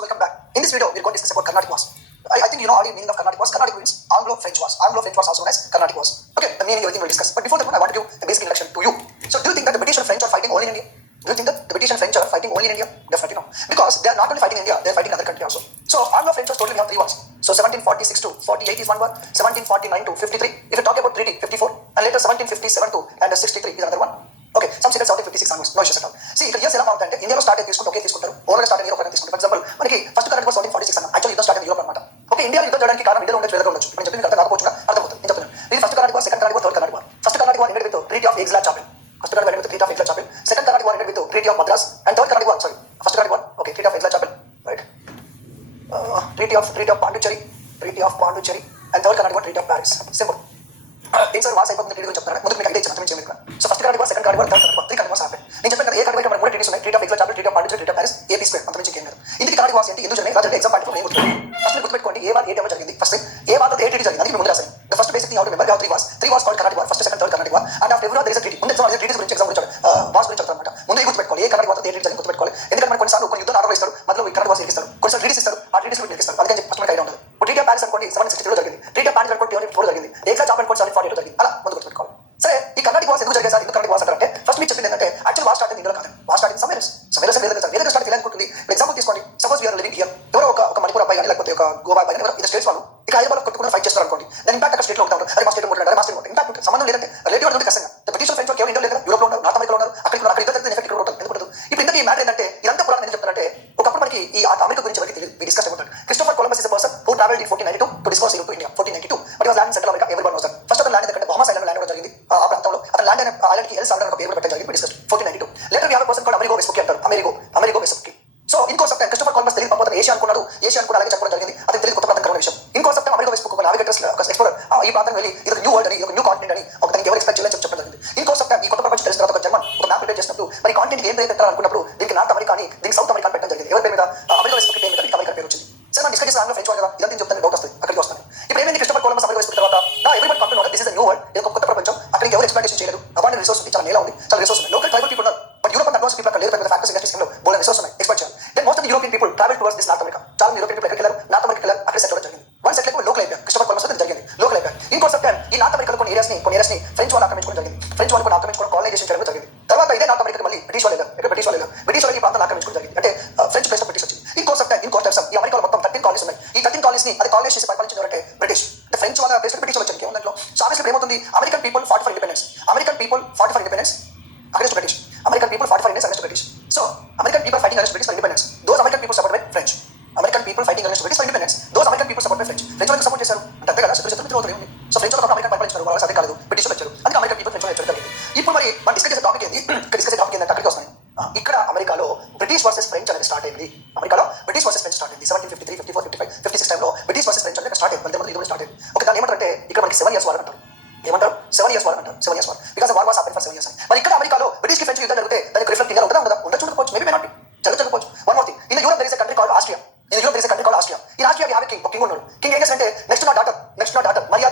So welcome back. In this video, we're going to discuss about Carnatic Wars. I think you know already the meaning of Carnatic Wars. Carnatic means Anglo-French Wars. Anglo-French Wars also known as Carnatic Wars. Okay, the meaning everything we'll discuss. But before that one, I want to give a basic introduction to you. So do you think that the British and French are fighting only in India? Do you think that the British and French are fighting only in India? Definitely no. Because they are not only fighting in India, they are fighting other country also. So Anglo-French wars totally we have three wars. So 1746 to 48 is one war, 1749 to 53. If you talk about treaty, 54, and later 1757 to and 63 is another one. Okay, some say 1756 onwards, no issues at all. See, here ఎలా అవుతుందంటే ఇండియాలో start అయితే తీసుకుంటే ఒకే తీసుకుంటారు, ఓవర్గా start అయితే ఒకటే తీసుకుంటారు. ఫర్ ఎగ్జాంపుల్ మనకి ఫస్ట్ కరెంట్ వార్ 1746 అన్న, యాక్చువల్లీ యుద్ధం స్టార్ట్ అయింది యూరోప్ అనమాట. ఓకే, ఇండియా యుద్ధం చేయడానికి కారణం ఇండియాలో ఉండొచ్చు, వేరేగా ఉండొచ్చు. నేను చెప్పింది అర్థం కాకపోవచ్చు, అర్థమవుతుంది. నేను చెప్తున్నాను ఇది first current war, second current war, third current war. First current war ended with treaty of Aix-la-Chapelle. First current war ended with treaty of Aix-la-Chapelle. Second current war ended with treaty of Madras. And third current war, sorry, first current war, okay, treaty of Aix-la-Chapelle, right. Treaty of Pondicherry and third current war treaty of Paris. Simple. ఏం sir wars అయిపోతుంది treaty గురించి చెప్తారా? ముందు మీకు idea ఇచ్చిన అంతమించి ఏమి. So first current war, second current war, third current war, three current wars happen. నేను చెప్పాను కదా, ఏ కరెంట్ వార్ మూడు ట్రీటీస్ ఉన్నాయి. Treaty of Aix-la-Chapelle, treaty of Pondicherry, treaty of Paris, AP square, అంతమించి ఏం లేదు. ఇందుకు కరెంట్ వార్స్ ఏంటి, ఎందుకు జరిగింది, రాజు ఎగ్జామ్ పాయింట్ నేను గుర్తుపెట్టుకోండి. ఫస్ట్ మీరు గుర్తుపెట్టుకోండి ఏ వార్ ఏ టైం జరిగింది. ఫస్ట్ ఏ వార్ ఏ ట్రీటీ జరిగింది, అందుకే ముందు రాశాను. The first basic thing how to remember, three wars called Carnatic war, first second third current war. And after every war there is a treaty. ముందు ఎగ్జామ్ ట్రీటీస్ గురించి ఎగ్జామ్ గురించి వార్స్ గురించి చెప్తారు అనమాట. ముందు గుర్తుపెట్టుకోవాలి ఏ కరెంట్ వార్ ఏ ట్రీటీ జరిగింది గుర్తుపెట్టుకోవాలి. ఎందుకంటే మనకు కొన్నిసార్లు కొన్ని యుద్ధం ఆర్డర్ ఇస్తారు, మధ్యలో ఈ కరెంట్ వార్స్ ఇస్తారు, కొన్నిసార్లు ట్రీటీస్ ఇస్తారు, ఆ ట్రీటీస్ మీకు ఇస్తారు, అందుకని ఫస్ట్ మనకి ఐడియా ఉండదు. ట్రీటీ ఆఫ్ ప్యారిస్ అనుకోండి 1763 జరిగింది, ట్రీటీ ఆఫ్ పాండిచ్చేరి అనుకోండి 1754 జరిగింది, ఎగ్జిలాట్-చాపెల్ అనుకోండి 1748 జరిగింది. అలా ముందు గుర్తుపెట్టుకోవాలి. సరే, ఈ కర్ణాటిక్ వార్స్ ఎందుకు జరిగాయి సార్, ఎందుకు కర్ణాటిక్ వార్స్ అంటారంటే ఫస్ట్ మీకు చెప్పింది ఏంటంటే యాక్చువల్ వార్ స్టార్ట్ అయింది ఇండియాలో కాదు, వార్ స్టార్ట్ అయింది సమ్వేర్ వేరే స్టార్ట్ అనుకుంటుంది. ఎగ్జాంపుల్ తీసుకోండి, సపోజ్ వీఆర్ లివింగ్ హియర్, ఎవరో ఒక మణిపూర్ అబ్బాయి కానీ లేకపోతే ఒక గోవా అబ్బాయి కానీ ఇది స్టేట్స్ వాళ్ళు ఇక హైదరాబాద్ కొట్టుకుని ఫైట్ చేస్తారు అనుకోండి. దాని ఇంపాక్ట్ అక్కడ స్టేట్లో ఉంటారు, అరే మా స్టేట్ కొట్టారు, మా స్టేట్ కొట్టారు, ఇంపాక్ట్ సంబంధం లేదంటే రిలేటివ్ ఉంటుంది కష్టంగా. బ్రిటిష్ ఫ్రెంచ్ కేవలం ఇండియా లేదు, యూరోప్లో ఉన్నారు, నార్త్ అమెరికాలో ఉన్నారు, అక్కడ ఇద్దరు ఎఫెక్ట్ ఇక్కడ ఉంటుంది, ఎందుకు. ఇప్పుడు ఇంతకీ ఈ మ్యాటర్ ఏంటంటే ఇదంతా కూడా నేను చెప్తానంటే ఒకప్పుడు మనకి ఈ అమెరికా గురించి మనకి తెలియదు, డిస్కస్ చేయబోతారు. Christopher Columbus is a person who travelled in 1492 to discover to India 1492, but was land in central America, everybody knows that. First అతను ల్యాండ్ ఎక్కడ బహమాస్ ఐలాండ్ ల్యాండ్ జరిగింది. ఆ ప్రాంతంలో అతను ల్యాండ్ అయిన ఐలాండ్కి ఎల్ సాల్వడార్ ఒక పేరు పెట్టడం జరిగింది, discuss 1492. Later we have a person called Amerigo Vespucci అంటారు, Amerigo Vespucci. So in course of time Christopher Columbus తెలియదు పాపం, ఏషియా అనుకున్నాడు, ఏషియా అనుకుని అలాగే చెప్పడం జరిగింది, అతను తెలియదు కొత్త ప్రాంతం కనుగొనే విషయం. ఇన్కోర్స్ ఆఫ్ టైం అమెరిగో వెస్పుకి ఒక నావిగేటర్స్ ఒక ఎక్స్ప్లోరర్ ఈ ప్రాంతం వెళ్ళి ఇది ఒక న్యూ వరల్డ్ అని, ఇది ఒక న్యూ కాంటినెంట్ అని ఒక దానికి ఎవరు ఎక్స్పెక్ట్ చేయాలని చెప్పడం జరిగింది. ఇన్కోర్స్ ఆఫ్ టైం ఈ కొత్త ప్రపంచం తెలిసిన తర్వాత ఒక జర్మన్ ఒక మ్యాప్ ప్రిపేర్ చేసినప్పుడు మరి కాంటినెంట్ ఏం పేరు పెట్టాలనుకున్నప్పుడు దీనికి నార్త్ అమెరికా అని, దీనికి సౌత్ అమెరికా పెట్టడం జరిగింది. ఎవరి పేరు మీద, అమెరికా వెస్పుకి పేరు మీద దీనికి అమెరికా పేరు వచ్చింది. సరే, మనం డిస్కస్ చేసిన ఆంగ్లో ఫ్రెంచ్ వార్ కదా, ఇదంతా చెప్తాను, డౌట్ వస్తుంది, అక్కడికి వస్తాను. ఇప్పుడు ఏమైంది, క్రిస్టోఫర్ కొలంబస్ అమెరికా వెస్పుకి తర్వాత నా everybody continent this is new world, ఇది ఒక కొత్త ప్రపంచం, అక్కడికి ఎవరు ఎక్స్ప్లాంటేషన్ చేయలేదు, అబాండెంట్ రిసోర్స్ ఉంది, చాలా నేల ఉంది, చాలా రిసోర్స్ ఉన్నాయి, లోకల్ ట్రైబల్ పీపుల్ ఉన్నారు, but Europe and advance people అక్కడ లేరు, పెద్ద ఫ్యాక్టరీస్ ఇండస్ట్రీస్ లో బోల్డ్ రిసోర్స్ ఉన్నాయి, ఎక్స్పెక్ట్ చేయాలి. Then most of the European people travel towards this North America. చాలా యూరోపియన్ పీపుల్ ఎక్కడికి వెళ్ళారు, నార్త్ అమెరికా వెళ్ళారు, అక్కడ సెటిల్ అవ్వడం జరిగింది. వన్ సెటిల్ అయిపోయి లోకల్ అయిపోయారు, క్రిస్టోఫర్ కొలంబస్ జరిగింది, లోకల్ అయిపోయారు. ఇన్ కోర్స్ ఆఫ్ టైం ఈ నార్త్ అమెరికాలో కొన్ని ఏరియాస్ ని ఫ్రెంచ్ వాళ్ళు ఆక్రమించుకోవడం జరిగింది, ఫ్రెంచ్ వాళ్ళు ఆక్రమించుకోవడం, కాలనైజేషన్ చేయడం జరిగింది. తర్వాత ఇదే నార్త్ అమెరికా మళ్ళీ బ్రిటిష్ వాళ్ళు ఈ ప్రాంతాన్ని ఆక్రమించుకోవడం జరిగింది, అంటే ఫ్రెంచ్ ప్లేస్ బ్రిటిష్ వచ్చింది. ఇన్ కోర్స్ ఆఫ్ టైం ఈ అమెరికాలో మొత్తం 13 కాలనీస్ ఉన్నాయి. ఈ 13 కాలనీస్ ని అది కాలనైజ్ చేసి పరిపాలించిన అంటే బ్రిటిష్, అంటే ఫ్రెంచ్ వాళ్ళ ప్లేస్ బ్రిటిష్ వచ్చారు ఏముందంలో. సో ఆబ్వియస్లీ ఏమవుతుంది, American people fought for independence, against British. American people fought for independence against British. So American people fighting against British for independence. Those American people supported by French. American people fighting against British for independence. Those American people supported by French. French వాళ్ళకి support చేశారు అంటే అంతే కదా, శత్రు మిత్రులు అవుతుంది. So French వాళ్ళు American పరిపాలించారు, వాళ్ళు అదే కాదు బ్రిటిష్ వాళ్ళు వచ్చారు, అందుకే అమెరికన్ పీపుల్ ఫ్రెంచ్ వాళ్ళు వచ్చారు జరిగింది. ఇప్పుడు మరి మనం డిస్కస్ చేసే టాపిక్ ఏంటి, ఏంటంటే అక్కడికి వస్తాను. ఇక్కడ అమెరికాలో బ్రిటిష్ వర్సెస్ ఫ్రెంచ్ అనేది స్టార్ట్ అయింది. అమెరికాలో బ్రిటిష్ వర్సెస్ ఫ్రెంచ్ స్టార్ట్ అయింది 1753, 54, 55, 56 టైంలో బ్రిటిష్ వర్సెస్ ఫ్రెంచ్ అనేది స్టార్ట్ అయింది. ఇది స్టార్ట్ అయింది. ఓకే, దాన్ని ఏమంటారంటే ఇక్కడ మనకి 7 years వార్ అంటారు. ఏమంటారు, 7 years వార్ అంటారు. 7 years war because war was happen for 7 years. మరి ఇక్కడ అమెరికాలో బ్రిటిష్ కి ఫ్రెంచ్ యుద్ధం జరిగితే దానికి రిఫ్లెక్ట్ గా ఉంటుందా, ఉండొచ్చు, ఉండకపోవచ్చు, మేబీ నాట్ జరగకపోవచ్చు. One more thing, in Europe there is a country called Austria. In Europe there is a country called Austria. In Austria we have a king. ఒక king ఉన్నాడు. కింగ్ ఏం చేశారంటే నెక్స్ట్ నా డాటర్ మరియా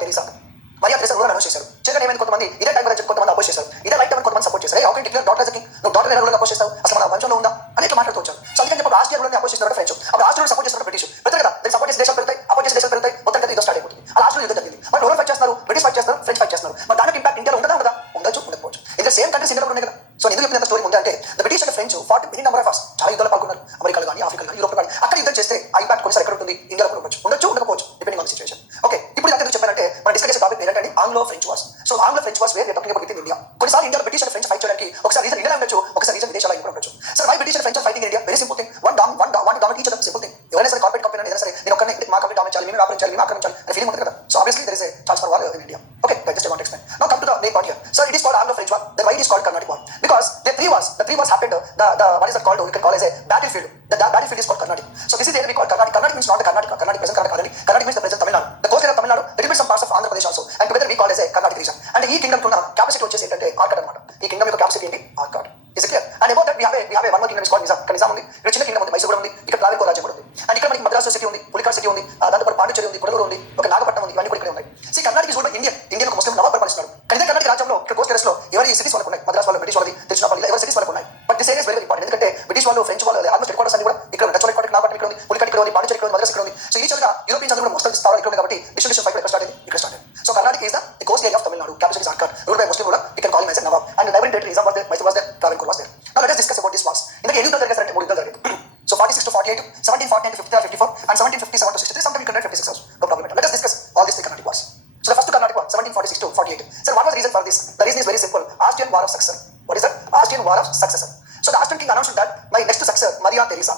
తెరీసా కూడా announce చేశారు. చేయగానే ఏమైంది, కొంతమంది ఇదే టైం అని చెప్పి కొంతమంది అపోజ్ చేశారు, ఇదే రైట్ అని కొంతమంది సపోర్ట్ చేశారు. How can declare daughter as a king, నువ్వు డాటర్ ఎలా అపోజ్ చేస్తావు, అసలు మన వంశంలో ఉందా అని ఇట్లా మాట్లాడుతూ వచ్చారు. సో అందుకని చెప్పి ఆస్ట్రియా కూడా అపోజ్ చేస్తున్నారు ఫ్రెంచ్, అప్పుడు ఆస్ట్రియా సపోర్ట్ చేస్తున్నారు బ్రిటిష్, పెద్ద కదా, దానికి సపోర్ట్ చేసే దేశాలు పెడతాయి, అపోజ్ చేసే దేశాలు పెడతాయి, మొత్తం కదా యుద్ధం స్టార్ట్ అయిపోతుంది. అలా ఆస్ట్రియా యుద్ధం జరిగింది. మరి ఎవరు ఫైట్ చేస్తున్నారు, బ్రిటిష్ ఫైట్ చేస్తున్నారు, ఫ్రెంచ్ ఫైట్ చేస్తున్నారు. మరి దానికి ఇంపాక్ట్ ఇండియాలో ఉండదా, ఉండొచ్చు, ఉండకపోవచ్చు. ఇందులో సేమ్ కంట్రీస్ ఇండియాలో ఉన్నాయి కదా. సో ఎందుకు చెప్పినంత స్టోరీ ఉంది అంటే the British and French fought many number of us, చాలా యుద్ధాలు పాల్గొన్నారు, అమెరికాలో కానీ, ఆఫ్రికాలో కానీ, యూరోప్ కానీ. అక్కడ యుద్ధం చేస్తే ఆ ఇంపాక్ట్ కొన్నిసారి ఎక్కడ ఉంటుంది, ఇండియాలో కూడా ఉండొచ్చు, ఉండకపోవచ్చు, డిపెండింగ్ ఆన్ సిచువేషన్. ఓకే, ఇప్పుడు ఎందుకు చెప్పానంటే మనం డిస్కస్ చేసే టాపిక్ ఏంటంటే Anglo French wars. So Anglo French wars we're talking about India. కొన్నిసార్లు ఇండియాలో బ్రిటిష్ అండ్ ఫ్రెంచ్ ఫైట్ చేయడానికి ఒకసారి రీజన్ ఇండియా ఉండొచ్చు, ఒకసారి రీజన్ విదేశాల్లో ఉండొచ్చు. Sir why British and French fighting India? Very simple thing, one dominate each other, simple thing. ఎవరైనా సరే కార్పొరేట్ కంపెనీ ఏదైనా సరే నేను ఒక్కనే మా కంపెనీ డామినేట్ చేయాలి, మేము ఆక్రమించాలి అనే ఫీలింగ్ ఉంటుంది కదా. So obviously there is a chance for war in India. Okay, just I want to explain. Now come to the main point here. So it is called Anglo French war. Then why it is called Carnatic War? Because the three wars happened. The what is that called? You can call as a battlefield. The battlefield is called Carnatic. So this is the area we call Carnatic. Carnatic means not the Karnataka. Karnatic present Karnataka. Carnatic means the present Tamil Nadu. The coast area of Tamil Nadu, little bit some parts of Andhra Pradesh also, and together we call as a Carnatic region. And ఈ kingdom kuna capacity వచ్చేసి ఏంటంటే ఆర్కాడ్ అన్నమాట. ఈ kingdom యొక్క capacity ఏంటి, Arcot. Is it clear? And about that we have a one more kingdom is called Nizam. Nizam ఉంది. ఇక్కడ చిన్న kingdom ఉంది, మైసూర్ కూడా ఉంది, ఇక్కడ ట్రావెన్కోర్ రాజ్యం కూడా ఉంది. అండ్ ఇక్కడ మనకి మద్రాసు సిటీ ఉంది, పులికాట్ సిటీ ఉంది, దాంతో పాటు పాండిచ్చేరి ఉంది, కొడలూరు ఉంది, ఒక నాగపట్నం ఉంది, ఇవన్నీ కూడా ఇక్కడ ఉన్నాయి. See Karnataka is ruled by Indian ఒక ముస్లిం నవాబ్ పరిపాలిస్తున్నాడు. కానీ ఇదే కర్ణాటక రాజ్యంలో ఇక్కడ కోస్ట్ ఏరియాస్ లో ఎవరి సిటీస్ వాళ్ళకు ఉన్నాయి, మద్రాస్ వాళ్ళు, బ్రిటిష్ వాళ్ళది, తిరుచినాపల్లి, ఎవరి సిటీస్ వాళ్ళకు ఉన్నాయి. But this area is very important, ఎందుకంటే బ్రిటిష్ వాళ్ళు, ఫ్రెంచ్ వాళ్ళు ఆల్మోస్ట్ హెడ్ క్వార్టర్స్ అన్ని కూడా ఇక్కడ 48, 1749 to 53 or 54, and 1757 to 63. Sometimes you can write 56 also. No problem at all. Let us discuss all these three Carnatic wars. So the first Carnatic war, 1746 to 48. Sir, what was the reason for this? The reason is very simple. Austrian War of Succession. What is that? Austrian War of Succession. So the Austrian king announced that my next successor, Maria Theresa.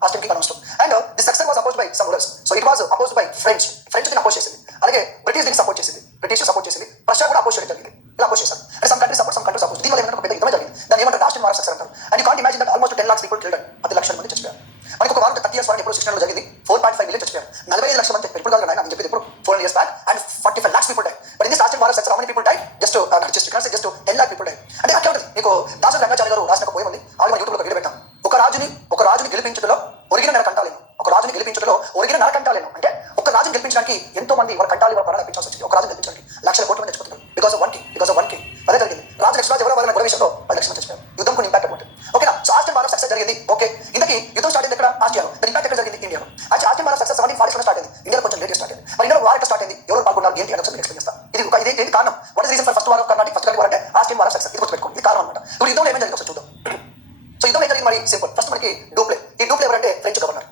Austrian king announced. And the successor was opposed by some rulers. So it was opposed by French. French ని oppose చేసింది. అలాగే British దీనికి support చేసింది. British support చేసింది. Russia కూడా oppose చేయడం జరిగింది. ఇలా అపోజ్ చేశారు. అంటే some countries support, some countries oppose. దీనివల్ల ఏమంటే ఒక పెద్ద యుద్ధమే జరిగింది. దాన్ని ఏమంటారు? ఆస్ట్రియన్ వార్ ఆఫ్ సక్సెస్ అంటారు. And you can't imagine that almost 10 lakhs people killed. 10 లక్షల మంది చచ్చిపోయారు. మనకి ఒక వారం 30 years వారం ఎప్పుడు 16 జరిగింది. 4.5 million చచ్చిపోయారు. 45 లక్షల మంది ఇప్పుడు కాదు నేను చెప్పేది ఇప్పుడు 4 years back and 45 lakhs people died. But in this Austrian war of success how many people died? Just 10 lakh people died. అంటే అట్లా ఉంటుంది. మీకు దాసరి రంగాచార్య గారు రాసిన ఒక పోయం ఉంది. ఆల్రెడీ మన యూట్యూబ్లో వీడియో పెట్టాం. ఒక రాజుని గెలిపించుటలో ఒరిగిన నరకంటాలేను. ఒక రాజుని గెలిపించుటలో ఒరిగిన నరకంటాలేను. అంటే ఒక రాజుని గెలిపించడానికి ఎంతో మంది వాళ్ళ కంటాలి వాళ్ళ ప్రాణాలు అర్పించాల్సి వచ్చింది. ఒక రాజుని గెలిపించడానికి లక్షల కోట్ల మంది చచ్చిపోతున్నారు. Because of one king. అదే జరిగింది. రాజు నెక్స్ట్ రాజు ఎవరో వాళ్ళ గొడవ విషయంలో 10 లక్షల మంది చచ్చిపోయారు. యుద్ధం కొన్ని ఇంపాక్ట్ ఉంటుంది. ఓకేనా? So Austrian war of success జరిగింది. ఓకే, ఇంతకీ యుద్ధం స్టార్ట్ అయింది ఎక్కడ? ఆస్ట్రియాలో. దాని ఇంపాక్ట్ ఎక్కడ జరిగింది? ఇండియాలో. అయితే Austrian war of success 1740 start అయింది. ఇండియాలో కొంచెం లేట్ స్టార్ట్ అయింది. మరి ఇండియాలో వార్ ఎక్కడ స్టార్ట్ అయింది? ఎవరు పాల్గొన్నారు? ఏంటి అని ఒకసారి ఎక్స్ప్లెయిన్ చేస్తా. ఇది కారణం. What is reason for first war of Carnatic? First war అంటే ఆస్ట్రియన్ వార్ ఆఫ్ సక్సెస్. ఇది గుర్తుపెట్టుకోండి. ఇది కారణం అన్నమాట. ఇప్పుడు యుద్ధంలో ఏమైంది ఒకసారి చూద్దాం. సో యుద్ధం ఏం జరిగింది? మరి సింపుల్. ఫస్ట్ మనకి డూప్లే. ఈ డూప్లే ఎవరంటే ఫ్రెంచ్ గవర్నర్.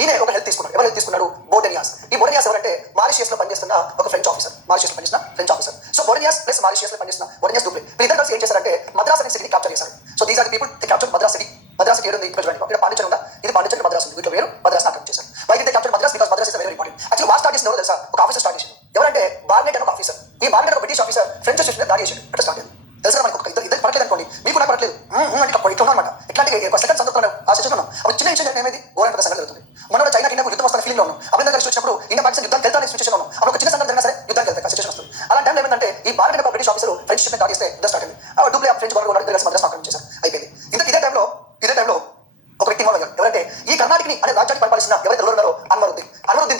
ఈయన ఒక హెల్ప్ తీసుకున్నాడు. ఎవరు హెల్ప్ తీసుకున్నాడు? బోర్డెనియాస్. ఈ బోర్డెనియాస్ ఎవరంటే మారిషియస్ లో పనిచేస్తున్న ఒక French officer. So Bourdonnais plus Mauritius లో పనిచేస్తున్న బోర్డెనియాస్ డూప్లే ఇద్దరు కలిసి ఏం చేశారంటే మద్రాస్ అనే సిటీని క్యాప్చర్ చేశారు. So these are the people they capture Madras city. Madras city ఏడుంది ఇక్కడ చూడండి. ఇక్కడ పాండిచేరి ఉందా? ఇది పాండిచేరి మద్రాస్ ఉంది. వీటిలో వేరు మద్రాస్ ఆక్రమణ చేశారు. Why they capture Madras? Because Madras is very important. Actually war start చేసిన ఎవరు తెలుసా? ఒక ఆఫీసర్ స్టార్ట్ చేశారు. ఎవరంటే బార్నెట్ అనే ఒక ఆఫీసర్. ఈ బార్నెట్ ఒక బ్రిటిష్ ఆఫీసర్ ఫ్రెంచ్ స్టేషన్ దాడి చేశాడు. అట్లా స్టార్ట్ అయింది. తెలుసా మనకు? ఇద్దరు పడలేదు అనుకోండి, మీకు నాకు పడలేదు అంటే ఇట్లా ఉన్నమాట. ఇట్లాంటి ఒక సెకండ్ సందర్భంలో ఆ సిచ్యువేషన్ ఉన్నాం. అప్పుడు చిన్న ఇన్సిడెంట్ ఏమైంది? ఘోరమైన పెద్ద సంగతి జరుగుతుంది. మన చైనా కింద యుద్ధం వస్తున్న ఫీలింగ్ లో ఉన్నాం. అప్పుడు కలిసి వచ్చినప్పుడు ఇండియా పాకిస్తాన్ యుద్ధానికి వెళ్తానే సిచ్యువేషన్ ఉన్నాం. అప్పుడు ఒక చిన్న సంగతి జరిగినా సరే యుద్ధానికి వెళ్తాయి సిచ్యువేషన్ వస్తుంది. అలాంటి టైంలో ఏమంటే ఈ బార్నెట్ ఒక బ్రిటిష్ ఆఫీసర్ ఫ్రెంచ్ షిప్ దాడి చేస్తే యుద్ధం స్టార్ట్ అయింది. డూప్లే ఫ్రెంచ్ గవర్నర్ కలిసి మద్రాస్ ఆక్రమణ చేశారు. అయిపోయింది. ఇదే టైంలో ఒక వ్యక్తి ఇన్వాల్వ్ అయ్యారు. ఎవరంటే ఈ కర్ణాటకని అనే రాజ్యాన్ని పరిపాలిస్తున్న ఎవరైతే ఉన్నారో అన్వరుద్దీన్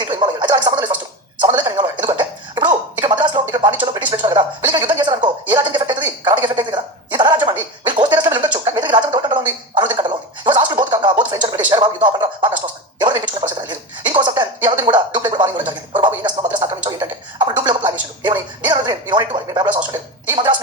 దీంట్లో ఇన్వాల్వ్ అయ్యారు. అయితే వాళ్ళకి సంబంధం లేదు. ఫస్ట్ సంబంధం లేదు ఇన్వాల్వ్ అయ్యారు. ఎందుకంటే ఇప్పుడు ఇక్కడ మద్రాస్లో ఇక్కడ పాండిచేరిలో బ్రిటిష్ పెంచున్నారు కదా, వీళ్ళు యుద్ధం చేశారనుకో ఏ రాజ్యం ఎఫెక్ట్ అవుతుంది? కర్ణాటక ఎఫెక్ట్ అవుతుంది కదా. ఇది తన రాజ్యం అండి. వీళ్ళు కోస్ట్ టెరెస్ ఉండొచ్చు, కానీ వెతికి రాజ్యం ఎవరి కంట్రోల్ ఉంది? అనుద్దీన్ కంట్రోల్ ఉంది. ఇవాళ Austria both French and British యుద్ధం అవ్వకుండా బాగా కష్టం వస్తుంది. ఎవరు వినిపించుకునే పరిస్థితి లేదు. ఇంకోసం టైం ఈ అనుద్దీన్ కూడా డూప్లే కూడా బాగా జరిగింది. బాబు ఏం చేస్తున్నాం మద్రాస్ ఆక్రమించో ఏంటంటే అప్పుడు డూప్లే ఒక ప్లాన్ చేశాడు. ఏమని? నేను Anwaruddin you want to me problems అవసరం లేదు. ఈ మద్రాస్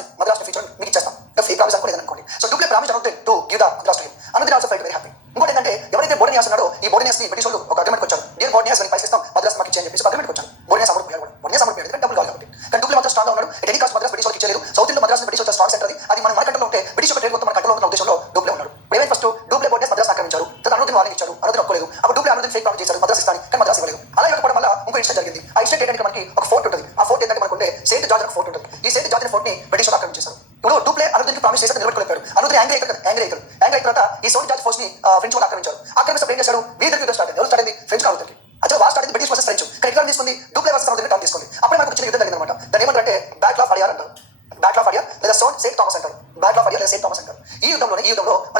ఫ్యూచర్ మీకు ఇచ్చేస్తాం. ఈ ప్రామిస్ అనుకోలేదు అనుకోండి. So Dupleix promise Anwaruddin to give the Madras to him. Anwaruddin also felt very happy. ఇంకోటి ఏంటంటే ఎవరైతే బోర్డెనియాస్ ఉన్నాడో ఈ బోర్డెనియాస్ ని బ్రిటిష్ వాళ్ళు ఒక అగ్రిమెంట్ వచ్చారు. డియర్ బోర్డెనియాస్ పైసలు ఇస్తాం మద్రాస్ మాకు ఇచ్చేయని చెప్పేసి ఒక అగ్రిమెంట్ వచ్చారు. బోర్డెనియాస్ అమౌంట్ పోయాడు డబ్బులు కావాలి కాబట్టి. కానీ డూప్లే మాత్రం స్ట్రాంగ్ ఉన్నాడు. ఎనీ కాస్ట్ మద్రాస్ బ్రిటిష్ వాళ్ళకి ఇచ్చేలేదు. South India Madras British strong centre అది మన కంట్రోల్లో ఉంటే బ్రిటిష్ ఒక ట్రేడ్ మొత్తం మన కంట్రోల్లో ఉన్న ఉద్దేశంలో డూప్లే ఉన్నాడు. ఏమైనా ఫస్ట్ డూప్లే బోర్డెనియాస్ మద్రాస్ ఆక్రమించారు. తర్వాత అనుద్దీన్ వార్నింగ్ ఇచ్చారు. అనుద్దీన్ ఒప్పుకోలేదు. అప్పుడు డూప్లే అనుద్దీన్ ఫేక్ ప్రామిస్ చేశారు మద్రాస్ ఇస్తాను, కానీ మద్రాస్ ఇవ్వలేదు. అలా ఇవ్వకపోవడం వల్ల ఇంకో ఇన్సిడెంట్ జరిగింది. ఆ ఇన్సిడెంట్ ఏంటంటే మనకి ఒక ఫోర్ట్ ఉంటుంది. ఆ ఫోర్ట్ ఏంటంటే మనకు ఉండే సెయింట్ జార్జ్ అనే ఫోర్ట్ ఉంటుంది. ఈ సెయింట్ జార్జ్ అనే ఫోర్ట్ ని బ్రిటిష్ వాళ్ళు ఆక్రమించారు. ఇప్పుడు డూప్లే అనుద్దీన్కి ప్రామిస్ చేసి నిలబెట్టుకోలేరు. అనుద్దీన్ యాంగ్రీ అయిన తర్వాత ఈ సెయింట్ జార్జ్ ఫోర్ట్ ని ఫ్రెంచ్ వాళ్ళు ఆక్రమించారు. ఆక్రమిస్తే ఏం చేశారు? వీధి యుద్ధం స్టార్ట్ అయింది. ఎవరు స్టార్ట్ అయింది? ఫ్రెంచ్ అనుద్దీన్కి. అసలు వార్ స్టార్ట్ అయింది బ్రిటిష్ వర్సెస్ ఫ్రెంచ్. కానీ ఇక్కడ తీసుకుంది డూప్లే వర్సెస్ అనుద్దీన్ టర్న్ తీసుకుంది. అప్పుడే మనకు చిన్న యుద్ధం జరిగింది అనమాట. దాన్ని ఏమంటారంటే బ్యాటిల్ ఆఫ్ అడియార్ అంటారు. బ్యాటిల్ ఆఫ్ అడియార్ లేదా సెయింట్ థామస్ అంటారు. బ్యాటిల్ ఆఫ్ అడియార్ లేదా సెయింట్ థామస్ అంటారు. ఈ యుద్ధంలో మనకి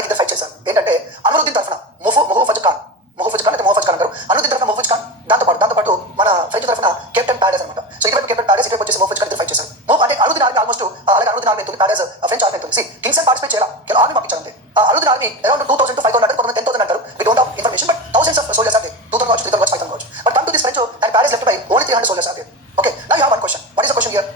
ఇద్దరు ఫైట్ చేశారు. ఏంటంటే అనుద్దీన్ తరఫున మొహఫజ్ ఖాన్ అంటారు. అనుద్దీన్ తరఫున మొహఫజ్ ఖాన్, దాంతోపాటు మన ఫ్రెంచ్ తరఫున కెప్టెన్ ప్యాడెస్ అనమాట. సో ఇటువైపు కెప్టెన్ ప్యాడెస్, ఇటువైపు వచ్చేసి మొహఫజ్ ఖాన్ ఇద్దరు ఫైట్ చేశారు. అంటే అనుద్దీన్ ఆర్మీ ఆల్మోస్ట్ అలాగే అనుద్దీన్ ఆర్మీ ఉంటుంది, ప్యాడెస్ ఫ్రెంచ్ ఆర్మీ ఉంటుంది. కింగ్స్ పార్టిసిపేట్ చేయాలి, ఆర్మీ పంపించారు అంతే. అనుద్దీన్ ఆర్మీ అరౌండ్ 2000 to 5000 అంటారు, కొంతమంది 10,000 అంటారు. We don't have information, but thousands of soldiers are there. 2000 కావచ్చు, 3000 కావచ్చు, 5000 కావచ్చు. But come to this French and Paradis left by only 300 soldiers are there. Okay, now you have one question. What is the question here?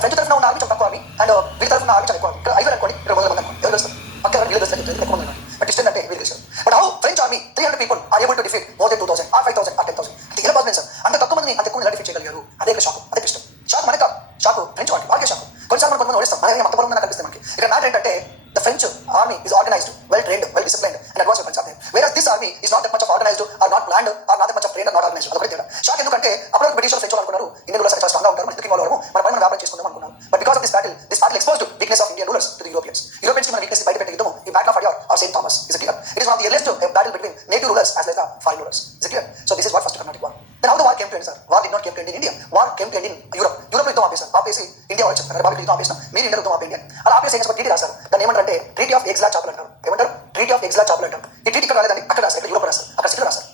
French తరఫున ఉన్న army చాలా తక్కువ army and వీళ్ళ తరఫున army చాలా ఎక్కువ. ఇక్కడ 500 అనుకోండి, 200 మంది అనుకోండి. ఎవరు తెలుస్తారు? అక్కడ వీళ్ళు తెలుస్తారు, ఎక్కువ మంది. బట్ ఇష్టం అంటే వీళ్ళు తెలుస్తారు. But how French army 300 people are able to defeat more than 2000 or 5000 or 10,000? అంటే ఇలా బాగా సార్ అంత తక్కువ మందిని అంత ఎక్కువ మంది ఎలా డిఫీట్ చేయగలిగారు? అదే షాక్, అదే ఇష్టం. షాక్ మనక షాక్ ఫ్రెంచ్ వాళ్ళకి షాక్. కొన్నిసార్లు మనం కొంతమంది ఓడిస్తాం, మన అంత బలం కనిపిస్తుంది మనకి. ఇక్కడ మ్యాటర్ ఏంటంటే the French army is organized, well trained, well disciplined and advanced weapons are there. Whereas this army is not that much of organized or not planned or not that much of trained or not organized. అదొకటి తేడా. Shock ఎందుకంటే అప్పుడు British French అనుకున్నారు Indian rulers చాలా strong గా ఉంటారు, మన ఎందుకు ఇన్వాల్వ్ అవ్వము, మన పని మనం వ్యాపారం చేసుకుందాం అనుకున్నారు. But because of this battle exposed weakness of Indian rulers to the Europeans. Europeans కి మన వీక్నెస్ బయట పెట్టే యుద్ధం ఈ battle of Adyar or saint Thomas. Is it clear? It is one of the earliest battle between native rulers as well as the foreign rulers. Is it clear? So this is what first Carnatic war. Then how the war came to end, sir? War did not came to end in India. War came to end in Europe. Europe యుద్ధం ఆపేసి India వాళ్ళు చెప్పారు బాబు యుద్ధం ఆపేసినా మీరు India యుద్ధం ఆపేయండి. అలా ఆపేసి ఏం ట్రీటీ రాశారు. దాన్ని ఏమంటారంటే ట్రీటీ ఆఫ్ ఎగ్లా చాపల్ అంటారు. ఏమంటారు? ట్రీటీ ఆఫ్ ఎగ్లా చాపల్ అంటారు. ఈ ట్రీటీ ఇక్కడ రాలేదని అక్కడ రాశారు, యూరోప్ రాశారు, అక్కడ సిటీలో రాశారు.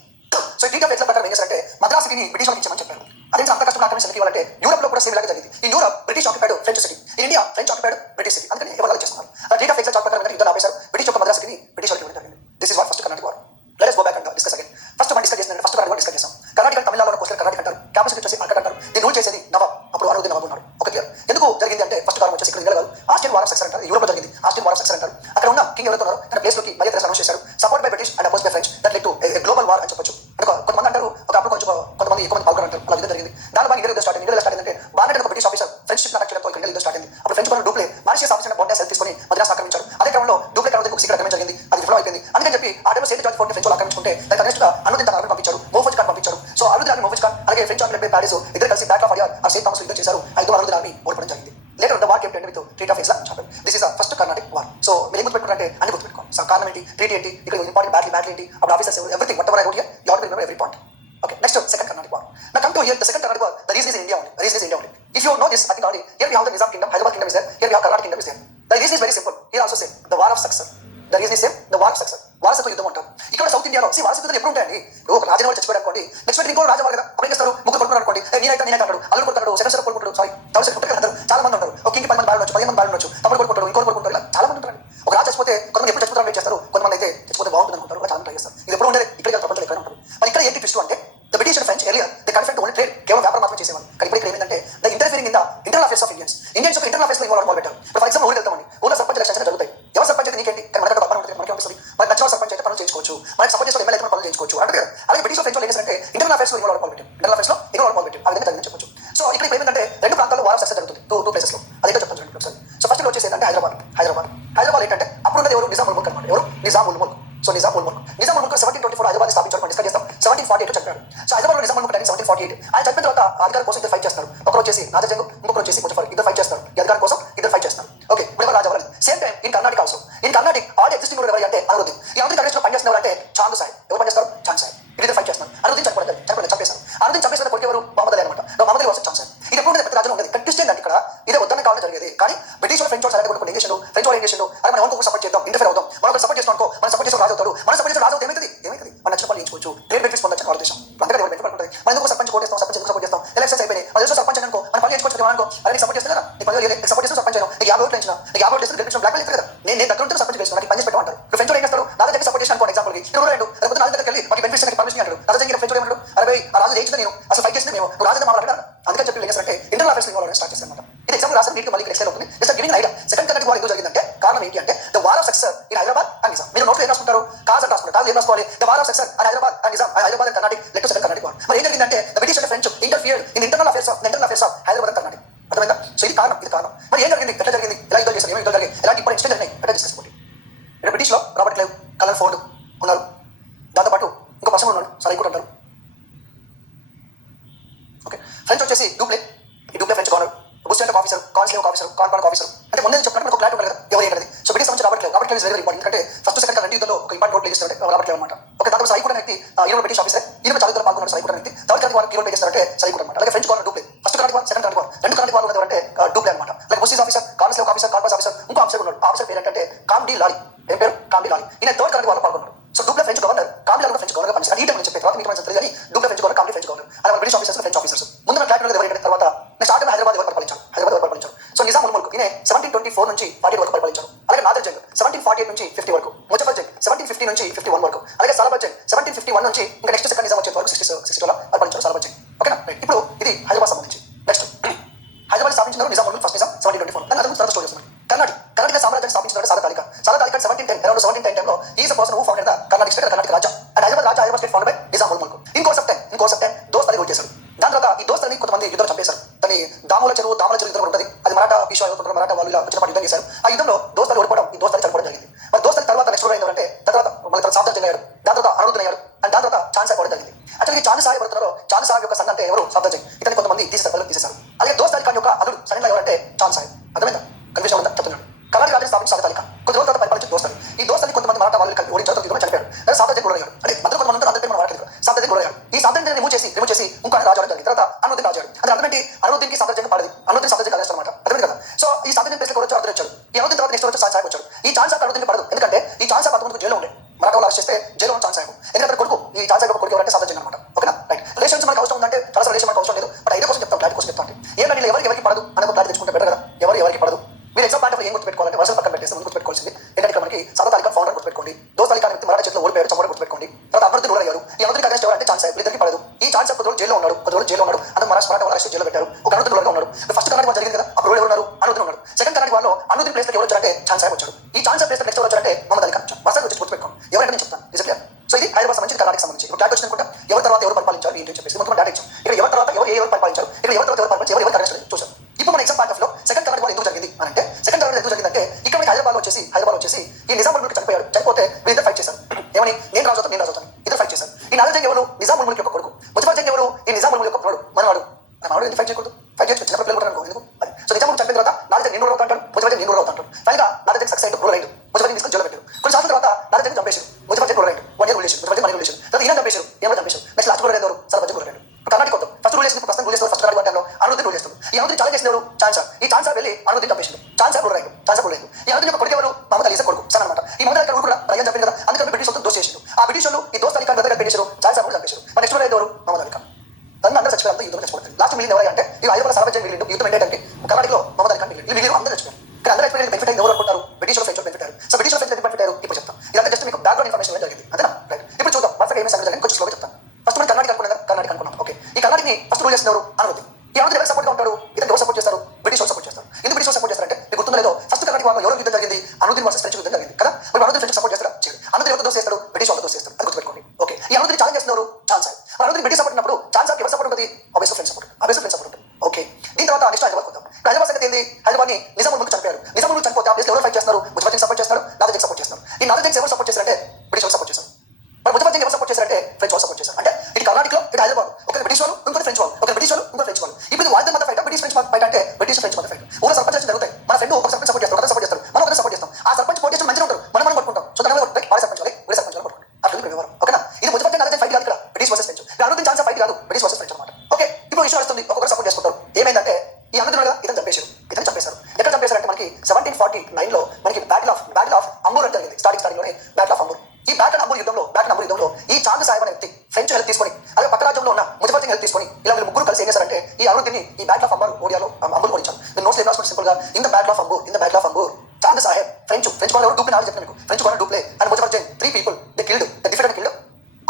సో ఈ ట్రీటీ ఆఫ్ ఎగ్లా ప్రకారం ఏం చేశారంటే మద్రాస్ సిటీని బ్రిటిష్ వాళ్ళకి ఇచ్చామని చెప్పారు. అదే అంత కష్టం ఆక్రమించి ఇవ్వాలంటే యూరోప్ లో కూడా సేమ్ ఇలాగే జరిగింది. ఈ Europe British occupied French city, in India French occupied British city. అందుకని ఎవరు చేస్తున్నారు. ఆ ట్రీటీ ఆఫ్ ఎగ్లా చాపల్ ప్రకారం యుద్ధం ఆపేశారు. బ్రిటిష్ యొక్క మద్రాస్ సిటీని బ్రిటిష్ వాళ్ళకి ఇవ్వడం జరిగింది. This is what first Carnatic war. Let us go back and discuss again. First మనం డిస్కస్ చేసిన ఫస్ట్ కర్ణాటిక్ డిస్కస్ చేసాం. కర్ణాటక తమిళనాడులో కోస్టల్ కర్ణాటక అంటారు, క్యాంపస్ వచ్చేసి అక్కడ అంటారు. దీన్ని రూల్ చేసేది నవాబ్. అప్పుడు అనుద్దీన్ నవాబ్ ఉన్నాడు. Okay clear. ఎందుకు జరిగింది అంటే ఫస్ట్ కారణం వచ్చేసి ఇక్కడ నిలగలదు. ఆస్ట్రియన్ వార్ ఆఫ్ సక్సెస్ అంటారు, యూరోప్ లో జరిగింది. ఆస్ట్రియన్ వార్ ఆఫ్ సక్సెస్ అంటారు. అక్కడ ఉన్న కింగ్ ఎవరైతే ఉన్నారో తన ప్లేస్ లోకి మళ్ళీ అనౌన్స్ చేశారు. సపోర్ట్ బై బ్రిటిష్ అండ్ అందుకని చెప్పి ఆ టైంలో సేతు జార్జ్ ఫోర్ట్ ఫ్రెంచ్ వాళ్ళు ఆక్రమించుకుంటే దానికి అగెన్స్ట్ గా అనుదిన్ తన ఆర్మీ పంపించారు, మోఫజ్ ఖాన్ పంపించారు. సో అనుదిన్ ఆర్మీ మోఫజ్ ఖాన్ అలాగే French army led by Paris ఇద్దరు కలిసి బ్యాటిల్ ఆఫ్ అడియార్ ఆ సేత్ థామస్ యుద్ధం చేశారు. అయితే అనుదిన్ ఆర్మీ ఓడిపోవడం జరిగింది. Later the war came to end with treaty of Aix la Chapelle. This is the first Carnatic war. So మీరు ఏం గుర్తుపెట్టుకుంటే అన్ని గుర్తుపెట్టుకోండి. సో కారణం ఏంటి, ట్రీటీ ఏంటి, ఇక్కడ ఇంపార్టెంట్ బ్యాటిల్ ఏంటి, అప్పుడు officers everything what ever I wrote here you have to remember every point. Okay, next second Carnatic War. Now come to here, the second Carnatic War. The reason is in India only. The reason is India only. If you know this, I think already here we have the Nizam kingdom, Hyderabad kingdom is there. Here we have Carnatic kingdom is there. The reason is very simple. Here also same. The war of success. The reason is same. The war of success. వారసత్వ యుద్ధం అంటారు. ఇక్కడ south ఇండియాలో వారసత్వ యుద్ధాలు ఎప్పుడు ఉంటాయండి? ఒక రాజావాళ్ళు చచ్చిపోయాడు అనుకోండి, నెక్స్ట్ వీక్ ఇంకో రాజావాళ్ళు కదా అప్పుడు ఏం చేస్తారు, ముగ్గురు కొడుకున్నారు అనుకోండి, నేనైతే అంటాడు, అల్లుడు కొడుతాడు, సెకండ్ సార్ కొడుకుంటాడు, సారీ థర్డ్ సార్ కొడుతారు కదా, చాలా మంది ఉంటారు. ఒక ఇంటికి 10 మంది బాలు ఉండొచ్చు, 15 మంది బాలు ఉండొచ్చు, తమ్ముడు కొడుకుంటారు, ఇంకో కొడుకుంటారు, ఇలా చాలా మంది ఉంటారు. ఒక రాజు చచ్చిపోతే కొంతమంది ఎప్పుడు చచ్చిపోతారని వెయిట్ చేస్తారు, కొంతమంది అయితే చచ్చిపోతే బాగుంటుంది అనుకుంటారు, చాలా ట్రై చేస్తారు. ఇది ఎప్పుడు ఉండేది, ఇక్కడ ప్రపంచంలో ఎక్కడ ఉంటారు. మరి ఇక్కడ ఏంటి ట్విస్ట్ అంటే the British and French earlier they conflict only trade, కేవలం వ్యాపారం మాత్రమే చేసేవాళ్ళు. కానీ ఇప్పుడు ఇక్కడ ఏమిటంటే the interfering in the internal affairs of Indians ఒక ఇంటర్నల్ అఫేర్స్ లో ఇన్వాల్వ్ పెట్టారు. ఇప్పుడు ఫర్ ఎగ్జాంపుల్ ఊరికి వెళ్తామండి, ఊళ్ళో సర్పంచ్ ఎలక్షన్స్ జరుగుతాయి. ఎవరు సర్పంచ్ అయితే నీకేంటి, కానీ మనకు అర్థం ఉంటుంది, మనకి అనిపిస్తుంది మనకి నచ్చిన సర్పంచ్ అయితే పనులు చేసుకోవచ్చు, మనకి సపోర్ట్ చేసిన ఎమ్మెల్యే పనులు చేసుకోవచ్చు అంటే. అలాగే బ్రిటిష్ ఫ్రెంచ్ ఏం చేశారంటే ఇంటర్నల్ అఫేర్స్ లో ఇన్వాల్వ్ పెట్టారు, ఇంటర్నల్ అఫేర్స్ లో ఇన్వాల్వ్ పెట్టారు. ఆ విధంగా జరిగిందని చెప్పొచ్చు. సో ఇక్కడ ఏమిటంటే రెండు ప్రాంతాల్లో వార్ ఆఫ్ సక్సెస్ జరుగుతుంది, టూ ప్లేసెస్ లో. అదేంటో చెప్తాను చూడండి ఒకసారి. సో ఫస్ట్ వచ్చేసి ఏంటంటే హైదరాబాద్ ఏంటంటే అప్పుడు ఉన్నది ఎవరు, నిజాం ఉల్ ముల్క్ అనమాట. ఎవరు, నిజాం ఉల్ ముల్క్. సో నిజాం ఉల్ ముల్క్ 1724 హైదరాబాద్ స్థాపించారు, మనం డిస్కస్ చేస్తాం. 1748 చెప్పాడు. సో హైదరాబాద్ నిజాం ఉల్ ముల్క్ 1748 ఆయన చెప్పిన తర్వాత అధికారం కోసం ఇద్దరు ఫైట్ చేస్తారు. ఒకరు వచ్చేసి నాజర్ ఇంకొకరు వచ్చేసి ముజఫర్, ఇద్దరు ఫైట్ చేస్తారు. ఈ అధికారం కోసం ఇద్దరు ఫైట్ చేస్తారు. ఓకే, ఇప్పుడు రాజా same time in Karnataka also. In Karnataka already existing ఎవరు అంటే అనురుద్దీన్. ఈ అనురుద్దీన్ కంట్రీస్ లో పనిచేస్తున్నారు అంటే చాంద్ సాయి. ఎవరు పనిచేస్తారు, చాంద్ సాయి. ఇద్దరు ఫైట్ చేస్తున్నారు. అనురుద్దీన్ చంపేశారు. అనురుద్దీన్ చంపేసిన కొడుకు ఎవరు, మహమ్మద్ అలీ అనమాట. మహమ్మద్ అలీ వర్సెస్ చాంద్ సాయి. ఇది ఎప్పుడు పెద్ద రాజ్యం ఉండేది. ట్విస్ట్ ఏంటంటే ఇక్కడ ఇదే వద్దన్న కాలంలో జరిగేది. కానీ బ్రిటిష్ ఫ్రెంచ్ వాళ్ళు సరైన కొన్ని ఇంగ్లీష్ ఫ్రెంచ్ వాళ్ళు ఏం చేసిండు, అరే మనం ఎవరికి సపోర్ట్ చేద్దాం, ఇంటర్ఫేర్ అవుతాం, మనం సపోర్ట్ చేస్తాం అనుకో, మనం సపోర్ట్ చేసిన రాజు అవుతాడు, మనం సపోర్ట్ చేసిన రాజు అవుతాడు, ఏమైతుంది మన నచ్చిన పనులు ఎంచుకోవచ్చు, ట్రేడ్ బెనిఫిట్స్ పొందొచ్చు భారతదేశం. అందుకని ఎవరు బెనిఫిట్ ఉంటుంది. మనం ఎందుకు సర్పంచ్ కోటేస్తాం, సర్పంచ్ ఎందుకు సపోర్ట్ చేస్తాం, ఎలక్షన్స్ అయిపోయినాయి, మన దేశం సర్పంచ్ అనుకో, మన పని ఎంచుకోవచ్చు అనుకో, అరే నీకు సపోర్ట్ చేస్తే కదా, నీ పని నీకు సపోర్ట్ చేస్తే సర్పంచ్ నీకు 50 ఓట్లు పెంచిన, నీకు 50 ఓట్లు చేస్తే గెలిపించిన బ్లాక్ బెల్ట్ కదా, నేను దగ్గర ఉంటే సర్పంచ్ చేస్తాను, నాకు పని చేసి పెట్టమంటారు. ఇప్పుడు ఫ్రెంచ్ ఏం చేస్తారు, రాజా దగ్గర సపోర్ట్ చేసిన అనుకో, ఎగ్జాంపుల్ కి ఇక్కడ రెండు లేకపోతే రాజు దగ్గరికి వెళ్ళి మాకు బెనిఫిట్స్ నాకు పర్మిషన్ అంటారు. రాజా దగ్గర ఫ్రెంచ్ ఏమంటారు, అరే ఆ రాజు జయించింది నేను, అసలు ఫైట్ చేస్తే మేము నువ్వు రాజు మాట్లాడారు. అందుకని చెప్పి ఏం చేస్తారంటే ఇంటర్నల్ అఫేర్స్ ఇన్వాల్వ్ స్టార్ట్ చేస్తారు అనమాట. ఇది ఎగ్జాంపుల్ రాసిన నీటికి మళ్ళీ ఎక్స్ప్లెయిన్ అవుతుంది. Just giving idea. Second Carnatic war ఎందుకు జరిగిందంటే కారణం ఏంటి అంటే the war of success in Hyderabad and Nizam. మీరు నోట్లో ఏం రాసుకుంటారు, కాజ్ అని రాసుకుంటారు. కాజ్ ఏం రాసుకోవాలి, the war of success and Hyderabad and Nizam. Hyderabad and Carnatic led to second Carnatic war. మరి ఏం జరిగిందంటే the British and French interfered in internal affairs of Hyderabad and Carnatic. అర్థమైందా? సో ఇది కారణం. మరి ఏం జరిగింది, ఎట్లా జరిగింది, ఎలా యుద్ధాలు చేశారు, ఏమి యుద్ధాలు జరిగాయి, ఎలాంటి ఇంపార్టెంట్ ఇన్సిడెంట్స్ జరిగినాయి అంటే డిస్కస్ చేసుకోండి. ఇక్కడ బ్రిటిష్ లో రాబర్ట్ క్లైవ్, కలర్ ఫోర్డ్ ఉన్నారు. దాంతోపాటు ఇంకో పర్సన్ ఉన్నాడు, సరైకుట్ అంటారు. ఓకే, ఫ్రెంచ్ వచ్చేసి డూప్లే. ఈ డూప్లే ఫ్రెంచ్ గవర్నర్, బుష్ అంటే ఆఫీసర్, కాన్స్లేవ్ ఆఫీసర్, కాన్పార్క్ ఆఫీసర్. అంటే ముందే చెప్పినట్టు మనకు క్లారిటీ ఉండాలి కదా ఎవరు ఏంటది. సో బ్రిటిష్ సంబంధించి Robert Clive is very important. ఎందుకంటే ఫస్ట్ సెకండ్ రెండు యుద్ధంలో ఒక ఇంపార్టెంట్ రోల్ ప్లే చేస్తారంటే రాబర్ట్ క్లైవ్ అనమాట. ఓకే, దాంట్లో సరైకుట్ అనే వ్యక్తి ఈయన బ్రిటిష్ ఆఫీసర్, ఈయన చాలా పాల్గొన్నారు. సరైకుట్ అనే వ్యక్తి థర్డ్ కర్ణాటిక్ వార్ ప్లే చేస్తారంటే సరైకుట్ అనమాట. అలాగే French governor Dupleix, first Carnatic war, second Carnatic war, రెండు కర్ణాటిక్ వార్ ఉన్నది అంటే డూప్లే అనమాట. అలాగే బుష్ ఆఫీసర్, కాన్స్లేవ్ ఆఫీసర్, కాన్పార్క్ ఆఫీసర్, ఇంకో ఆఫీసర్ ఉన్నాడు. ఆఫీసర్ పేరు ఏంటంటే కామ్డీ లారీ. ఏం పేరు, కామ్డీ లారీ. ఈయన థర్డ్ కర్ణాటిక్ వార్ పాల్గొన్నారు. So Dupleix French governor, Comte Lally French governor పనిచేస్తారు. ఈ టైం చెప్పే తర్వాత మీకు తెలియదు కానీ Dupleix French governor, Comte French governor. అలాగే బ్రిటిష్ ఆఫీసర్స్, ఫ్రెంచ్ ఆఫీసర్స్. ముందు క్లారిటీ ఉన్నది ఎవరు తర్వాత నెక్స్ట్ ఆటం హైదరాబాద్ ఎవరు పరిపాలించారు, సో నిజాం ఉల్ ముల్క్ ఈయన 1724 నుంచి 48 వరకు పరిపాలించారు. అలాగే నాదర్ జంగ్ 1748 నుంచి 50 వరకు, ముజఫర్ జంగ్ 1750 నుంచి 51 వరకు, అలాగే సాలాబాద్ జంగ్ 1751 నుంచి ఇంకా నెక్స్ట్ సెకండ్ నిజాం వచ్చే వరకు 60 వరకు పరిపాలించారు సాలాబాద్ జంగ్. ఓకేనా? ఇప్పుడు ఇది హైదరాబాద్ సంబంధించి. నెక్స్ట్ హైదరాబాద్ స్థాపించిన నిజాం ఉల్ ముల్క్, ఫస్ట్ నిజాం 1724. దాని అదే తర్వాత స్టోరీ చేస్తున్నాం. కర్ణాటక సామ్రాజ్యాన్ని స్థాపించిన సాలత్ అలీ ఖాన్ 1710 అరౌండ్ 1710 టైంలో is person who founded the Karnataka state, Karnataka raja and Hyderabad state founded by Nizam ul Mulk. ఇంకో సప్టైన్ దోస్త్ అలీ రూల్ చేశారు. దాని తర్వాత ఈ దోస్త్ అలీ కొంతమంది యుద్ధం చంపేశారు. దాన్ని దామోల చెరువు యుద్ధం ఉంటుంది. అది మరాఠా పీషా అవుతుంటారు, మరాఠా వాళ్ళు ఇలా వచ్చిన యుద్ధం చేశారు. ఆ యుద్ధంలో దోస్త్ అలీ ఓడిపోవడం, ఈ దోస్త్ అలీ చనిపోవడం జరిగింది. మరి దోస్త్ అలీ తర్వాత నెక్స్ట్ అయింది అంటే తర్వాత మళ్ళీ సాఫ్జంగ్ జంగ్ అయ్యారు, దాని తర్వాత అనురుద్దీన్ అయ్యారు అండ్ దాని తర్వాత చాంద్ సాయి కూడా జరిగింది. యాక్చువల్లీ చాంద్ సాయి ఎవరుతున్నారో, చాంద్ సాయి యొక్క సన్ అంటే ఎవరు, సాఫ్జంగ్ జంగ్. ఇతని కొంతమంది తీసేశారు. అలాగే దోస్త్ అలీ ఖాన్ యొక్క అల్లుడు సరైన ఎవరంటే చాంద్ సాయి. అర్థమైందా? కన్ఫ్యూజన్ ఉందా చెప్తున్నాడు. కర్ణాటక రాజ్యం స్థాపించిన సాలత్ అలీ ఖాన్ కొద్ది రోజుల తర్వాత పరిపాలించిన దోస్త్ అలీ. ఈ దోస్త్ అలీ కొంతమంది మరాఠా వాళ్ళు కలిపి ఓడించారు, యుద్ధంలో చనిపోయారు. సాఫ్జంగ్ జంగ్ కూడా అయ్యారు. అంటే అందరూ కొంతమంది అందరికీ మనం వాడలేదు. సాఫ్జంగ్ జంగ్ కూడా అయ్యారు. ఈ సాఫ్జంగ్ జంగ్ రిమూవ్ చేసి ఇంకో రాజు జరిగింది. తర్వాత అనురుద్దీన్ రాజు. అంటే అర్థం ఏంటి, అనురుద్దీన్కి సాఫ్జంగ్ జంగ్ పడదు, అనురుద్దీన్ సాఫ్జంగ్ కలిసి అనమాట. అర్థం కదా? సో ఈ సాఫ్జంగ్ ప్లేస్ లో కూడా అర్థం వచ్చాడు. ఈ అనురుద్దీన్ తర్వాత నెక్స్ట్ వచ్చి చాంద్ సాయి వచ్చాడు. ఈ చాంద్ సాయి అనురుద్దీన్ పడదు, ఎందుకంటే ఈ చాంద్ సాయి 11 జైల్లో ఉండే, మరాఠా వాళ్ళు అరెస్ట్ చేస్తే జైల్లో ఉన్న చాంద్ సాయి. ఎందుకంటే కొడుకు ఈ చాంద్ సాయి కొడుకు ఎవరంటే సాఫ్జంగ్ జంగ్ అనమాట. ఓకేనా? రైట్. రిలేషన్స్ మనకు అవసరం ఉందంటే చాలా రిలేషన్ మనకు అవసరం లేదు. బట్ ఐడియా కోసం చెప్తాం, క్లారిటీ కోసం చెప్తాం. ఏంటంటే ఎవరికి పడదు అనే క్లారిటీ తెచ్చుకుంటే బెటర్ కదా. ఎవరికి పడదు. మీరు ఎగ్జామ్ పాయింట్ ఏం గుర్తుపెట్టుకోవాలంటే వర్షం పక్కన పెట్టేస్తే ముందు గుర్తుపెట్టుకోవాల్సింది ఏంటంటే ఇక్కడ మనకి సాలత్ అలీ ఖాన్ ఫౌండర్ గుర్తుపెట్టుకోండి. దోస్త్ అలీ ఖాన్ వ్యక్తి మరాఠా చేతిలో ఓడిపోయారు, చంపడం గుర్తుపెట్టుకోండి. తర్వాత అనురుద్దీన్ రూల్ అయ్యారు. ఈ అనురుద్దీన్ అగెన్స్ట్ ఎవరంటే చాంద్ సాయి. ఇద్దరికి పడదు. ఈ చాంద్ సాయి కొద్ది రోజులు జైల్లో ఉన్నాడు. అందరూ మరాఠా వాళ్ళు అరెస్ట్ జైల్లో పెట్టారు. ఒక అనురుద్దీన్ రూల్గా ఉన్నాడు. ఫస్ట్ కర్ణాటక వార్ జరిగింది కదా, అప్పుడు ఎవరు ఉన్నారు, అనురుద్దీన్ ఉన్నాడు. సెకండ్ కర్ణాటక వార్లో అనురుద్దీన్ ప్లేస్ ఎవరు వచ్చారంటే చాంద్ సాయి వచ్చాడు. ఈ చాంద్ సాయి ప్లేస్ నెక్స్ట్ ఎవరు వచ్చారంటే మహమ్మద్ అలీ ఖాన్. వరుసగా వచ్చి గుర్తుపెట్టుకోండి. ఎవరంటే నేను చెప్తాను. Is clear? సో ఇది హైదరాబాద్ సంబంధించి, కర్ణాటక సంబంధించి. ఇప్పుడు క్లారిటీ వచ్చిందనుకుంటా. ఎవరి తర్వాత ఎవరు పరిపాలించారు ఏంటి అని చెప్పేసి మొత్తం డేటా ఇచ్చాం. ఇక్కడ ఎవరి తర్వాత ఎవరు పరిపాలించారు, ఇక్కడ ఎవరి తర్వాత ఎవరు పరిపాలించారు, ఎవరు అరెస్ట్ చూసాం. ఇప్పుడు మన ఎగ్జామ్ పాయింట్ ఆఫ్ లో సెకండ్ కర్ణాటక వార్ ఎందుకు జరిగింది అంటే, సెకండ్ కర్ణాటక ఎందుకు జరిగిందంటే ఇక్కడ హైదరాబాద్ వచ్చేసి ఈ నిజాం ఉల్ ముల్క్ చనిపోతే వీళ్ళిద్దరు ఫైట్ చేశారు. ఏమని నేను రాజు అవుతాను ఇద్దరు ఫైట్ చేశారు. ఈ నాలుగు జంగ్ ఎవరు? నిజాం ఉల్ ముల్క్ యొక్క కొడుకు. ముజఫర్ జంగ్ ఎవరు? ఈ నిజాం ఉల్ ముల్క్ యొక్క మనవాడు. మనవాడు ఎందుకు ఫైట్ చేయకూడదు? ఫైట్ చేయొచ్చు, చిన్నప్పుడు పిల్లలు ఉంటారు ఎందుకు? సో నిజాం చనిపోయిన తర్వాత నాలుగు జంగ్ నేను అవుతా అంటాడు, ముజఫర్ జంగ్ నేను అవుతా అంటాడు. ఫైనల్గా నాలుగు జంగ్ సక్సెస్ అయ్యి రూల్ అయ్యాడు. ముజఫర్ తీసుకొని జైలు పెట్టారు. కొన్ని సంవత్సరాల తర్వాత నాలుగు జంగ్ చంపేశారు. ముజఫర్ జంగ్ రూల్ అయ్యాడు. 1 year రూల్ చేశారు. ముజఫర్ జంగ్ మనీ రూల్ చేశారు. తర్వాత ఈయన చంపేశారు. ఏమో చంపేశారు. నెక్స్ట్ లాస్ట్ రూల్ అయ్యారు సర్పంచ్ రూల్ అయ్యాడు. కర్ణాటక కొత్త ఫస్ట్ రూల్ చేసిన ప్రస్తుతం రూల్ చేస్తారు. ఫస్ట్ కర్ణాటక టైంలో అనుమతి రూల్ చేస్తారు. ఈ అనుమతి చాలా చేసినారు ఛాన్సర్. ఈ ఛాన్సర్ వెళ్ళి అనుమతి చంపేశారు. ఛాన్సర్ రూల్ అయ్యాడు. ఛాన్సర్ రూల్ అయ్యాడు. ఈ అనుమతి యొక్క కొడుకు ఎవరు? మహమ్మద్ అలీ కొడుకు సన్ అనమాట. ఈ మహమ్మద్ అలీ కొడుకు కూడా రయ్యాన్ చంపారు కదా, అందుకని బ్రిటిష్ వాళ్ళు దోష చేశారు. ఆ బ్రిటిష్ వాళ్ళు ఈ దోస్త్ అలీ ఖాన్ దగ్గర పెట్టేశారు. ఛాన్సర్ కూడా చంపేశారు. మరి నెక్స్ట్ రూల్ అయ్యేది ఎవరు? మహమ్మద్ అలీ ఖాన్. దాన్ని అందరూ చచ్చిపోయారు. యుద్ధం చచ్చిపోతారు. లాస్ట్ మిగిలిన ఎవరు అంటే ఈ హైదరాబాద్ సర్వజన్ మిగిలిండు. యుద్ధం ఏంటంటే కర్ణాటకలో మహమ్మద్ అలీ ఖాన్ మిగిలిండు. అందరూ చచ్చిపోయారు. కానీ అందరూ చచ్చిపోయిన బెనిఫిట్ అయింది ఎవరు అనుకుంటారు? బ్రిటిష్ ఫ్రెంచ్ బెనిఫిట్ అయ్యారు. సో బ్రిటిష్ ఫ్రెంచ్ బెనిఫిట్ అయ్యారు. ఇప్పుడు చెప్తాం. ఇదంతా జస్ట్ మీకు బ్యాక్గ్రౌండ్ ఇన్ఫర్మేషన్ జరిగింది అంతేనా? రైట్. ఇప్పుడు చూద్దాం పర్ఫెక్ట్ ఏమి జరిగింది కొంచెం స్లోగా చెప్తాను. ఫస్ట్ మనం కర్ణాటక అనుకున్నాం. కర్ణాటక అనుకున్నాం. ఓకే, ఈ కర్ణాటకని ఫస్ట్ రూల్ చేస్తున్నారు అనుమతి. ఈ అనుమతి ఎవరు సపోర్ట్గా ఉంటారు? ఇతను ఎవరు సపోర్ట్ చేస్తారు? బ్రిటిష్ వాళ్ళు సపోర్ట్ చేస్తారు. ఎందుకు బ్రిటిష్ సపోర్ట్ చేస్తారంటే మీకు గుర్తుందో లేదో ఫస్ట్ కర్ణాటక వాళ్ళు ఎవరు యుద్ధం జరిగింది? అనుమతి వర్సెస్ ఫ్రెంచ్ యుద్ధం జరిగింది కదా. మరి అనుమతి ఫ్రెంచ్ సపోర్ట్ చేస్తారా? చేయరు. అనుమతి ఎవరు దోష చేస్తారు? బ్రిటిష్ వాళ్ళు దోష చేస్తారు. అది గుర్తుపెట్టుకోండి. ఓకే, ఈ అనుమతిని ఛాలెంజ్ చేస్తున్నారు ఛాన్సర్. మరి అనుమతి బ్రిటిష్ సపోర్ట్ ఉన్నప్పుడు ఛాన్సర్ ఎవరు సపోర్ట్ ఉంటుంది? Obviously French support. Obviously French support ఉంటుంది. ఓకే, దీని తర్వాత నెక్స్ట్ హైదరాబాద్ కొద్దాం. హైదరాబాద్ సంగతి ఏంది? హైదరాబాద్ ని నిజాం ఉల్ ముల్క్ చంపారు. నిజాం ఉల్ ముల్క్ చనిపోతే ఆ ప్లేస్ ఎవరు ఫైట్ చేస్తారు? ముజఫర్ జంగ్ సపోర్ట్ చేస్తారు, నాదర్ జంగ్ సపోర్ట్ చేస్తారు. ఈ నాదర్ జంగ్ ఎవరు సపోర్ట్ చేస్తారంటే బ్రిటిష్ వాళ్ళు సపోర్ట్ చేస్తారు. మరి ముజఫర్ జంగ్ ఎవరు సపోర్ట్ చేస్తారంటే ఫ్రెంచ్ వాళ్ళు సపోర్ట్ చేస్తారు. అంటే ఇటు కర్ణాటకలో ఇటు హైదరాబాద్ ఒక బ్రిటిష్ వాళ్ళు ఇంకొక ఫ్రెంచ్ వాళ్ళు, ఒక బ్రిటిష్ వాళ్ళు ఇంకొక ఫ్రెంచ్ వాళ్ళు. ఇప్పుడు వాళ్ళ మధ్య ఫైట్ బ్రిటిష్ ఫ్రెంచ్ ఫైట్ అంటే బ్రిటిష్ ఫ్రెంచ్ మధ్య ఫైట్. ఊళ్ళో సర్పంచ్ జరుగుతాయి. మన ఫ్రెండ్ ఒక సర్పంచ్ సపోర్ట్ చేస్తారు, ఒక సపోర్ట్ చేస్తారు, మనం ఒకరు సపోర్ట్ చేస్తాం. ఆ సర్పంచ్ పోటీ మంచిగా ఉంటారు, మనం పట్టుకుంటాం. సో దాని వాళ్ళ సర్పంచ్ వాళ్ళే వీళ్ళ సర్పంచ్ వాళ్ళు పట్టుకుంటాం. అట్లా వ్యవహారం. ఓకేనా? ఇది ముజఫర్ జంగ్ నాదర్ ఫైట్ కాదు, ఇక్కడ బ్రిటిష్ వర్సెస్ ఫ్రెంచ్. అనుమతి ఛాన్స్ ఫైట్ కాదు, బ్రిటిష్ వర్సెస్ ఫ్రెంచ్ అనమాట. ఓకే, ఇప్పుడు ఇష్యూ వస్తుంది. ఒక్కొక్కరు సపోర్ట్ చేసుకుంటారు. ఏమైందంటే ఈ అనుమతి కదా ఇతను చంపేశారు. ఇతను చంపేశారు. ఎక్కడ చంపేశారంటే మనకి 1749 లో మనకి బ్యాటిల్ ఆఫ్ అంబూర్ అంటే జరిగింది. స్టార్టింగ్ లోనే బ్యాటిల్ ఆఫ్ అంబూర్. ఈ బ్యాటిల్ అంబూర్ యుద్ధంలో ఈ చాంద్ సాహెబ్ అనే వ్యక్తి ఫ్రెంచ్ హెల్ప్ తీసుకొని అదే పక్క రాజ్యంలో ఉన్న ముజఫర్ జంగ్ హెల్ప్ తీసుకొని ఇలా వీళ్ళు ముగ్గురు కలిసి ఏం చేశారంటే ఈ అనుమతిని ఈ బ్యాటిల్ ఆఫ్ అంబూర్ ఓడియాలో అంబూర్ ఓడించారు. నోట్స్ రాసుకుంటే సింపుల్ గా in the battle of Ambur Chand Sahib French వాళ్ళు ఎవరు డూప్లే చెప్పాను మీకు. ఫ్రెంచ్ వాళ్ళు Dupleix and Muzaffar Jang 3 people they killed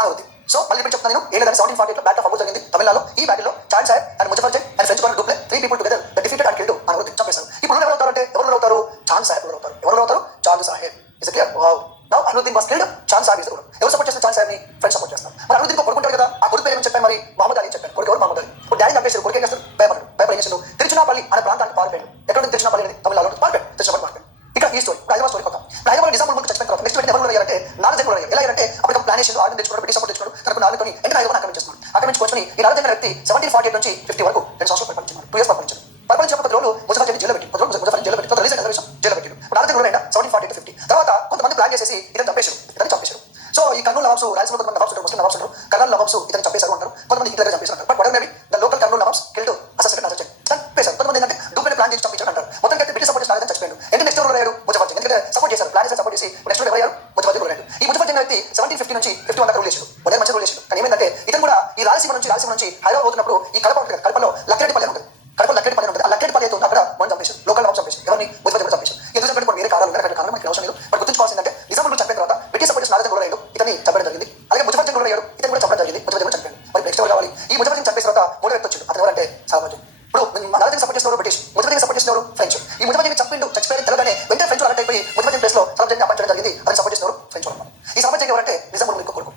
అనుమతి. సో మళ్ళీ ఇప్పుడు చెప్తాను నేను. ఏంటంటే 1748 బ్యాటిల్ ఆఫ్ అంబూర్ జరిగింది తమిళనాడులో. ఈ బ్యాటిల్లో Chand Sahib and Muzaffar Jang and French వాళ్ళు Dupleix 3 people together they defeated and killed అనుమతి చంపేశారు. ఇప్పుడు ఎవరు అవుతారంటే ఎవరు అవుతారు? చాంద్ సాహెబ్ అవుతారు. ఎవరు అవుతారు? Chand Sahib. Is clear? Wow. Now Anwaruddin was killed. Chand Sahib is ఎవరు సపోర్ట్ చేస్తారు? చాంద్ సాహెబ్ ని ఫ్రెంచ్ సపోర్ట్ చేస్తారు. మరి అనుద్దీన్ కొడుకుంటారు కదా, ఆ కొడుకు పేరు ఏమని చెప్పాను? మరి మహమ్మద్ అలీ చెప్పాను. కొడుకు ఎవరు? మహమ్మద్ అలీ. ఇప్పుడు డాడీ చంపేశారు. కొడుకు ఏం చేస్తారు? భయపడి ఏం చేశారు? తిరుచునాపల్లి అనే ప్రాంతానికి పారిపోయాడు. ఎక్కడ ఉంది తిరుచునాపల్లి అనేది? తమిళనాడులో పారిపోయాడు. తిరుచునాపల్లి పారిపోయాడు. ఇక ఈ స్టోరీ హైదరాబాద్ స్టోరీ కొత్త. హైదరాబాద్ నిజాం ఉల్ ముల్క్ చచ్చిపోయిన తర్వాత నెక్స్ట్ ఎవరు అయ్యారంటే నాలుగు జంగ్ అయ్యారు. ఎలా అయ్యారంటే అప్పుడు ప్లాన్ చేసి ఆర్డర్ తెచ్చుకోవడం, బ్రిటిష్ సపోర్ట్ తెచ్చుకోవడం, తనకు నాలుగుని ఎంటర్ హైదరాబాద్ ఆక్రమించేస్తున్నాడు. ఆక్రమించుకొని ఈ నాలుగు జంగ్ వ్యక్తి 1748 నుంచి 50 వరకు 2 సంవత్సరాలు పరిపాలించారు. 2 years పరిపాలించారు. పరిపాలించిన 10 రోజులు ముజఫర్ జంగ్ జైలు పెట్టి, 10 రోజులు ముజఫర్ జైలు పెట్టి, తర్వాత రిలీజ్ అయిన జైలు పెట్టి నాలుగు జంగ్ 1748 to 50 తర్వాత కొంతమంది ప్లాన్ చేసేసి ఇతను చంపేశారు. సో ఈ కర్నూలు నవాబ్స్, రాయలసీమ కొంతమంది నవాబ్స్ ఉంటారు, ముస్లిం నవాబ్స్ ఉంటారు. కర్నూలు నవాబ్స్ ఇతను చంపేశారు అంటారు, కొంతమంది హిట్లర్ చంపేశారు అంటారు. But other the local Kurnool nawabs killed assassinate Nadir Jang చంపేశారు. కొంతమంది ఏంటంటే డూప్లే ప్లాన్ చేసి చంపించారు అంటారు. మొత్తం అయితే బ్రిటిష్ సపోర్ట్ చేసిన చచ్చిపోయాడు. ఎందుకంటే నెక్స్ట్ ఎవరు అయ్యాడు? ముజఫర్ జంగ్. ఎందుకంటే సపోర్ట్ చేశారు, ప్లాన్ చేసి సపోర్ట్ చేసి నెక్స్ట్ ఎవరు అయ్యారు? ముజఫర్ జంగ్ అయ్యాడు. ఈ ముజఫర్ జంగ్ వ్యక్తి 1750 నుంచి 51 దాకా రూల్ చేశాడు. మొదటి మంచి రూల్ చేశాడు. కానీ ఏమైందంటే ఇతను కూడా ఈ రాయలసీమ నుంచి హైదరాబాద్ పోతున్నప్పుడు ఈ కడప ఉంటుంది, కడపలో లక్కిరెడ్డిపల్లి ఉంటుంది. కడప లక్కిరెడ్డిపల్లి ఉంటుంది. ఆ లక్కిరెడ్డిపల్లి అయితే అక్కడ మనం చంపేశారు. లోకల్ నవాబ్ చంపేశారు. ఎవరిని? ముజఫర్ జంగ్ చంపేశారు. ఎందుకు చంపేట వేరే కారణాలు ఉన్నాయి, కారణం మనకి అవసరం లేదు. బట్ గుర్తుంచుకోవాల్సిందంటే నిజాం ఉల్ ముల్క్ చంపిన తర్వాత బ్రిటిష్ సపోర్ట్ చేసిన నాదర్ జంగ్ అయ్యాడు. ఇతన్ని చంపడం జరిగింది. అలాగే ముజఫర్ జంగ్ అయ్యాడు. ఇతను కూడా చంపడం జరిగింది. ముజఫర్ జంగ్ చంపాడు. మరి నెక్స్ట్ ఎవరు కావాలి? ఈ ముజఫర్ జంగ్ చంపేసిన తర్వాత మూడో వ్యక్తి వచ్చాడు. అతను ఎవరంటే సాహెబ్. ఇప్పుడు నాదర్ జంగ్ సపోర్ట్ చేసినవారు బ్రిటిష్, ముజఫర్ జంగ్ సపోర్ట్ చేసినవారు ఫ్రెంచ్. ఈ ముజఫర్ జంగ్ చచ్చిపోయిన తెలగానే వెంటనే ఫ్రెంచ్ అలర్ట్ అయిపోయి ముజఫర్ జంగ్ ప్లేస్ లో సాహెబ్ జంగ్ అపాయింట్ చేయడం జరిగింది. అతను సపోర్ట్ చేసినవారు ఫ్రెంచ్ వాళ్ళు. ఈ సాహెబ్ జంగ్ ఎవరంటే నిజాం ఉల్ ముల్క్ కొడుకు.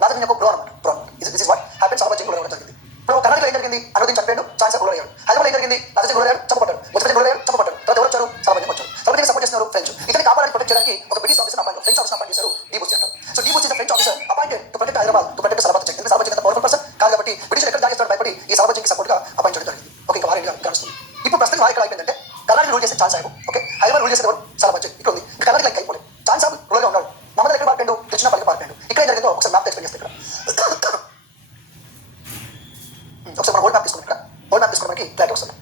నాదర్ జంగ్ యొక్క బ్రో అనమాట. This is what happen. Saheb Jung కూడా జరిగింది. ఇప్పుడు కర్ణాటకలో ఏం జరిగింది? అనుద్దీన్ చంపాడు, ఛాన్స్ సాహెబ్ అయ్యాడు. హైదరాబాద్ ఏం జరిగింది? నాదర్ జంగ్ అయ్యాడు, చంపబడ్డాడు. ముజఫర్ జంగ్ అయ్యాడు, చంపబడ్డాడు. తర్వాత ఎవరు వచ్చారు? సాహెబ్ జంగ్ వచ్చారు. సాహెబ్ జంగ్ సపోర్ట్ చేసినారు ఫ్రెంచ్. ఇతని కాపాడాలని ప్రొటెక్ట్ చేయడానికి ఒక British officer French officer appoint చేశారు. డీబూసీ అంటారు. So de Bussy is French officer appointed to protect Hyderabad, to protect Sahib Jang. Sahib Jang powerful person కాదు కాబట్టి బ్రిటిష్ ఎక్కడ దాగేస్తాడు భయపడి ఈ సాహెబ్ జంగ్ సపోర్ట్ గా అపాయింట్ చేయడం జరిగింది. ఓకే, ఇంకా వారి గమనిస్తుంది. ఇప్పుడు ప్రస్తుతం వారు ఇక్కడ అయిపోయిందంటే కర్ణాటక రూల్ చేసే చాంద్ సాహెబ్. ఓకే, హైదరాబాద్ రూల్ చేసేది ఎవరు? సాహెబ్ జంగ్. ఇక్కడ ఉంది. కర్ణాటక లైక్ అయిపోలేదు. చాంద్ సాహెబ్ రూల్ గా ఉన్నాడు. మహమ్మద్ ఎక్కడ పారిపోయాడు? తిరుచునాపల్లికి పారిపోయాడు. ఇక్కడ ఏం జరిగిందో ఒకసారి మ్యాప్ ఎక్స్ప్లెయిన్ చేస్తే ఒకసారి మనం ఓల్డ్ మ్యాప్ తీసుకుని ఇక్కడ ఓల్డ్ మ్యాప్ తీసుకుని మనకి క్లారిటీ వస్తుంది.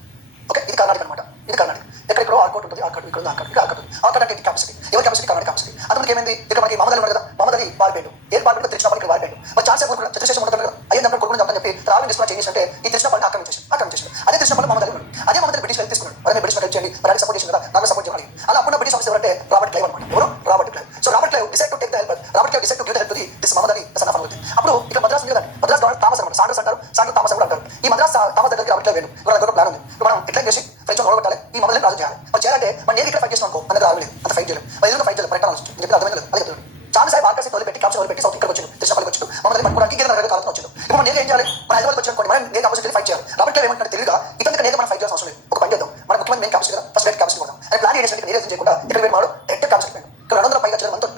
ఓకే, ఇది కర్ణాటక అనమాట. ఇది కర్ణాటక. ఎక్కడెక్కడో ఆర్కోట్ ఉంటుంది, ఆర్కోట్ ఇక్కడ ఉంది, ఆర్కోట్ ఉంది. ఆర్కోట్ అంటే కెపాసిటీ. ఎవరి కెపాసిటీ? కర్ణాటక కెపాసిటీ. అంతమందికి ఏమైంది? ఇక్కడ మనకి మహమ్మద్ అలీ ఉన్నాడు కదా, మహమ్మద్ అలీ పారిపోయాడు. ఏం పారిపోయాడు? తిరుచునాపల్లికి పారిపోయాడు. మరి ఛాన్స్ సాహెబ్ కూడా చంద్రశేషం ఉంటుంది కదా, అయ్యింది కొడుకుని చంపని చెప్పి రావడం తీసుకున్న చేంజ్ అంటే ఈ తిరుచునాపల్లిని ఆక్రమించేసాడు. అదే తిరుచునాపల్లి మహమ్మద్ అలీ ఉన్నాడు. అదే మహమ్మద్ అలీ బ్రిటిష్ హెల్ప్ తీసుకున్నాడు. అదే బ్రిటిష్ హెల్ప్ చేయండి, మరి సపోర్ట్ చేసింది కదా, నాకు సపోర్ట్ చేయాలి. అలా అప్పుడు బ్రిటిష్ ఆఫీసర్ అంటే రాబర్ట్ క్లైవ్ అనమాట. ఎవరు? Robert Clive. So Robert Clive decide to take the help. Robert Clive decide to give the help to this Muhammad Ali son of Anwaruddin. అప్పుడు ఇక్కడ మద్రాస్ ఉంది కదా, మద్రాస్ గవర్నర్ థామస్ అనమాట. సాండర్స్ అంటారు, సాండర్ థామస్ కూడా అంటారు. ఈ మద్రాస్ థామస్ దగ్గరికి రాబర్ట్ క్లైవ్ వేడు. ఇక్కడ దగ్గర ప్లాన్ ఉంది. ఇప్పుడు మనం ఎట్లా చేసి ఫ్రెంచ్ ఓడగొట్టాలి, ఈ మహమ్మద్ అలీ రాజు చేయాలి. మరి చేయాలంటే మనం నేను ఇక్కడ ఫైట్ చేసిన అనుకో అనేది రాలేదు, అంత ఫైట్ చేయలేదు. మరి ఎందుకు ఫైట్ చేయలేదు? ప్రయత్నం చెప్పి అర్థమైంది. అదే చెప్తున్నాడు. చాంద్ సాహెబ్ ఆర్కర్స్ వదిలిపెట్టి క్యాప్షన్ వదిలిపెట్టి సౌత్ ఇక్కడ వచ్చాడు, తిరుచునాపల్లికి వచ్చాడు. మహమ్మద్ అలీ పట్టుకోవడానికి గిరిజన కాలంలో వచ్చాడు. ఇప్పుడు మనం ఏం చేయాలి? మన హైదరాబాద్ వచ్చి అనుకోండి, మనం నేను ఆపోజిట్ ఫైట్ చేయాలి. రాబర్ట్ క్లైవ్ ఏమంటాడు తెలియగా ఇతను నేను మనం ఫైట్ చేయాల్సిన అవసరం లేదు. ఒక పని చేద్దాం, మన ముఖ్యమంత్రి నేను క్యాప్షన్ కదా, ఫస్ట్ డైరెక్ట్ క్యాప్షన్ కొడదాం అని ప్లాన్ చేసి నేనే చేయకుండా ఇక్కడ వేరు మాడు డైరెక్ట్ క్యాప్షన్ పెట్టాడు. ఇక్కడ 200 పైగా మనతో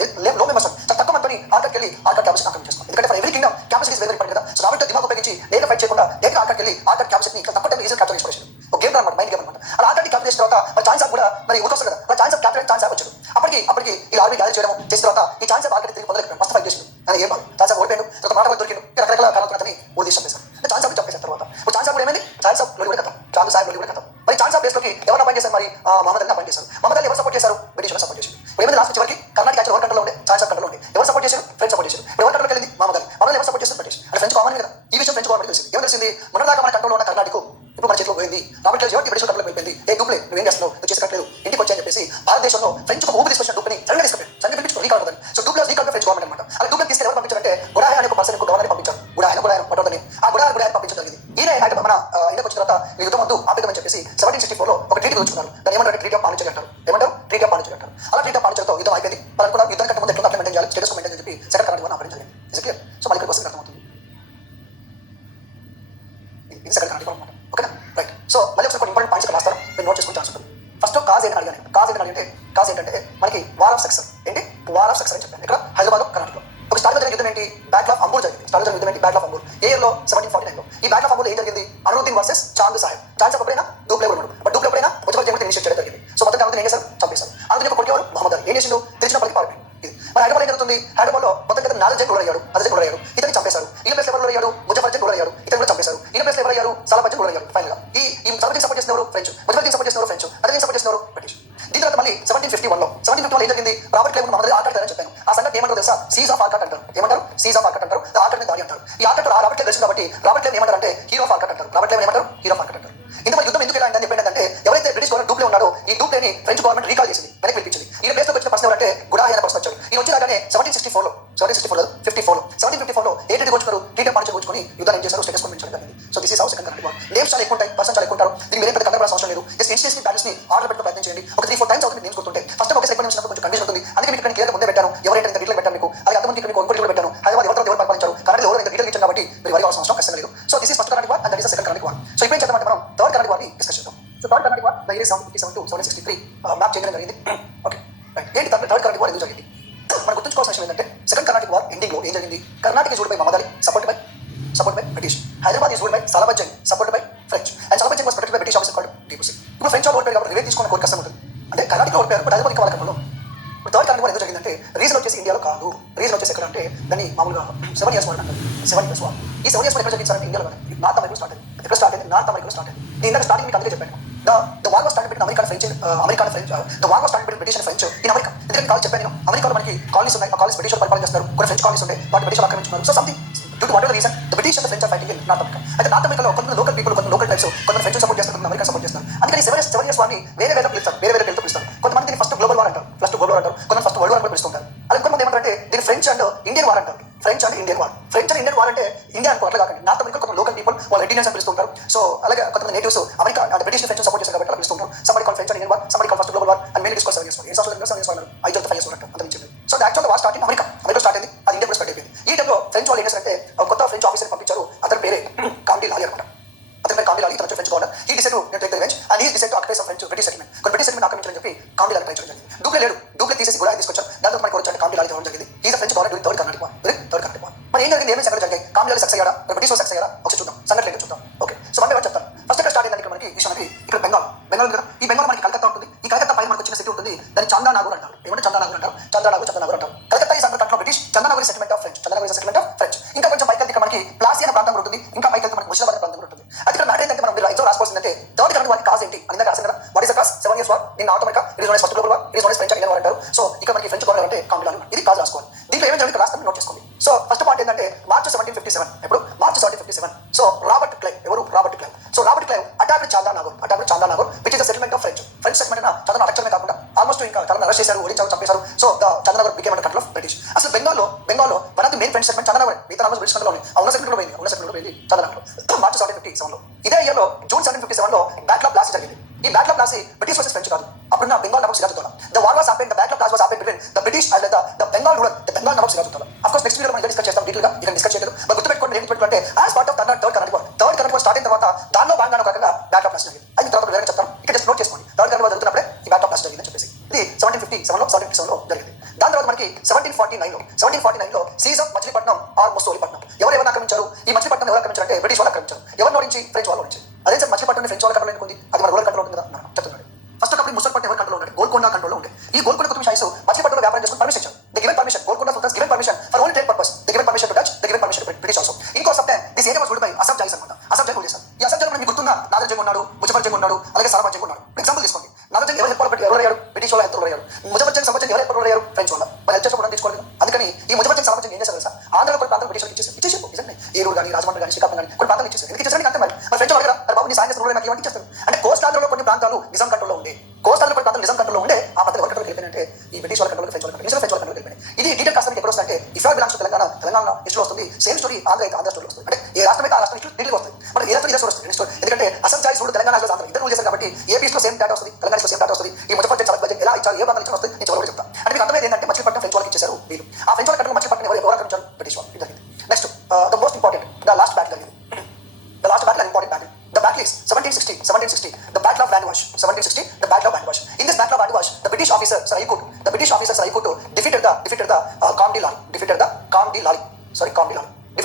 లో మెంబర్స్ చాలా తక్కువ మంది వెళ్ళి ఆర్కాడ్ క్యాపసిటీ ఆక్రమణ చేసుకోవాలి. ఎందుకంటే for every kingdom capacity is very important కదా. సో రాబర్ట్ దిమాగ్ ఉపయోగించి నేరుగా ఫైట్ చేయకుండా డైరెక్ట్ ఆర్కాడ్కి వెళ్ళి ఆర్కాడ్ క్యాపసిటీని తక్కువ టైం ఈజీ క్యాప్చర్ చేసుకోవచ్చు. ఒక గేమ్ అనమాట, మైండ్ గేమ్ అనమాట. అలా ఆర్కాడ్ని క్యాప్చర్ చేసిన తర్వాత మరి ఛాన్స్ ఆఫ్ కూడా మరి ఉదొస్తుంది కదా, మరి chance of capture chance of వచ్చాడు. అప్పటికి ఈ ఆర్మీ గ్యాదర్ చేయడం చేసిన తర్వాత ఈ ఛాన్స్ ఆఫ్ ఆర్కాడ్ తిరిగి పొందలేదు, మస్తు ఫైట్ చేసిండు. కానీ ఏం బాగా ఛాన్స్ ఆఫ్ ఓడిపోయాడు. తర్వాత మాట దొరికిండు, రకరకాల కారణాలతో అతని ఓడిషన్ చేశారు. ఛాన్స్ ఆఫ్ చంపేసిన తర్వాత ఛాన్స్ ఆఫ్ కూడా ఏమైంది, ఛాన్స్ ఆఫ్ కూడా కథం, చాందు సాహెబ్ కూడా కథం. మరి ఛాన్స్ ఆఫ్ ప్లేస్లోకి ఎవరు అపాయింట్ చేశారు, మరి మహమ్మద్ అలీ అపాయింట్ చేశారు. మహమ్మద్ అలీ ఎవరు సపోర్ట్ చేశారు, బ్రిటిష్ సపోర్ట్ చేశారు. ఏమైంది లాస్ట్ చివరికి కర్ణాటక ఎవరు కంట్రోల్ ఉండే, ఛాన్స్ ఆఫ్ కంట్రోల్ ఉండే. ఎవరు సపోర్ట్ చేశారు, ఫ్రెంచ్ సపోర్ట్ చేశారు. ఎవరు కంట్రోల్కి వెళ్ళింది, మహమ్మద్ అలీ. మహమ్మద్ ఎవరు సపోర్ట్ చేశారు, బ్రిటిష్. అంటే ఫ్రెంచ్ కామన్ కదా, ఈ విషయం ఫ్రెంచ్ గవర్నమెంట్ తెలిసింది. ఏం తెలిసింది, మొన్నదాకా మన కంట్రోల్ ఉన్న కర్ణాటక ఇప్పుడు మన చేతిలో పోయింది. రాబర్ట్ క్లైవ్ బ్రిటిష్ కంట్రోల్ వెళ్ళిపోయింది. ఏ డూప్లే నువ్వేం చేస్తున్నావు, నువ్వు చేసేటట్లేదు, ఇంటికి వచ్చి అని చెప్పేసి భారతదేశంలో ఫ్రెంచ్ ఒక ఊపి తీసుకొచ్చిన డూప్ని సడన్గా తీసుకెళ్ళి సడన్గా పిలిపించుకో రీకాల్ అవుతుంది. సో డూప్లో రీకాల్ ఫ్రెంచ్ గవర్నమెంట్ అనమాట. అలా డూప్లో తీసుకెళ్ళి ఎవరు పంపించారంటే గుడాహ అనే ఒక పర్సన్ గవర్నమెంట్ పంపించారు. గుడాహ పట్టోదని ఆ గుడాహ పంపించడం జరిగింది. ఈయన మన ఇండియాకి వచ్చిన తర్వాత యుద్ధం వద్దు ఆపేదమని చెప్పేసి 1764లో ఒక ట్రీటీ కుదుర్చుకున్నారు. దాన్ని ఏమంటారు, ట్రీటీ ఆఫ్ పాండిచేరి అంటారు. ఏమంటారు, ట్రీటీ ఆఫ్ పాండిచేరి అంటారు. అలా ట్రీటీ ఆఫ్ పాండిచేరితో యుద్ధం అయిపోయింది. వాళ్ళు అనుకున్నారు యుద్ధం కంటే ముందు ఎట్లా మెయింటైన్ చేయాలి, స్టేటస్ మెయింటైన్ చెప్పి సెకండ్ కర్ణాటక వారిని ఆపరేట్ జరిగింది. సో మళ్ళీ ఇక్కడికి వస్తుంది అర్థమవుతుంది. ఇది సెకండ్ కర్ణాటక అనమాట. ఓకేనా, రైట్. సో మళ్ళీ ఒకసారి కొన్ని ఇంపార్టెంట్ పాయింట్స్ రాస్తారు, మీరు నోట్ చేసుకుని ఛాన్స్ ఉంటుంది. ఫస్ట్ కాజ్ ఏంటని అడిగాను. కాజ్ ఏంటంటే మనకి వార్ ఆఫ్ సక్సెస్ ఏంటి, వార్ ఆఫ్ సక్సెస్ అని చెప్పాను. ఇక్కడ హైదరాబాద్ కర్ణాటకలో ఒక స్టార్ట్ జరిగిన యుద్ధం ఏంటి, బ్యాటిల్ ఆఫ్ అంబూర్ జరిగింది. స్టార్ట్ జరిగిన యుద్ధం ఏంటి, బ్యాటిల్ ఆఫ్ అంబూర్. ఏ ఇయర్లో 1749లో. ఈ బ్యాటిల్ ఆఫ్ అంబూర్ ఏం జరిగింది, అనుద్దీన్ వర్సెస్ చాంద్ సాహెబ్. చాంద్ సాహెబ్ ఎప్పుడైనా డూప్లే ఉన్నాడు, బట్ డూప్లే ఎప్పుడైనా ముజఫర్ ఇనిషియేట్ చేయడం జరిగింది. సో మొత్తం అనుద్దీన్ ఏం చేశారు, చంపేశారు. అనుద్దీన్ కొడుకు ఎవరు, మహమ్మద్ అలీ. ఏం చేసిండు, తెలిసినప్పటికీ పారిపోయింది. ఇది మరి హైదరాబాద్ ఏం జరుగుతుంది, హైదరాబాద్లో మొత్తం కదా 4 జన్ అయ్యాడు, 10 జన్ అయ్యాడు. ఇతన్ని చంపేశారు. ఈ ప్లేస్ ఎవరు అయ్యాడు, ముజఫర్ జన్ అయ్యాడు. ఇతను కూడా చంపేశారు. ఈ ప్లేస్ ఎవరు అయ్యారు, సలాబత్ జన్ అయ్యారు. ఫైనల్ గా ఈ సలాబత్ సపోర్ట్ చేసినవారు ఫ్రెంచ్, ముజఫర్ సపోర్ట్ చేసినవారు ఫ్రెంచ్, అతన్ని సపోర్ట్ చేసినవారు బ్రిటిష్. దీని తర్వాత మళ్ళీ 1751లో ఏం జరిగింది, రాబర్ట్ క్లైవ్ మహమ్మద్ ఆర్కాడ్ అని చెప్పాను. ఆ సంగతి ఏమంటారు తెలుసా, సీజ్ ఆఫ్ ఆర్కాడ్ అంటారు. ఏమంటారు, సీజ్ ఆఫ్ ఆర్కాడ్ అంటారు. ఆర్కాడ్ దాడి అంటారు. ఈ ఆర్కాడ్ రాబర్ట్ క్లైవ్ తెలుసు కాబట్టి రాబర్ట్ క్లైవ్ ఏమంటారు అంటే హీరో ఆఫ్ ఆర్కాడ్ అంటారు. రాబర్ట్ క్లైవ్ ఏమంటారు, హీరో ఆఫ్ ఆర్కాడ్ అంటారు. ఇంత యుద్ధం ఎందుకు ఎలా అయిందని చెప్పండి, ఎవరైతే బ్రిటిష్ గవర్నమెంట్ డూప్లే ఉన్నారో ఈ డూప్లేని ఫ్రెంచ్ గవర్నమెంట్ రీకాల్ చేసింది, వెనక్కి పిలిపించింది. ఈ ప్లేస్లోకి వచ్చిన పర్సన్ ఎవరంటే గుడాహ అనే పర్సన్ వచ్చాడు. ఈ వచ్చి రాగానే 1754లో ఏ ట్రీటీ వచ్చుకున్నారు, ట్రీటీ పాండిచేరి వచ్చుకొని యుద్ధాన్ని ఏం చేశారు, స్టేటస్ కొనిపించడం జరిగింది. So this is how second Karnataka war. Names చాలా ఎక్కువ ఉంటాయి, పర్సన్ చాలా ఎక్కువ ఉంటారు. దీనికి వేరే పెద్ద కంగారు అవసరం లేదు. జస్ట్ ఇన్స్టెన్సీ బ్యాటిల్స్ ని ఆర్డర్ పెట్టడం ప్రయత్నం చేయండి. ఒక 3-4 టైమ్స్ అవుతుంది నేమ్స్ గుర్తుంటే. ఫస్ట్ ఒక సెకండ్ నిమిషం కొంచెం కన్ఫ్యూజన్ ఉంటుంది. అందుకే మీకు ఇక్కడ క్లియర్ ముందే పెట్టాను, ఎవరైతే ఇంత డీటెయిల్ పెట్టాను మీకు. అది అర్థమంది ఇక్కడ మీకు ఇంకోటి కూడా పెట్టాను. హైదరాబాద్ ఎవరు పరిపాలించారు, కర్ణాటక ఎవరు ఇంత డీటెయిల్ ఇచ్చారు కాబట్టి మీరు వరి అవసరం ఖచ్చితంగా లేదు. So this is first Karnataka war and that is second Karnataka war. So ఇప్పుడు ఏం చేద్దామంటే మనం థర్డ్ కర్ణాటక వార్ని డిస్కస్ చేద్దాం. So third Karnataka war the year 1757 to 1763 map చేయడం జరిగింది. Okay right. ఏంటి థర్డ్ కర్ణాటక వార్ ఎందుకు జరిగింది, మనం గుర్తుంచుకోవాల్సిన విషయం ఏంటంటే సెకండ్ కర్ణాటక వార్ ఎండింగ్ లో ఏం జరిగింది, Karnataka is ruled by Muhammad Ali, support by British. Hyderabad is ruled by Salabat Jang, support by French. And Salabat Jang was protected by British officer called Tipu Singh. ఇప్పుడు ఫ్రెంచ్ వాళ్ళు ఓడిపోయారు కాబట్టి రివెంజ్ తీసుకునే కోరిక కష్టం ఉంటుంది. అంటే కర్ణాటకలో ఓడిపోయారు, బట్ హైదరాబాద్ వాళ్ళ కంట్రోల్లో. ఇప్పుడు థర్డ్ కర్ణాటక వార్ ఎందుకు జరిగిందంటే రీజన్ వచ్చేసి ఇండియాలో కాదు, రీజన్ వచ్చేసి ఎక్కడ అంటే దాన్ని మామూలుగా 7 years వార్ అంటారు. 7 years వార్. ఈ 7 years వార్ ఎక్కడ జరిగించారంటే ఇండియాలో నార్త్ అమెరికాలో స్టార్ట్ అయింది. ఎక్కడ స్టార్ట్ అయింది, నార్త్ అమెరికాలో స్టార్ట్ అయింది. నేను ఇందాక స్టార్టింగ్ మీకు అందుకే చెప్పాను, the war was started between America and French. The war was started between British and French in America. ఎందుకంటే కాల్ చెప్పాను నేను, అమెరికాలో మనకి కాలనీస్ ఉన్నాయి, ఆ కాలనీస్ బ్రిటిష్ వాళ్ళు పరిపాలన చేస్తారు, కొన్ని ఫ్రెంచ్ కాలనీస్ ఉంటాయి, వాటి బ్రిటిష్ ఆక్రమించుకున్నారు. So something due to whatever reason the British and French are fighting in North America. అయితే నార్త్ అమెరికాలో కొంత లోకల్ పీపుల్, కొంత లోకల్ ట్రైబ్స్, కొంత ఫ్రెంచ్ సపోర్ట్ చేస్తారు, కొంత అమెరికా సపోర్ట్ చేస్తారు. అందుకని 7 years వార్ని వేరే పిలుస్తారు, వేరే పేరుతో పిలుస్తారు. కొంతమంది దీన్ని ఫస్ట్ గ్లోబల్ వార్ అంటారు, కొంతమంది ఫస్ట్ వరల్డ్ వార్ కూడా పిలుస్తుంటారు. అలాగే కొంతమంది ఏమంటారంటే దీన్ని ఫ్రెంచ్ అండ్ ఇండియన్ వార్ అంటారు. ఫ్రెంచ్ అండ్ ఇండియన్ వార్ అంటే ఇండియా అనుకో, అట్లా కాకండి. నార్త్ అమెరికా కొంత లోకల్ పీపుల్ వాళ్ళు రెడ్ ఇండియన్స్ అని పిలుస్తుంటారు. సో అలాగే కొంతమంది నేటివ్స్ అమెరికా అంటే బ్రిటిష్ ఫ్రెంచ్ సపోర్ట్ చేస్తారు కాబట్టి అలా పిలుస్తుంటారు. Somebody call French and Indian war, somebody call first global war and main discuss 7 years war. ఏ సంవత్సరాలు 7 years వార్, 5 years వార్ అంత మించింది. So actual war starting America start అయింది, అది ఇండియా కూడా స్టార్ట్ అయిపోయింది. ఈ టైంలో ఫ్రెంచ్ వాళ్ళు ఏం చేశారంటే కొత్త ఫ్రెంచ్ ఆఫీసర్ పంపించారు, అతని పేరే కాండి లాలి అనమాట. అతని పేరు కాండి లాలి, ఇతను ఫ్రెంచ్ గవర్నర్. ఈ decide to take the revenge and he decide to occupy some French British settlement. కొన్ని బ్రిటిష్ సెటిల్మెంట్ ఆక్రమించాలని చెప్పి కాండి లాలి ట్రై చేయడం జరిగింది. డూప్లే లేడు, డూప్లే తీసేసి గుడాహ తీసుకొచ్చారు. దాంతో మనకి వచ్చాడు కాండి లాలి తేవడం జరిగింది. ఈ French governor during third Karnataka war. మరి ఏం జరిగింది, ఏమేమి సంగతి జరిగాయి, కాండి లాలి సక్సెస్ అయ్యాడా, బ్రిటిష్ సక్సెస్ అయ్యాడా ఒకసారి చూద్దాం, సంగతి చూద్దాం. Okay, so one by one చెప్తాను. ఫస్ట్ ఇక్కడ స్టార్ట్ అయింది ఇక్కడ మనకి విషయానికి, ఇక్కడ బెంగాల్ ఉంది కదా. ఈ బెంగాల్ మనకి కలకత్తా ఉంటుంది. ఈ కలకత్తా పైన మనకు వచ్చిన సిటీ ఉంటుంది, దాన్ని చందానాగూర్ అంటారు. ఏమంటే చందానాగూర్ అంటారు. కలకత్తా ఈ సంగతి ఫ్రిటిష్, చందానాగూర్ సెటిల్మెంట్ ఆఫ్ ఫ్రెంచ్. ఇంకా కొంచెం పైకి వెళ్తే ఇక్కడ మనకి ప్లాసీ అనే ప్రాంతం ఉంటుంది, ఇంకా పైకి వెళ్తే మనకి ముషిరాబాద్ ప్రాంతం ఉంటుంది. అది ఇక్కడ మ్యాటర్ ఏంటంటే మనం ఎగ్జామ్ రాసుకోవాల్సిందంటే థర్డ్ కర్ణాటక వార్ కాజ్ ఏంటి అని ఇందాక రాసింది కదా. What is the cause, 7 years war in North America, it is known as first global war, it is known as French and Indian war అంటారు. సో ఇక్కడ మనకి ఫ్రెంచ్ గవర్నర్ అంటే కాండి లాలి, ఇది కాజ్ రాసుకోవాలి. దీంట్లో ఏమేమి జరిగింది రాస్తాను, నోట్ చేసుకోండి. సో ఫస్ట్ పార్ట్ ఏంటంటే మార్చ్ 1757. ఎప్పుడు, March 1757. So Robert Clive so Robert Clive attacked Chandannagar which is the settlement of French settlement. చందన అటాక్చడమే కాకుండా ఆల్మోస్ట్ ఇంకా చందన అరెస్ట్ చేశారు, ఓడించారు, చంపేశారు. So the Chandannagar became under control of British. అసలు బెంగాల్లో one of the main French settlement Chandannagar. మిగతా ఆల్మోస్ట్ బ్రిటిష్ కంట్రోల్ ఉంది. ఉన్న సెటిల్మెంట్ పోయింది చందనాగూర్. మార్చ్ 1757లో. ఇదే ఇయర్ లో జూన్ 1757లో బ్యాటిల్ ఆఫ్ ప్లాసీ జరిగింది. ఈ battle of Plassey British versus French కాదు, అప్పుడున్న Bengal nawab Sirajuddaulah. The war was happened, the battle of Plassey was happened between the British and the Bengal ruler, the Bengal nawab Sirajuddaulah. Of course next video మనం discuss చేస్తాం detail గా, ఇక్కడ డిస్కస్ చేయలేదు. మరి గుర్తుపెట్టుకోండి, ఏంటి పెట్టుకుంటే as part of third Karnataka war start అయిన తర్వాత దానిలో భాగంగా ఒక రకంగా బ్యాటిల్ ఆఫ్ ప్లాసీ జరిగింది. అది తర్వాత వివరంగా చెప్తాను, ఇక్కడ జస్ట్ నోట్ చేసుకోండి. థర్డ్ కర్ణాటక వార్ జరుగుతున్నప్పుడే ఈ బ్యాటిల్ ఆఫ్ ప్లాసీ జరిగిందని చెప్పేసి. ఇది 1757లో జరిగింది. దాని తర్వాత మనకి 1749 టైంలో సీజ్ ఆఫ్ మచిలీపట్నం ఆర్ ముసోలిపట్నం ఎవరు ఆక్రమించారు? ఈ మచిలీపట్నం ఎవరు ఆక్రమించారు అంటే బ్రిటిష్ వాళ్ళు ఆక్రమించారు. ఎవరు ఓడించి? ఫ్రెంచ్ వాళ్ళు ఓడించారు. అదే సార్ మచిలీపట్నం ఫ్రెంచ్ వాళ్ళ కంట్రోల్ ఉంది, అది మన రూరల్ కంట్రోల్ ఉంది కదా చెప్తున్నాడు. ఫస్ట్ అప్పుడు ముసోలిపట్నం ఎవరు కంట్రోల్ ఉండే? గోల్కొండ కంట్రోల్ ఉండే. ఈ గోల్కొండ కుతుబ్ షాహీస్ మచిలీపట్నంలో వ్యాపారం చేసుకుని పర్మిషన్ ఇచ్చారు. They given permission, Golconda sultans given permission for only trade purpose. They given permission to Dutch, they given permission to British also. In course of time this area was ruled by Asaf Jahis అన్నమాట. Asaf Jahi rule చేశారు. ఈ అసఫ్ జాహీ మీకు గుర్తుందా? నాదర్ జంగ్ ఉన్నాడు, ముజఫర్ జంగ్ ఉన్నాడు, అలాగే సలాబత్ జంగ్ ఉన్నాడు. Example తీసుకోండి. నాదర్ జంగ్ ఎవరు హెల్ప్ ఎవరు అయ్యారు? బ్రిటిష్ వాళ్ళు హెల్ప్ అయ్యారు. ముజఫర్ జంగ్ సలాబత్ జంగ్ ఎవరు హెల్ప్ అయ్యారు? ఫ్రెంచ్ వాళ్ళు. మరి హెల్ప్ చేసుకోవడం తీసుకోవాలి. అందుకని ఈ ముజఫర్ జంగ్ సలాబత్ జంగ్ ఏం చేశారు తెలుసా? ఆంధ్రలో కొన్ని ప్రాంతాలు బ్రిటిష్ ఇచ్చేసారు. నిజంగా ఏలూరు కానీ రాజమండ్రి కానీ శ్రీకాకుళం కానీ కొన్ని ప్రాంతాలు ఇచ్చేసారు. ఎందుకు ఇచ్చేసారు అంతే? మరి ఫ్రెంచ్ వాళ్ళు కదా బాబు నీ సాయం చేసిన నాకు ఏమంటే ఇచ్చేస్తారు. అంటే కోస్ట్ ఆంధ్రలో కొన్ని ప్రాంతాలు నిజాం కంట్రోల్లో ఉండే, కోస్ట్ ఆంధ్రలో కొన్ని ప్రాంతాలు నిజాం కంట్రోల్లో ఉండే. ఆ ప్రాంతాలు ఎవరి కంట్రోల్ వెళ్ళిపోయినంటే ఈ బ్రిటిష్ వాళ్ళ కంట్రోల్, ఫ్రెంచ్ వాళ్ళ కంట్రోల్, ఫ్రెంచ్ వాళ్ళ కంట్రోల్ వెళ్ళిపోయింది. ఇది డీటెయిల్ కాస్త ఎక్కడ వస్తుందంటే if you belongs to Telangana, Telangana history వస్తుంది. సేమ్ స్టోరీ ఆంధ్ర అయితే ఆంధ్ర స్టోరీ వస్తుంది. అంటే ఏ రాష్ట్రం అయితే ఆ రాష్ట్రం హిస్టరీ డీటెయిల్ వస్తుంది. బట్ ఏ రాష్ట్రం ఇదే స్టోరీ వస్తుంది. ఎందుకంటే అసలు జాయిస్ రూల్ తెలంగాణ ఆంధ్ర ఇద్దరు రూల్ చేశారు కాబట్టి ఏపీలో సేమ్ డేటా వస్తుంది, తెలంగాణలో సేమ్ డేటా వస్తుంది. ఈ ముజఫర్ జంగ్ సలాబత్ జంగ్ ఎలా ఇచ్చారు, ఏ ప్రాంతాలు ఇచ్చారు వస్తుంది నేను చివరి చెప్తాను. అంటే మీకు అర్థమైంది ఏంటంటే మచిలీపట్నం ఫ్రెంచ్ వాళ్ళకి ఇచ్చేసారు వీళ్ళు. ఆ ఫ్రెంచ్ వాళ్ళ కంట్రోల్ మచిలీపట్నం ఎవరు ఆక్రమించారు? బ్రిటిష్ వాళ్ళు. ఇది జరిగింది. Next the most important the last battle జరిగింది. The last battle, an important battle. The battle is 1760. The Battle of Vandivash. 1760. The Battle of Vandivash. In this Battle of Vandivash, the British officer Sir Aycoot defeated the Kamdi Lali. Defeated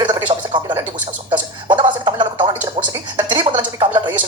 the British officer Kamdi Lali and Tipu also. That's it. Vandavasi Tamil town and port city. Then 3 months Kamdi Lali try చేసి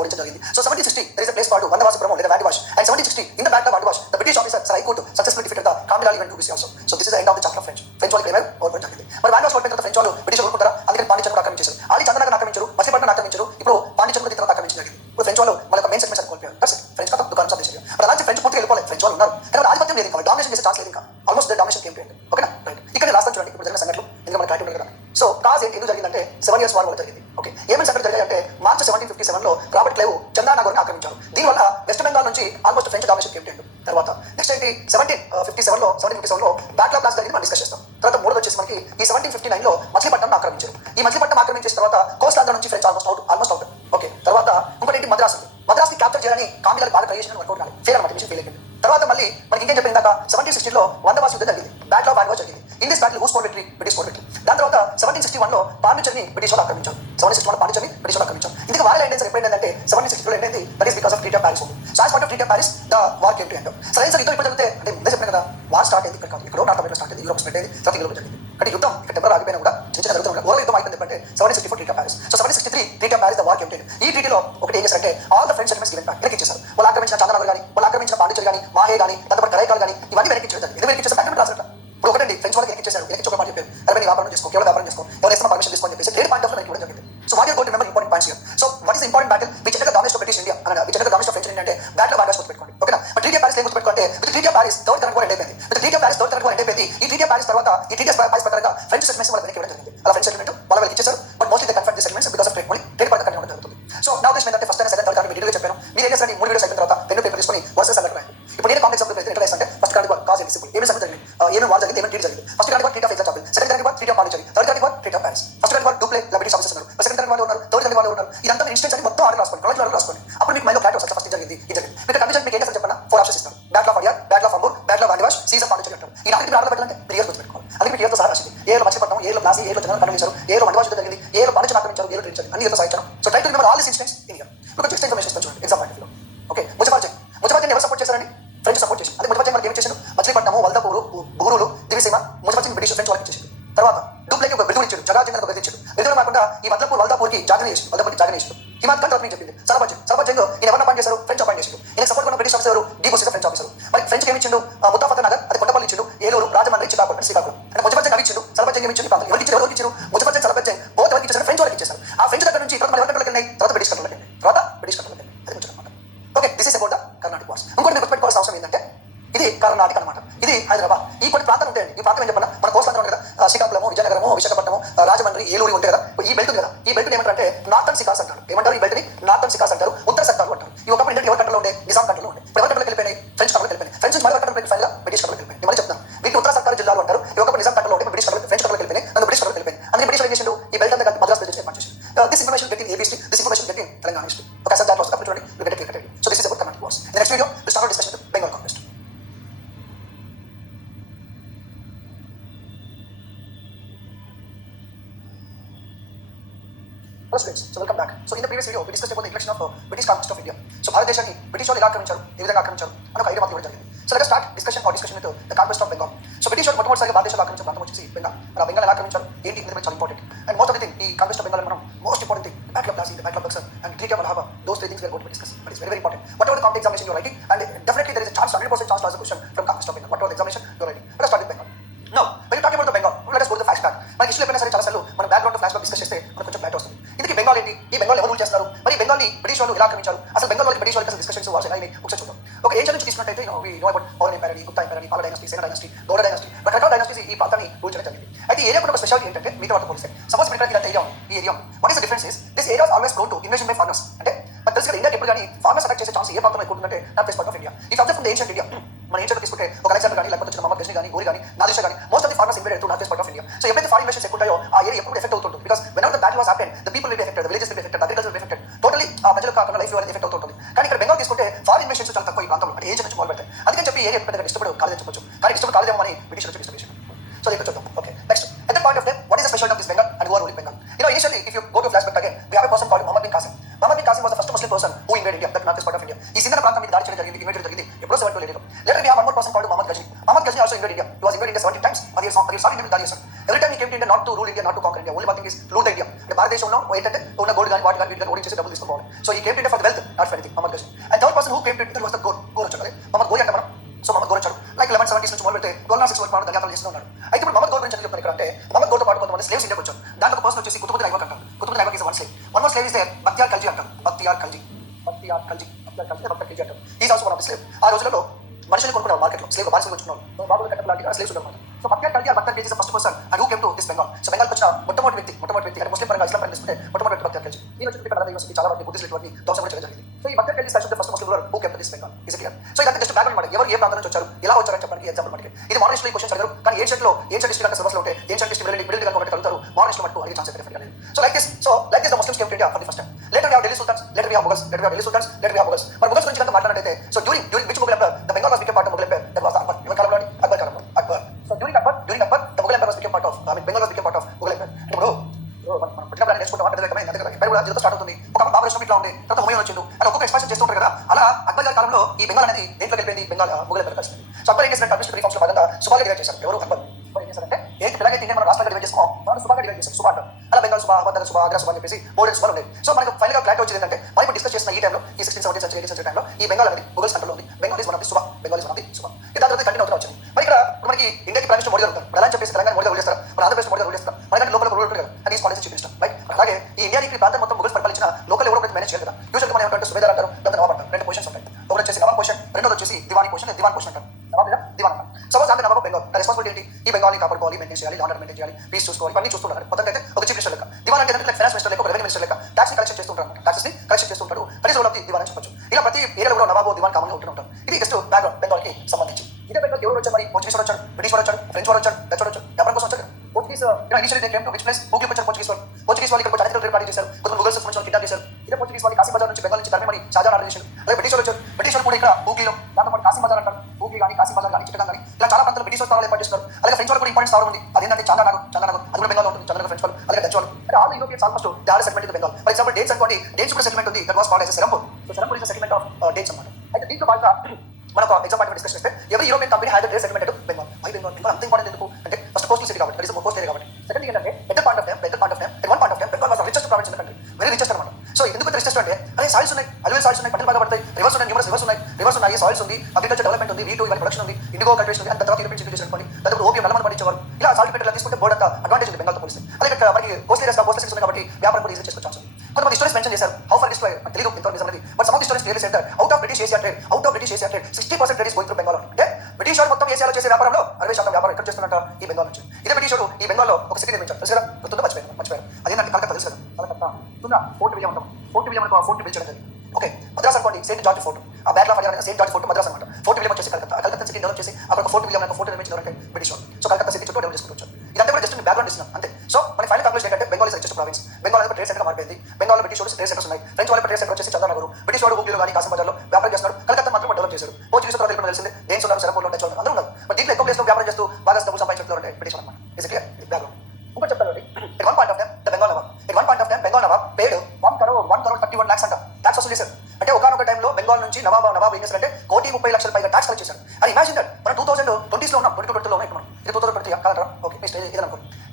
ఓడించడం జరిగింది. So 1760 there is a place called Vandavasipuram లేదా Vandivash. And 1760 in the Battle of Vandivash, the British officer Sir Aycoot successfully defeated the Kamdi Lali and Tipu also. So this is the end of the chapter of French. French వాళ్ళు ఏమైనా ఓడిపోవడం జరిగింది. మరి Vandivash ఓడిపోయిన తర్వాత French వాళ్ళు British ఓడిపోతారా? అందుకని పాండిచేరి ఆక్రమించారు. ఆలి చందనగర్ ఆక్రమించారు, మచిలీపట్నం ఆక్రమించారు. ఇప్పుడు పాండిచేరి తర్వాత ఆక్రమించడం జరిగింది. ఇప్పుడు ఫ్రెంచ్ వాళ్ళు మన మెయిన్ సెగ్మెంట్స్ కోల్పోయారు. ఫ్రెంచ్ కథ దుకాణం సాధించారు. మరి అలాంటి ఫ్రెంచ్ పూర్తిగా వెళ్ళిపోలేదు. ఫ్రెంచ్ వాళ్ళు ఉన్నారు కానీ ఆధిపత్యం లేదు, ఇంకా డామినేషన్ చేసే ఛాన్స్ లేదు. ఇంకా almost the domination came to end. ఓకేనా? రైట్. ఇక్కడ రాస్తాను చూడండి ఇప్పుడు జరిగిన సంఘటనలు. ఇంకా మన క్లారిటీ ఉంది కదా. సో కాజ్ ఏంటి, ఎందుకు జరిగిందంటే 7 years వార్ వల్ల జరిగింది. ఓకే, ఏమేమి సంఘటనలు జరిగాయంటే మార్చ్ 1757లో రాబర్ట్ క్లైవ్ చందానగర్ని ఆక్రమించారు. దీనివల్ల వెస్ట్ బెంగాల్ నుంచి almost French domination came to end. తర్వాత నెక్స్ట్ ఏంటి 1757లో బ్యాటిల్ ఆఫ్ ప్లాస్ జరిగింది, మనం డిస్కస్ చేస్తాం. తర్వాత మూడోది వచ్చేసి మనకి ఈ 1759లో మచిలీపట్నం ఆక్రమించారు. ఈ మచిలీపట్నం ఆక్రమించిన తర్వాత కోస్ట్ ఆంధ్ర నుంచి ఫ్రెంచ్ ఆల్మోస్ట్ అవుట్. ఓకే, తర్వాత ఇంకోటి ఏంటి మద్రాస్ని క్యాప్చర్ చేయాలని కామిలాలు బాగా ట్రై చేసిన వర్కౌట్ కాలేదు, ఫెయిల్ అనమాట, మిషన్ ఫెయిల్ అయిపోయింది. తర్వాత మళ్ళీ మనకి ఇంకేం చెప్పింది దాకా 1760లో వందవాసి యుద్ధం జరిగింది, బ్యాటిల్ ఆఫ్ వాండివాష్ జరిగింది. In this battle who scored victory? British scored victory. దాని తర్వాత 1761లో పాండిచేరిని బ్రిటిష్ వాళ్ళు ఆక్రమించారు. 1761లో పాండిచేరిని బ్రిటిష్ వాళ్ళు ఆక్రమించారు. ఇందుకు వార్ ఎండ్ ఎప్పుడైందంటే 1760లో ఎండ్ అయింది. That is because of treaty of Paris. So as part of treaty of Paris the war came to end. సరే సార్ యుద్ధం ఇప్పుడు జరిగితే అంటే ముందే చెప్పిన కదా వార్ స్టార్ట్ అయింది ఇక్కడ కాదు, ఇక్కడ నార్త్ అమెరికా స్టార్ట్ అయింది, యూరోప్ స్ప్రెడ్ అయింది, తర్వాత యూరోప్ జరిగింది. అంటే యుద్ధం ఇక్కడ టెంపర్ ఆగిపోయినా కూడా చిన్న చిన్న జరుగుతుంది. ఓవర్ యుద్ధం అయిపోయింది అంటే 1764 treaty of Paris. So 1763 treaty of Paris the war came to end. ఈ ట్రీటీలో ఒకటి ఏం చేశారంటే all the French settlements given back, వెనక్కి ఇచ్చేశారు. వాళ్ళు ఆక్రమించిన చందనగర్ కానీ, వాళ్ళు ఆక్రమించిన పాండిచేరి కానీ, మాహే కానీ, దాంతో కరైకాల్ కానీ ఇవన్నీ వెనక్కి ఇచ్చేది. ఇది వెనక్కి ఇచ్చేసి బ్యాక్ రాసట. ఇప్పుడు ఒకటండి ఫ్రెంచ్ వాళ్ళకి వెనక్కి ఇచ్చేశారు. వెనక్కి ఒక మాట చెప్పారు, అరే నీ వ్యాపారం చేసుకో, కేవలం వ్యాపారం చేసుకో, ఎవరు వేసిన పర్మిషన్ తీసుకోని చెప్పేసి 3 పాయింట్ ఆఫ్ వెనక్కి ఇవ్వడం జరిగింది. So what you got to remember important points here. So what is important battle which enter the domination of British India అనగా which enter the domination of French India అంటే battle of Wandiwash గుర్తుపెట్టుకోండి. ఓకేనా? మరి treaty of Paris ఏం గుర్తుపెట్టుకుంటే with treaty of Paris third current war end అయిపోయింది. With treaty of Paris third current war end అయిపోయింది. ఈ ట్రీటీ ఆఫ్ ప్యారిస్ తర్వాత ఈ ట్రీటీ ఆఫ్ ప్యారిస్ ప్రకారంగా ఫ్రెంచ్ సెటిల్మెంట్స్ వాళ్ళకి వెనక్కి ఇవ్వడం జరిగింది. అలా ఫ్రెంచ్ సెటిల్మెంట్ వాళ్ళ వెనక్కి ఇచ్చేశారు. But mostly they comfort the settlements because of trade money, trade పరంగా కంటిన్యూ జరుగుతుంది. సో నా ఉద్దేశం ఏంటంటే ఫస్ట్ అండ్ సెకండ్ థర్డ్ వీడియోలో చెప్పాను. మీరు ఏం చేస్తారంటే 3 వీడియోస్ అయిన తర్వాత పెన్ పేపర్ తీసుకొని వర్సెస్ అలా రాయండి. ఇప్పుడు నేను కాంప్లెక్స్ ఆఫ్ ఎట్లా అంటే ఫస్ట్ కరెంట్ వార్ కాజ్ ఏంటి సింపుల్, ఏమేమి సంగతి జరిగింది, ఏమేమి వార్ జరిగింది, ఏమేమి ట్రీట్ జరిగింది. First current war treaty of example, second current war treaty of Pondicherry, third current war treaty of Paris. First current war Dupleix British officers ఉన్నారు, సెకండ్ కరెంట్ వార్ ఉన్నారు, థర్డ్ కరెంట్ వార్ ఉన్నారు. ఇదంతా మీరు instance అని మొత్తం order రాసుకోండి, Chronicle రాసుకోండి. అప్పుడు మీకు మైండ్లో క్లారిటీ వస్తుంది ఫస్ట్ జరిగింది ఇది జరిగింది. మీకు కండిషన్ మీకు ఏం చేస్తారు చెప్పండి, 4 ఆప్షన్స్ ఇస్తారు. Battle of Adyar, battle of Ambur, battle of Wandiwash, siege of Pondicherry అంటారు. ఈ నాలుగు ఆర్డర్ పెట్టాలంటే 3 years గుర్తుపెట్టుకోవాలి. అందుకే మీకు ఇయర్తో సహా రాసింది. ఏలో మచిలీపట్నం, ఏలో ప్లాసీ, ఏలో జనరల్ కంట్రోల్ చేశారు, ఏలో వండివాష్ యుద్ధం జరిగింది, ఏలో పాండిచేరి ఆక్రమించారు, ఏలో ట్రీట్ జరిగింది, అన్ని ఇయర్తో సాధించాను. So try to remember all this incidents in here. ఇప్పుడు కొంచెం ఇన్ఫర్మేషన్ ఇస్తాను చూడండి exam point of view. Okay, Muzaffar Jung ఎవరు సపోర్ట్ చేశారండి? ఫ్రెంచ్ సపోర్ట్ చేసి. అదే ముజఫర్ జంగ్ మనకి ఏం చేశాడు? మచిలీపట్నము, వల్దపూరు, బూరులు, దివిసీమ, ముజఫర్ జంగ్ బ్రిటిష్ ఫ్రెంచ్ వాళ్ళకి ఇచ్చేసాడు. తర్వాత డూప్లేకి ఒక బిల్లు ఇచ్చాడు, జగా జంగ్ ఒక బిల్లు ఇచ్చాడు. బిల్లు కాకుండా ఈ వల్దపూర్కి జాగనే చేసాడు, వల్దపూర్కి జాగనే చేసాడు. హిమాత్ ఖాన్ తర్వాత చెప్పింది సర్బత్ జంగ్ ఈయన ఎవరిని అపాయింట్ చేశారు? ఫ్రెంచ్ అపాయింట్ చేశాడు. ఈయన సపోర్ట్ ఉన్న British officer de Bussy French officer. మరి ఫ్రెంచ్ ఏమి ఇచ్చిండు? ముత్తాఫత్ నగర్, అది కొట్టపల్లి ఇచ్చిండు, ఏలూరు, రాజమండ్రి, శ్రీకాకుళం. అంటే ముజఫర్ జంగ్ అవి ఇచ్చిండు, సర్బత్ జంగ్ ఇచ్చిండు. ఎవరికి ఇచ్చారు? ముజఫర్ జంగ్, సర్బత్ జంగ్ బోత్ ఎవరికి ఇచ్చారు? ఫ్రెంచ్ వాళ్ళకి ఇచ్చేసారు. ఆ ఫ్రెంచ్ దగ్గర నుంచి తర్వాత ఎవరి కంట్రోల్కి వెళ్ళినాయి? తర్వాత బ్రిటిష్ కంట్రోల్కి వెళ్ళినాయి. అది ముచ్చట అనమాట. Okay, this is about the Karnataka wars. ఇంకోటి మీరు గుర్తుపెట్టుకోవాల్సిన అవసరం ఏంటంటే ఇది కర్ణాటక అనమాట, ఇది హైదరాబాద్. ఈ కొన్ని ప్రాంతాలు ఉంటాయండి. ఈ ప్రాంతం ఏం చెప్పాలి, మన కోస్ట్ ఆంధ్ర కదా, శ్రీకాకుళము, విజయనగరము, విశాఖపట్నము, రాజమండ్రి, ఏలూరు ఉంటాయి కదా. ఈ బెల్ట్ కదా, ఈ బెల్ట్ ఏమంటారు అంటే నార్థన్ సికాస్ అంటారు. ఏమంటారు? ఈ బెల్ట్ ని నార్థన్ సికాస్ అంటారు, ఉత్తర సత్తాలు అంటారు. ఈ ఒకప్పుడు ఇండియా ఎవరి కంట్రోల్ ఉండే? నిజాం కంట్రోల్ ఉండే. ఇప్పుడు ఎవరి కంట్రోల్కి వెళ్ళిపోయినాయి? ఫ్రెంచ్ కంట్రోల్కి వెళ్ళిపోయినాయి. ఫ్రెంచ్ నుంచి మళ్ళీ కంట్రోల్ ఫైనల్ బ్రిటిష్ కంట్రోల్కి వెళ్ళిపోయింది. మళ్ళీ చెప్తాను, వీటిని ఉత్తర సత్తాలు జిల్లాలు అంటారు. ఈ ఒకప్పుడు నిజాం కంట్రోల్ ఉండే, బ్రిటిష్ కంట్రోల్, ఫ్రెంచ్ కంట్రోల్కి వెళ్ళిపోయినాయి, అందులో బ్రిటిష్ కంట్రోల్కి వెళ్ళిపోయింది. అందుకే బ్రిటిష్ ఏం చేసిండు? ఈ బెల్ట్ అంతా మద్రాస్ ప్రదేశ్ ఏర్పాటు చేసిండు. This information getting AP history, this information getting Telangana history. Okay sir, దాంట్లో వస్తుంది చూడండి, you get it clear. So this is about Karnataka wars. The next video we start discussion with Bengal conquest. Hello students, so welcome back. So in the previous video, we discussed about the election of British conquest of India. So భారతదేశాన్ని British వాళ్ళు ఎలా ఆక్రమించారు, ఏ విధంగా ఆక్రమించారు అని ఒక idea మాకు ఇవ్వడం జరిగింది. So let us start discussion with the conquest of Bengal. So British వాళ్ళు మొట్టమొదటిసారిగా భారతదేశంలో ఆక్రమించిన ప్రాంతం వచ్చి బెంగాల్. ఆ బెంగాల్ ఎలా ఆక్రమించారు ఏంటి అనేది చాలా important. And most of the thing ఈ కాంటెస్ట్ ఆఫ్ బెంగాల్ మనం most important thing battle of Plassey, the battle of Buxar and treaty of Allahabad. Those three things we are going to discuss. But it's very very important. Whatever the company examination you are writing, and definitely there is a chance, 100% chance to ask a question from Conquest of Bengal. Whatever the examination you are writing. Let us start with Bengal. Now, when you talk about the Bengal, let us go to the flashback. మనకి history అయినా సరే చాలా సార్లు మన background flashback discuss చేస్తే మనకు కొంచెం back వస్తుంది. ఇందుకే బెంగాల్ ఏంటి, ఈ బెంగాల్ ఎవరు రూల్ చేస్తారు, మరి బెంగాల్ని బ్రిటిష్ వాళ్ళు ఎలా ఆక్రమించారు, అసలు బెంగాల్ వాళ్ళకి బ్రిటిష్ వాళ్ళకి డిస్కషన్స్ వాల్స్ ఎలా ఒకసారి చూద్దాం. ఒక ఏషియన్ నుంచి తీసుకున్నట్టయితే వి నో అబౌట్ పౌరన్ ఎంపైర్ అని, గుప్తా ఎంపైర్ అని, పాల డైనాసిటీ, సేన డైనాసిటీ, గౌడ డైనాసిటీ, రకరకాల డైనాసిటీస్ ఈ ప్రాంతాన్ని రూల్ చేయడం జరిగింది. అయితే ఈ ఏరియా కూడా ఒక స్పెషాలిటీ ఏంటంటే మిగతా వాటితో పోలిస్తే సపోజ్ మిలిటరీ ఇలాంటి ఏరియా ఉంది, ఈ area what is the difference is this area always prone to invasion by farmers. అంటే మనకు తెలుసు కదా ఇండియాకి ఎప్పుడు కానీ ఫార్మర్స్ అటాక్ చేసే ఛాన్స్ ఏ ప్రాంతంలో ఎక్కువ ఉంటుందంటే north west part of India. ఈ subject from the ancient India మన ఏన్షియంట్ తీసుకుంటే ఒక అలెగ్జాండర్ కానీ లేకపోతే మహమ్మద్ గజ్నీ కానీ గోరి కానీ నాదిర్ షా కానీ most of the farmers invaded to north west part of India. So ఎప్పుడైతే ఫారిన్ ఇన్వెస్ట్మెంట్స్ ఎక్కువ ఉంటాయో ఆ ఏరియా ఎప్పుడు ఎఫెక్ట్ అవుతుంది. Because when ever the battle was happen the people will be affected, the villages will be affected, agriculture will be affected, totally ఆ ప్రజలకు కాకుండా life అనేది ఎఫెక్ట్ అవుతుంది. కానీ ఇక్కడ బెంగాల్ తీసుకుంటే ఫారిన్ ఇన్వెస్ట్మెంట్స్ చాలా తక్కువ ఈ ప్రాంతంలో, అంటే ఏన్షియంట్ నుంచి మొదలు పెడతాయి. అందుకని చెప్పి ఏరియా పెద్దగా ఇష్టపడు కాలేజ్ చెప్పొచ్చు, కానీ ఇష్టపడు కాలేదేమో అని బ్రిటిష్ వచ్చి డిస్టర్బ్ చేశారు. సో ఇక్కడ చూద్దాం. Okay, next at that point of time what is the specialty of this Bengal and who are ruling Bengal? Initially if you go to flashback again we have a person called Muhammad bin Qasim. Muhammad bin Qasim was the first Muslim person who invaded India, that northwest part of India. ఈ సింధన ప్రాంతం మీద దాడి చేయడం జరిగింది, invade చేయడం జరిగింది ఎప్పుడో 712 later we have one more person called Muhammad Ghazni. Muhammad Ghazni also invaded India. He was invaded India 17 times. అది సారీ ఇండియా దాడి చేశారు. Every time he came to India not to rule India, not to conquer India, only one thing is rule the India. అంటే భారతదేశంలో ఏంటంటే ఉన్న gold కానీ వాటి కానీ వీటి కానీ ఓడించేసి డబ్బులు తీసుకోవాలి. సో ఈ came to India for the wealth, not for anything. Muhammad Ghazni. And third person who came to India was the Gor వచ్చాడు. Muhammad Gori అంటే మనం సో మహమ్మద్ గోర్ వచ్చాడు లైక్ 1170s నుంచి మొదలు పెడితే 1206 వరకు మనం ధన్యవాదాలు చేస్తూ ఉన్నాడు. అయితే ఇప్పుడు మహమ్మద్ గోర్ గురించి చెప్తాను ఇక్కడ అంటే మహమ్మద్ గోర్తో పాటు కొంతమంది స్లేవ్స్ ఇండియాకి వచ్చారు. దాంట్లో ఒక పర్సన్ వచ్చేసి కుతుబుద్దీన్ ఐబక్ అంటారు. Qutbuddin Aibak is one slave. One more slave is they Bakhtiyar Khalji అంటారు. బక్తియార్ ఖల్జీ అంటారు. Is also one of the slave. ఆ రోజులలో మనుషులు కొనుక్కున్నారు మార్కెట్లో, స్లేవ్ బానిసలు కొనుక్కున్నారు, బాబులు కట్టలు లాంటి స్లేవ్స్ ఉన్నారు. So Bakhtiyar Khalji or Bakhtiyar Khalji is the first person and who came to this Bengal. So బెంగాల్కి వచ్చిన మొట్టమొదటి వ్యక్తి అంటే ముస్లిం పరంగా ఇస్లాం పరంగా తీసుకుంటే మొట్టమొదటి బక్తియార్ ఖల్జీ. ఈ వచ్చి ఇక్కడ యూనివర్సిటీ చాలా వరకు బుద్ధిస్ట్ లిటరీ ధ్వంసం కూడా చేయడం జరిగింది. సో ఈ Bakhtiyar Khalji statue first Muslim ruler who came to this Bengal is clear. So ఇదంతా జస్ట్ బ్యాక్గ్రౌండ్ మాట, ఎవరు ఏ ప్రాంతం నుంచి వచ్చారు, ఎలా వచ్చారని చెప్పడానికి ఎగ్జాంపుల్ మనకి. ఇది మోడర్న్ హిస్టరీ క్వశ్చన్స్ అడిగారు, కానీ ఏన్షియంట్ హిస్టరీ కనుక సిలబస్లో ఉంటే ఏన్షియంట్ హిస్టరీ మిడిల్ కనుక అడుగుతారు, మోడర్న్ హిస్టరీ మటుకు అడిగే ఛాన్స్ డెఫినెట్గా లేదు. So like this the Muslims came to India for the first time. Later we have Delhi Sultans, later we have Mughals, later we have Delhi Sultans, later we have Mughals. మరి Mughals గురించి కనుక మాట్లాడితే so during which Mughal emperor the Bengal was became part of Mughal empire, that was Akbar. ఎవరి కాలంలో అక్బర్ కాలంలో so during Akbar the Mughal empire was became part of Bengal was became part of Mughal empire. ఇప్పుడు మనం పుట్టినప్పుడు నేర్చుకుంటాం అంటే రకమైన అంతే కదా, ఎంపైర్ కూడా జీవితం స్టార్ట్ అవుతుంది. ఒక బాబర్ ఇష్టం ఇట్లా ఉంది, తర్వాత హుమయూన్ వచ్చిండు అని ఒక్కొక్క ఎక్స్పాన్షన్ చేస్తూ ఉంటారు కదా. అలా అక్బర్ గారి కాలంలో ఈ బెంగాల్ అనేది దేంట్లో వెళ్ళిపోయింది, బెంగాల్ ముఘల్ ఎంపైర్ కలిసింది. సో అక్బర్ ఏం చేసినట్టు అడ్మినిస్ట్రేటివ్ రిఫార్మ్స్ లో భాగంగా సుబాగా డివైడ్ చేశారు. ఎవరు అక్బర్ ఏం చేశారంటే ఏంటి పిల్లలైతే ఇండియా మన రాష్ట్రాలు డివైడ్ చేసుకో మనం సుబాగా డివైడ్ చేశారు. సుబా అంటారు. అలా బెంగాల్ సుబా, అబద్ధ సుబా, ఆగ్రా సుబా అని చెప్పేసి బోర్డెడ్ సుబాలు ఉన్నాయి. సో మనకు ఫైనల్ గా క్లారిటీ వచ్చింది ఏంటంటే మనం ఇప్పుడు డిస్కస్ చేసిన ఈ టైంలో ఈ 16th 17th century 18th century టైంలో ఈ బెంగాల్ అనేది ముఘల్స్ కంట్రోల్ ఉంది. Bengal is one of the Suba, Bengal is one of the Suba. ఇది దాని తర్వాత కంటిన్యూ అవుతూ వచ్చింది. మరి ఇక్కడ మనకి ఇండియాకి ప్రైమ్ మినిస్టర్ మోడీ గారు ఉంటారు. అలా చెప్పేసి తెలంగాణ మోడీ గారు రూల్ చేస్తారు, మన ఆంధ్రప్రదేశ్ మోడీ గారు రూల్ చేస్తారు, మనకంటే లోకల్ రూల్ ఉంటుంది కదా, అది పాలసీ చూపిస్తాం రైట్. అలాగే ఈ ఇండియాకి ప్రాంతం మొత్తం ముఘల్స్ పరిపాలించిన లోకల్ ఎవరో మేనేజ్ చేయాలి కదా. యూజువల్గా మనం ఏమంటే సుబేదార్ అంటారు, లేదా నవాబ్ అంటారు. రెండు పొజిషన్స్ ఉంటాయి. ఒకటి వచ్చేసి నవాబ్ పొజిషన్, రెండోది వచ్చేసి దివానీ పొజిషన్ అంటారు. నవాబ్ లేదా దివాన్ అంటారు. సపోజ్ ఆమె నవాబ్ బెంగాల్ రెస్పాన్సిబిలిటీ ఏంటి, ఈ బెంగాల్ని కాపాడుకోవాలి, మెయింటైన్ చేయాలి, ఆర్డర్ మెయింటైన్ చేయాలి, పీస్ చూసుకోవాలి, ఇవన్నీ చూస్తుంటారు. మొత్తం అయితే ఒక చీఫ్ మినిస్టర్ లెక్క. దివాన్ అంటే లైక్ ఫైనాన్స్ మినిస్టర్ లెక్క, ఒక రెవెన్యూ మినిస్టర్ లెక్క ట్యాక్స్ కలెక్షన్ చేస్తుంటారు. ట్యాక్సెస్ ని కలెక్షన్ చేస్తుంటారు. That is role of the diwan అని చెప్పొచ్చు. ఇలా ప్రతి ఏరియాలో కూడా నవాబు దివాన్ కామన్గా ఉంటుంటారు. ఇది జస్ట్ బ్యాక్గ్రౌండ్ బెంగాల్కి సంబంధించి. ఇదే బెంగాల్ ఎవరు వచ్చారు మరి, పోర్చుగీస్ వాడు వచ్చాడు, బ్రిటిష్ వాడు వచ్చాడు, ఫ్రెంచ్ వాడు వచ్చాడు, డచ్ వాడు వచ్చాడు, వ్యాపారం కోసం వచ్చారు. Portuguese initially they came to which place, హూకి వచ్చారు పోర్చుగీస్ వాళ్ళు. పోర్చుగీస్ వాళ్ళు ఇక్కడ చారిత్రక ట్రేడ్ పార్టీ చేశారు, కొంత ముఘల్స్ సంబంధించిన వాళ్ళు కిడ్నాప్ చేశారు. ఇదే పోర్చుగీస్ వాళ్ళు కాసిం బజార్ నుంచి బెంగాల్ నుంచి తరలిమని షాజహాన్ ఆర్డర్ చేశారు. అలాగే బ్రిటిష్ వాళ్ళు వచ్చారు, బ్రిటిష్ వాళ్ళు కూడా ఇక్కడ హూకీలో దాంతో పాటు కాసిం బజార్ అంటారు, హూకీ కానీ కాసిం బజార్ కానీ చిట్టగాం కానీ ఇలా చాలా ప్రాంతాలు బ్రిటిష్ స్థావరాలు ఏర్పాటు చేస్తారు. అలాగే ఫ్రెంచ్ వాళ్ళు కూడా ఇంపార్టెంట్ స్థావరం ఉంది, అదేంటంటే చందానగర్ అది కూడా బెంగాల్ ఉంటుంది. చందానగర్ ఫ్రెంచ్ వాళ్ళు, అలాగే డచ్ వాళ్ళు, అంటే all Europeans almost they are settlement in Bengal. For example Danes అనుకోండి, డేట్స్ కూడా సెటిల్మెంట్ ఉంది, that was called as Serampore. So Serampore is settlement of Danes అన్నమాట. అయితే దీంట్లో భాగంగా మనకు ఎగ్జాంపుల్ డిస్కస్ చేస్తే ఎవరి European company had trade settlement Bengal. Why Bengal అంత ఇంపార్టెంట్ ఎందుకు అంటే ఫస్ట్ కోస్టల్ సిటీ కాబట్టి, కోస్ట్ ఏరియా కాబట్టి. సెకండ్ ఏంటంటే at point of time Bengal was richest province in the country, very richest అనమాట. సో ఎందుకు రిచెస్ట్ అంటే అదే సాయిల్స్ ఉన్నాయి, అల్వెల్ సాయిల్స్ ఉన్నాయి, పంటలు బాగా పడతాయి, రివర్స్ ఉన్నాయి, న్యూమరస్ రివర్స్ ఉన్నాయి, సాయిల్స్ ఉంది, అగ్రికల్చర్ డెవలప్మెంట్ ఉంది, వీటు ఇవన్నీ ప్రొడక్షన్ ఉంది, ఇండిగో కల్టివేషన్ ఉంది. అంత తర్వాత యూరోపియన్స్ ఇంట్రడ్యూస్ చేసుకోండి, దాంట్లో ఓపియం నల్లమని పండించేవారు. ఇలా సాల్ట్ పెట్రోల్ తీసుకుంటే బోర్డ్ అంతా అడ్వాంటేజ్ ఉంది బెంగాల్తో పోలిస్తే. అలాగే మనకి కోస్ట్ ఏరియాస్ కోస్ట్ సిటీస్ ఉన్నాయి కాబట్టి వ్యాపారం కూడా ఈజీ చేసుకోవచ్చు. కొంతమంది స్టోరీస్ మెన్షన్ చేశారు, హౌ ఫర్ డిస్ట్రాయ్ తెలియదు ఇంతవరకు అనేది. But some of the stories clearly said out of British Asia trade 60% trade is going through Bengal. అంటే బ్రిటిష్ వాడు మొత్తం ఏషియాలో చేసే వ్యాపారంలో 60% వ్యాపారం ఎక్కడ చేస్తున్నట్ట ఈ బెంగాల్ నుంచి. ఇదే బ్రిటిష్ వాడు ఈ బెంగాల్లో ఒక సిటీ నిర్మించారు, తెలుసు కదా, గుర్తుందో మర్చిపోయారు. అదేంటంటే కలకత్తా, తెలుసు కదా, కలకత్తా ఫోర్ట్ విలియం అంటాం. ఫోర్ట్ విలియం అనుకో ఫోర్ట్ పిలిచడం జరిగింది. ఓకే, మద్రాస్ అనుకోండి సెయింట్ జార్జ్ ఫోర్ట్, ఆ battle of Adyar Saint George fort Madras అనమాట. ఫోర్ట్ విలియం వచ్చేసి కలకత్తా సిటీ డెవలప్ చేసి అక్కడ ఫోర్ట్ విలియం ఫోర్ట్ నిర్మించిన బ్రిటిష్ వాళ్ళు. సో కలకత్తా సిటీ చుట్టూ డెవలప్ చేసుకుంటూ వచ్చారు. ఇదంతా కూడా జస్ట్ బ్యాక్గ్రౌండ్ ఇస్తున్నాం అంతే. సో మన ఫైనల్ కంక్లూజన్ ఏంటంటే Bengal is richest province. Bengal అనేది ట్రేడ్ సెంటర్ మారిపోయింది. బెంగాల్ బ్రిటిష్ వాళ్ళు ట్రేడ్ సెంటర్స్ ఉన్నాయి, ఫ్రెంచ్ వాళ్ళు ట్రేడ్ సెంటర్ వచ్చేసి చందానగర్, బ్రిటిష్ వాడు హూగ్లీలో కానీ కాసిం బజార్లో వ్యాపారం చేస్తున్నారు. కలకత్తా మాత్రం డెవలప్ చేశారు. పోర్చుగీస్ తర్వాత ఇప్పుడు తెలిసిందే డేన్స్ ఉన్నారు, సెరంపూర్లో డచ్ అందరూ ఉన్నారు. బట్ దీంట్లో ఎక్కువ ప్లేస్లో వ్యాపారం చేస్తూ బాగా డబ్బులు సంపాదించారు అంటే బ్రిటిష్ అనమాట. Is clear background. ఇంకోటి చెప్తాను, at one point of time Bengal Nawab paid 1 crore 31 lakhs అంట ట్యాక్స్ వసూలు చేశారు. అంటే ఒకనొక టైంలో బెంగాల్ నుంచి నవాబ్ ఏం చేశారంటే 1,30,00,000 పైగా ట్యాక్స్ కలెక్ట్ చేశారు. అని ఇమాజిన్ దట్ మనం 2020s లో ఉన్నాం, 2020లో ఉన్నాం. ఇప్పుడు ఇది 2020 కాదంటారా? ఓకే, నెక్స్ట్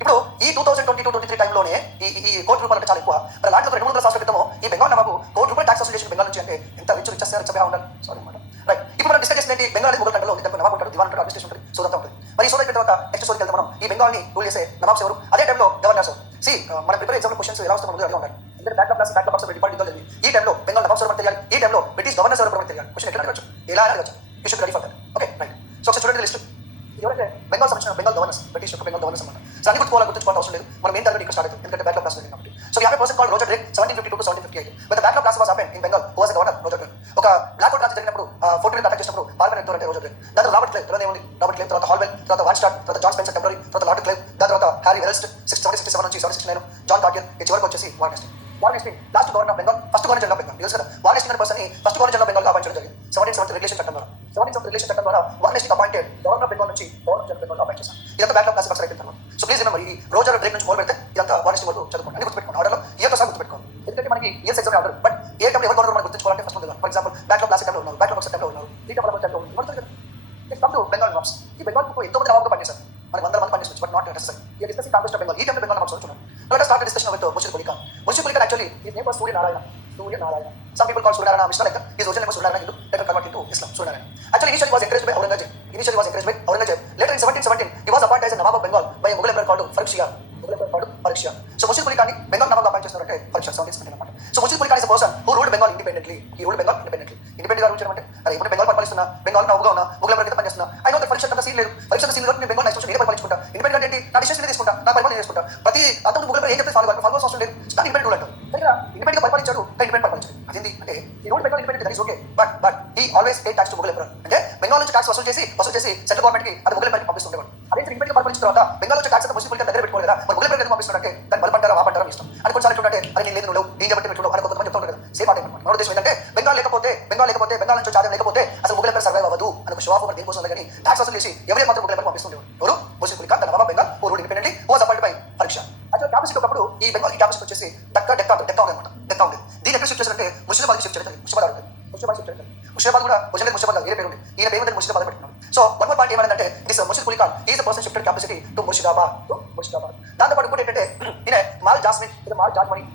ఇప్పుడు ఈ 2022-23 టైంలోనే ఈ కోటి రూపాయలు అంటే చాలా ఎక్కువ. మరి అలాంటి 200 సంవత్సరాల క్రితము ఈ బెంగాల్ నవాబు కోటి రూపాయలు ట్యాక్స్ వసూలు చేసిన బెంగాల్ నుంచి అంటే ఎంత రిచ్గా ఉండాలి. సారీ అనమాట. రైట్, ఇప్పుడు మనం డిస్కస్ చేసిన బెంగాల్ అనేది మొగల్ కంట్రీలో ఉంది. దానికి నవాబు ఉంటాడు, దివాన్ ఉంటాడు, అడ్మినిస్ట్రేషన్ ఉంటుంది, సోదంతా ఉంటుంది. మరి ఈ సోదా అయిపోయిన తర్వాత నెక్స్ట్ సోదకి వెళ్తే మనం ఈ బెంగాల్ని రూల్ చేసే నవాబ్స్ ఎవరు, అదే టైంలో గవర్నర్స్. మనం ప్రిపేర్ ఎగ్జామ్ క్వశ్చన్స్ ఎలా వస్తామో ముందు అడిగి ఉండాలి. ఎందుకంటే బ్యాక్ బాక్స్ డిపార్ట్మెంట్ జరిగింది. ఈ టైంలో బెంగాల్ నవాబ్స్ ఎవరు తెలియాలి, ఈ టైంలో బ్రిటిష్ గవర్నర్స్ ఎవరు తెలియాలి. క్వశ్చన్ ఎట్లా అడగచ్చు, ఎలా అడగచ్చు. You should ready for that. Okay right. So ఒకసారి చూడండి లిస్ట్. ఎవరైతే బెంగాల్ సంబంధించిన బెంగాల్ గవర్నర్స్, బ్రిటిష్ యొక్క బెంగాల్ గవర్నర్స్ అన్నమాట. సో అన్ని గుర్తుకోవాల్సిన అవసరం లేదు. మనం మెయిన్ టార్గెట్ ఇక్కడ స్టార్ట్ అవుతుంది, ఎందుకంటే బ్యాక్లాగ్ క్లాస్ జరిగింది కాబట్టి. సో ఈ person called Roger Drake 1752 to 1758. When the backlog class was happened in Bengal, who was the governor? Roger Drake. ఒక బ్లాక్ అవుట్ రాజు జరిగినప్పుడు ఫోర్ట్ మీద అటాక్ చేసినప్పుడు పార్లమెంట్ ఎంతో అంటే రోజర్ డ్రేక్. దాని తర్వాత రాబర్ట్ క్లైవ్, తర్వాత ఏముంది రాబర్ట్ క్లైవ్, తర్వాత హాల్వెల్, తర్వాత వాన్ స్టార్ట్, తర్వాత జాన్ స్పెన్సర్ టెంపరీ, తర్వాత లార్డ్ క్లైవ్, దాని తర్వాత హ్యారీ వెల్స్ట్ 1767 నుంచి 1769, జాన్ కార్డియర్, ఈ చివరికి వచ్చేసి warn Hastings. Warn Hastings last governor of Bengal, first governor general of Bengal. తెలుసు కదా, వార్న్ హేస్టింగ్స్ అనే పర్సన్ ని first governor general of Bengal appoint చేయడం జరిగింది 1770 రెగ్యులేషన్ చట్టం ద్వారా. 1770 రెగ్యులేషన్ చట్టం ద్వారా warn Hastings appointed governor of Bengal నుంచి గవర్నర్ జనరల్ బెంగాల్ అపాయింట్ చేశారు. ఇదంతా బ్యాక్లాగ్ క్లాస్ వర్క్స్ అయిపోయిన తర్వాత. సో ప్లీజ్ రిమెంబర్, ఈ రోజర్ డ్రేక్ నుంచి మొదలు పెడితే ఇదంతా వార్న్ హేస్టింగ్స్ వరకు చదువుకోండి. అన్ని గుర్తుపెట్టుకోండి, ఆర్డర్లో ఇయర్తో సహా గుర్తుపెట్టుకోండి. ఎందుకంటే మనకి ఇయర్స్ ఎగ్జామ్ ఆర్డర్, బట్ ఏ టైంలో ఎవరు గవర్నర్ మనం గుర్తుంచుకోవాలంటే ఫస్ట్ ఉంది. ఫర్ ఎగ్జాంపుల్ బ్యాక్లాగ్ క్లాస్ టైంలో ఉన్నారు, బ్యాక్లాగ్ టైంలో ఉన్నారు, ఈ టైంలో టైంలో ఉన్నారు. Come to Bengal nawabs. ఈ బెంగాల్ ఎంతో మంది నవాబ్గా పనిచేశారు, మనకి 100 మంది పనిచేస్తారు, బట్ నాట్ నెసెసరీ. ఈ డిస్కసింగ్ కాంటెస్ట్ ఆఫ్ బెంగాల్, ఈ టైంలో బెంగాల్ నవాబ్స్ చూడండి. Let us start the discussion with Murshid Quli Khan. Murshid Quli Khan actually his name was Surya Narayana. Surya Narayana. Some people call Surya Narayana Vishnu like that. His original name was Surya Narayana Hindu, later converted into Islam. Surya Narayana. Actually initially was encouraged by Aurangzeb. Later in 1717 he was appointed as a Nawab of Bengal by a Mughal emperor called Farrukh Shah. So Murshid Quli Khan ni Bengal Nawab appoint చేస్తున్నారంటే Farrukh Shah 1717 అన్నమాట. So Murshid Quli Khan is a person who ruled Bengal independently. He ruled Bengal independently. Independent గా rule చేయడం అంటే అరే ఇప్పుడు బెంగాల్ పరిపాలిస్తున్నా, బెంగాల్ నవాబ్గా ఉన్నా, Mughal emperor కింద పనిచేస్తున్నా. I know that Farrukh Shah అంత సీన్ లేదు. Farrukh Shah సీన్ లేదు, నేను బెంగాల్ నెక్స్ట్ నేనే పరిపాలించుకుంటా. ఇండిపెండెంట్ ఏంటి, నా డిసిషన్ తీసుకుంటా, నా పరిపాలన చేసుకుంటా. ప్రతి అతను ముఘల్ ఎంపరర్ ఏం చెప్తే ఫాలో అవసరం లేదు. దాన్ని ఇండిపెండెంట్ రూల్ అంటారు. దగ్గర ఇండిపెండెంట్ గా పరిపాలించాడు, ఇండిపెండెంట్ పరిపాలించాడు. అదేంటి అంటే ఈ rule Bengal independent that is okay, but he always pay talks to Mughal emperor. అంటే బెంగాల్ నుంచి టాక్స్ వసూలు చేసి సెంట్రల్ గవర్నమెంట్ కి అది ముఘల్ ఎంపరర్ పంపిస్తుండేవాడు. అదే ఇండిపెండెంట్ గా పరిపాలించిన తర్వాత బెంగాల్ నుంచి టాక్స్ మున్సిపల్ దగ్గర పెట్టుకోవాలి కదా, మరి ముఘల్ ఎంపరర్ ఎందుకు పంపిస్తున్నాడంటే దాన్ని బలపంటారా వాపంటారా ఇష్టం అని కొన్నిసార్లు చూడంటే అది నేను లేదు నువ్వు ఏం చెప్పి పెట్టుకో అని కొంతమంది చెప్తా ఉంటారు కదా. సేమ్ ఆ టైం అనమాట. మన ఉద్దేశం ఏంటంటే బెంగాల్ బెంగాల్ నుంచి ఆదాయం లేకపోతే అసలు ముఘల్ ఎంపరర్ సర్వైవ్ అవ్వదు అని ఒక షో ఆఫ్ దీనికోసం కానీ టాక్స్ వసూలు చేసి ఎవరే మాత్రం ముఘల్ ఎంపరర్ పంపిస్తుండేవాడు. ఎవరు? Murshid Quli Khan, the Nawab of Bengal, who ruled independently, who was appointed by Farrukh Shah. అసలు క్యాపిసిటీ ఒకప్పుడు ఈ బెంగాల్ క్యాపిసిటీ వచ్చేసి డెక్కా ఉంది అనమాట. డెక్కా ఉంది. దీని ఎక్కడ షిఫ్ట్ చేశారంటే ముషిరాబాద్ షిఫ్ట్ చేయడం. ముషిరాబాద్ కూడా ముషిరాబాద్ వేరే పేరు ఉంది. ఈయన పేరు మీద ముషిరాబాద్ పెట్టుకున్నాడు. సో వన్ మోర్ పాయింట్ ఏమంటే this Murshid Quli Khan is the person shifted capacity to Murshidabad. దాంతో పాటు ఇంకోటి ఏంటంటే ఈయన మాల్ జాస్మిన్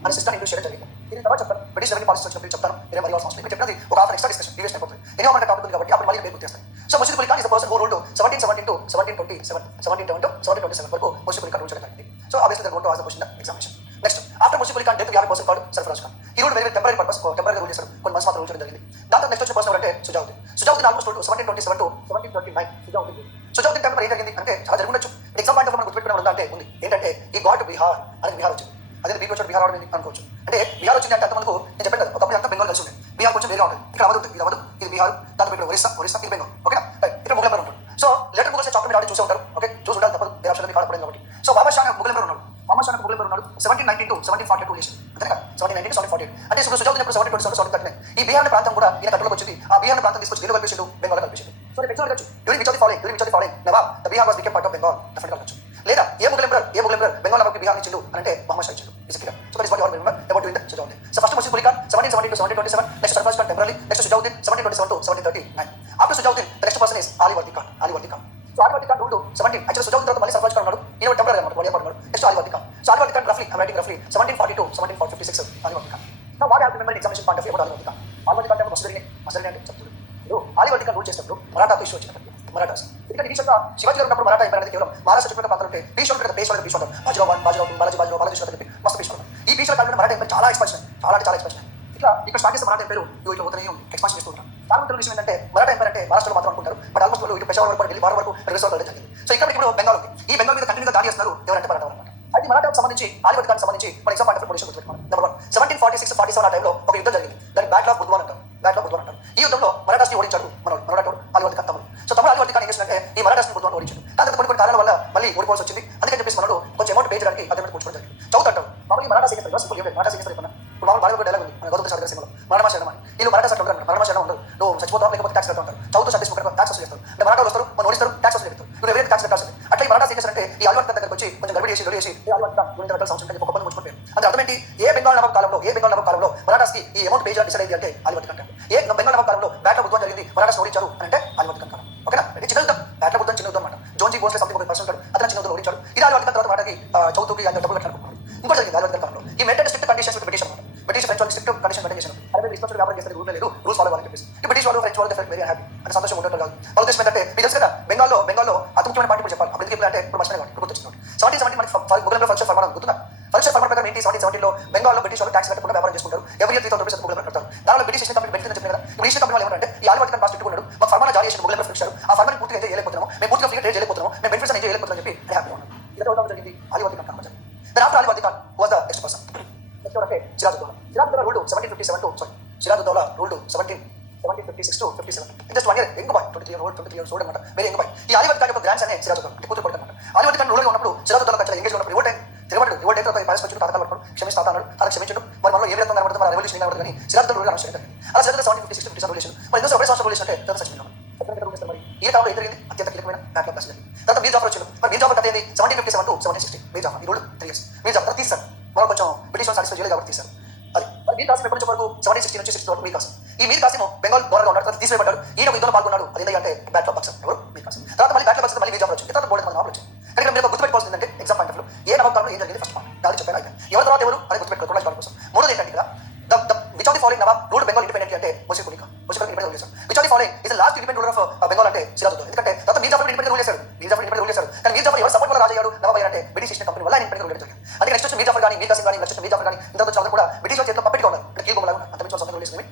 అనే సిస్టమ్ ఇంట్రడ్యూస్ చేయడం జరిగింది. దీని తర్వాత చెప్తాను, బ్రిటిష్ రెవెన్యూ పాలసీ వచ్చినప్పుడు చెప్తాను. నేను మరి అవసరం ఇప్పుడు చెప్పినది ఒక హాఫ్ ఎక్స్ట్రా డిస్కషన్ ప్రీవియస్ అయిపోతుంది. ఎన్నో మన టాపిక్ ఉంది కాబట్టి అప్పుడు మళ్ళీ పేరు గుర్తిస్తాను. So Murshid Quli Khan is the person who ruled 1717 to 1727 వరకు Murshid Quli Khan రూల్ చేయడం జరిగింది. So obviously they're going to ask the question in the examination. Next, after Murshid Quli Khan death, we have a person called Sarfaraz Khan. He ruled very temporary rule చేశారు, కొన్ని months మాత్రం rule చేయడం జరిగింది. దాంతో next వచ్చిన person ఎవరంటే సుజావుద్దీన్ almost 1727 to 1739. సుజావుద్దీన్ టైంలో ఏం జరిగింది అంటే చాలా జరుగుండొచ్చు. ఎగ్జామ్ పాయింట్ ఆఫ్ మనం గుర్తుపెట్టుకునే ఉందా అంటే ఉంది. ఏంటంటే ఈ గాడ్ బీహార్ అనేది బీహార్ వచ్చింది. అదే బీహార్ వచ్చాడు బీహార్ రావడం అనుకోవచ్చు. అంటే బీహార్ వచ్చింది అంటే అంతమందికి నేను చెప్పాను కదా, ఒకప్పుడు అంతా బెంగాల్ కలిసి ఉంది. బీహార్ కొంచెం వేరే ఉంటుంది. ఇక్కడ అవదు, ఇది బీహార్, దాంతో ఇక్కడ ఒరిస్సా ఇది బెంగాల్. ఓకేనా? ఇక్కడ ముఘల్ ఎంపరర్ ఉంటాడు. సో లెటర్ ముఘల్ చాప్టర్ మీరు ఆల్రెడీ చూసే ఉంటారు. ఓకే, చూసి ఉండాలి తప్పదు, వేరే ఆప్షన్ కాడపడింది కాబట్టి. సో బాబా షా ముఘల్ ఎంపరర్ ఉన్నాడు. 1719 to 1742 రిలేషన్. అంతే కదా, 1719 to 1748. అంటే సుజావుద్దీన్ ఎప్పుడు 1727 to 1739. ఈ బీహార్ ప్రాంతం కూడా ఈయన కంట్రోల్కి వచ్చింది. ఆ బీహార్ ప్రాంతం తీసుకొచ్చి దీనిలో కలిపేసిండు, బెంగాల్ కలిపేసిండు. సో ఎగ్జామ్ అడగచ్చు, during which of the following nawab the Bihar was became part of Bengal. డెఫినెట్గా అడగచ్చు. లేదా ఏ ముఘల్ ఎంపరర్ బెంగాల్ నవాబ్కి బీహార్ ఇచ్చిండు అంటే మహమ్మద్ షా ఇచ్చిండు. Is clear. So that is what you all remember about doing the Shujauddin. So first Murshid Quli Khan 1717 to 1727, next Sarfaraz Khan temporary, next Shujauddin 1727 to 1739. After Shujauddin the next person is Alivardi Khan. So Alivardi Khan ruled 17 actually Shujauddin తర్వాత మళ్ళీ సర్ఫరాజ్ ఖాన్ ఉన్నాడు. ఈయన temporary అన్నమాట, one year ఉన్నాడు. Next Alivardi Khan. So Alivardi Khan రఫ్లీ 1740 to 1756 Alivardi Khan. Now what I have to remember in examination point of view about Alivardi Khan. Alivardi Khan మసలి అంటే చెప్తాడు. అలీవర్దీ ఖాన్ రూల్ చేసినప్పుడు మరాఠా ఇష్యూ వచ్చినప్పుడు మరాఠాస్. ఎందుకంటే ఇనిషియల్గా శివాజీ గారు ఉన్నప్పుడు మరాఠా ఎంపైర్ అనేది కేవలం మహారాష్ట్ర చుట్టూ ప్రాంతాలు ఉంటే పేషోడు బాజీరావు చెప్పి మస్తు పేషోడు. ఈ పేషోడు కాలంలో మరాఠా ఎంపైర్ చాలా ఎక్స్పాన్షన్, చాలా ఎక్స్పాన్షన్. ఇట్లా ఇక్కడ స్టార్ట్ చేస్తే మరాఠా ఎంపైర్ ఇట్లా పోతూనే ఉంది, ఎక్స్పాన్షన్ చేస్తూ ఉంటారు. దాని విషయం ఏంటంటే మరాఠా ఎంపైర్ అంటే మహారాష్ట్రలో మాత్రం అనుకుంటారు, బట్ ఆల్మోస్ట్ వాళ్ళు ఇటు పెషావర్ వరకు వెళ్ళి బార్ వరకు రిజర్వ్ జరిగింది. సో ఇక్కడ ఇప్పుడు బెంగాల్ ఉంది. ఈ బెంగాల్ మీద కంటిన్యూగా దాడి చేస్తున్నారు ఎవరంటే మరాఠా అనమాట. అయితే మరాఠాకు సంబంధించి అలీవర్దీ ఖాన్ సంబంధించి మన ఎగ్జామ్ పాయింట్ ఆఫ్ పొజిషన్ గుర్తుపెట్టుకోండి. నెంబర్ 1 1746-47 ఆ టైంలో ఒక యుద్ధం జరిగింది. దాన్ని బ్యాటిల్ ఆఫ్ బుద్వాన్ అంటారు. ఈ యుద్ధంలో మరాఠాస్ని ఓడించాడు మరాఠాడు అలీవర్దీ ఖాన్ తమ్ముడు. సో తమ్ముడు అలీవర్దీ ఖాన్ ఏం చేసిందంటే ఈ మరాఠాస్ని బుద్వాన్ ఓడించాడు. దాని కొన్ని కారణాల వల్ల మళ్ళీ ఓడిపోవాల్సి వచ్చింది. అందుకని చెప్పేసి మనోడు కొంచెం అమౌంట్ పే చేయడానికి అదే కూర్చోవడం జరిగింది. చదువుతాడు మామూలు Maratha senior simple Maratha senior ఇప్పుడు మామూలు బాగా డైలాగ్ ఉంది మన గౌతమ్ సాగర్ సినిమాలో మరాఠా శరణం అని. వీళ్ళు మరాఠా సార్ ఉంటారు, మరాఠా శరణం ఉండదు. నువ్వు చచ్చిపోతావు లేకపోతే ట్యాక్స్ కడతా ఉంటారు. చదువుతూ సర్వీస్ ట్యాక్స్ వసూలు చేస్తారు. అంటే మరాఠాలు వస్తారు, మనం ఓడిస్తారు, ట్యాక్స్ వసూలు చేస్తారు. నువ్వు ఎవరైతే ట్యాక్స్ కట్టాల్సింది. అట్లా ఈ మరాఠా సీనియర్స్ అంటే ఈ అలీవర్దీ ఖాన్ దగ్గరకు వచ్చి కొంచెం గడిబడి చేసి సంవత్సరం ఒక పని ముచ్చుకుంటారు. అంటే అర్థమేంటి, ఏ బెంగాల్ నవాబ్ కాలంలో మరాఠాస్కి ఈ అమౌంట్ పే చేయాలని డిసైడ్ అయింది అంటే అలీవర్దీ ఖాన్. ఏ బెంగాల్ నవాబ్ కాలంలో బ్యాటిల్ బుద్వాన్ జరిగింది, మరాఠాస్ ఓడించారు అంటే అలీవర్దీ ఖాన్. ఓకేనా? అంటే చిన్న యుద్ధం, బ్యాటిల్ బుద్వాన్ చిన్న యుద్ధం అన్నమాట. జోన్జీ భోస్లే సంథింగ్ ఒక పర్సన్ ఉంటాడు, అతను చిన్న యుద్ధం ఓడించాడు. ఇది అలీవర్దీ ఖాన్ తర్వాత మరాఠాకి చౌతుకి ఆయన డబ్బులు కట్టుకుంటున్నాడు. ఇంకోటి జరిగింది ఆలివర్ది కాలంలో ఈ మెయింటైన్ స్ట్రిక్ట్ కండిషన్స్ బ్రిటిష్ అన్నమాట. బ్రిటిష్ ఫ్రెంచ్ వాళ్ళు స్ట్రిక్ట్ కండిషన్ మెయింటైన్ చేశారు. అదే ఇష్టం వ్యాపారం చేస్తే రూల్ లేదు, రూల్స్ ఫాలో అవ్వాలని చెప్పేసి ఈ బ్రిటిష్ వాళ్ళు ఫ్రెంచ్ వాళ్ళు వెరీ హ్యాపీ అని సంతోషం ఉంటుంది కాదు. వాళ్ళ ఉద్దేశం ఏంటంటే మీకు తెలుసు కదా, బెంగాల్లో అతి ముఖ్యమైన పార్టీ కూడా చెప్పాలి. అప్పుడు ఎందుకు అంటే ఇప్పుడు మర్చిపోయిన ఇప్పుడు గుర్తొచ్చింది. 1770 మనకి ముగ్గురు ఫంక్షన్ ఫర్మాన్ గుర్తున్నా. ఫంక్షన్ ఫర్మాన్ ప్రకారం ఏంటి 1770లో బెంగాల్లో బ్రిటిష్ వాళ్ళు ట్యాక్స్ కట్టకుండా వ్యాపారం చేసుకుంటారు. ఎవరి 3000 రూపీస్ ముగ్గురు కడతారు. దానిలో బ్రిటిష్ ఈస్ట్ కంపెనీ బెనిఫిట్ అని చెప్పిన కదా. ఇప్పుడు ఈస్ట్ కంపెనీ వాళ్ళు ఏమంటే ఈ ఆలివర్ది కాలం పాస్ పెట్టుకున్నాడు, మాకు ఫర్మాన్ జారీ చేసిన ముగ్గురు ఫిక్స్ ఆ ఫర్మాన్ పూర్తిగా ఎంజాయ్ చేయలేకపోతున్నాము, మేము పూర్తిగా ఫ్రీగా ట్రేడ్ చేయలేకపోతున్నాము, మేము బెనిఫిట్స్ ఎంజాయ్ చేయలేకపోతున్నాం చెప్పి హ్యాపీ ఉన్నాం. ఇది అవుతాం జరిగింది ఆలివర్ది కాలం జరిగింది. దాని after Alivardi Khan was the next person. Next అంటే Sirajuddaulah. Sirajuddaulah ruled 1757 to Sirajuddaulah ruled 1756 to 57. Just 1 year young boy, 23 years old అనమాట. Very young boy. ఈ ఆలివర్ది ఖాన్ యొక్క గ్రాండ్ సన్ సిరాజుద్దౌలా అంటే కూతురు కొడుకు అనమాట. ఆలివర్ది ఖాన్ రూల్గా ఉన్నప్పుడు సిరాజుద్దౌలా చాలా ఎంగేజ్ ఉన్నప్పుడు రివోల్ట్ రివోల్ట్ అయితే పాయస్ వచ్చి తాతకాలు పడతాడు, క్షమించి తాత అన్నాడు, అలా క్షమించడం మరి మనలో ఏ విధంగా కనబడుతుంది, మన రెవల్యూషన్ కనబడుతుంది కానీ సిరాజుద్దౌలా రూల్ అనవసరం జరిగింది. అలా సిరాజుద్దౌలా 1756 to 57 రూలేషన్. మరి ఎందుకు ఒకటే సంవత్సరం రూలేషన్ అంటే తర్వాత సచిన్ మరి ఈ కాలంలో ఏం జరిగింది అత్యంత కీలకమైన బ్యాక్లాగ్ క్లాస్ జరిగింది. తర్వాత మీర్ జాఫర్ వచ్చాడు. మరి మీర్ జాఫర్ కథ ఏంది 1757 to 1760. మీర్ జాఫర్ ఈ రూల్ 3 years. మీర్ జాఫర్ తీస్తారు మనం కొంచెం బ్రిటిష్ వాళ్ళు సాటిస్ఫై చేయలేదు కాబట్టి తీశారు. అది మరి మీర్ కాసిం ఎప్పటి నుంచి వరకు 1760 నుంచి 60 వరకు మీర్ కాసిం. ఈ మీర్ కాసిం బెంగాల్ గవర్నర్గా ఉన్నాడు, తర్వాత తీసివేయబడ్డాడు. ఈయన యుద్ధంలో పాల్గొన్నాడు. అది అంటే బ్యాక్లాగ్ బక్సర్. ఎవరు? మీర్ కాసిం. తర్వాత మళ్ళీ బ్యాక్లాగ్ బక్సర్ మళ్ళీ మీర్ జాఫర్ వచ్చింది. తర్వాత బోల్డ్ మంది నావల్ వచ్చింది. కానీ మీరు గుర్తుపెట్టుకోవాల్సింది ఏంటంటే ఎగ్జామ్ పాయింట్ ఆఫ్ వ్యూ ఏ నవాబ్ కాలంలో ఏం జరిగింది ఫస్ట్ పాయింట్ దాని చెప్పాను అయితే ఎవరి తర్వాత ఎవరు అని గుర్తుపెట్టుకోవాలి కోసం. మూడోది ఏంటంటే ఇక్కడ which of the following nawab ruled Bengal independently అంటే మున్సిపల్ ఇండిపెండెంట్ రూల్ చేశారు. Which of the following is the last independent ruler of Bengal అంటే సిరాజుద్దౌలా. ఎందుకంటే తర్వాత మీర్ జాఫర్ ఇండిపెండెంట్ రూల్ చేశారు. మీర్ జాఫర్ ఇండిపెండెంట్ రూల్ చేశారు. కానీ మీర్ జాఫర్ ఎవరు సపోర్ట్ వల్ల రాజయ్యాడు నవాబ్ అంటే బ్రిటిష్ ఈస్ట్ కంపెనీ వల్ల ఆయన ఇండిపెండెంట్ రూల్ జరిగింది. అందుకే నెక్స్ట్ వచ్చి మీర్ జాఫర్ కానీ మీర్ కాసిం కానీ నెక్స్ట్ మీర్ జాఫర్ కానీ ఇంత చాలా కూడా బ్రిటిష్ చేతిలో పప్పెట్గా ఉన్నారు. అంటే కీల్ బొమ్మలాగా అంత మించి సొంత రూల్ చేసింది.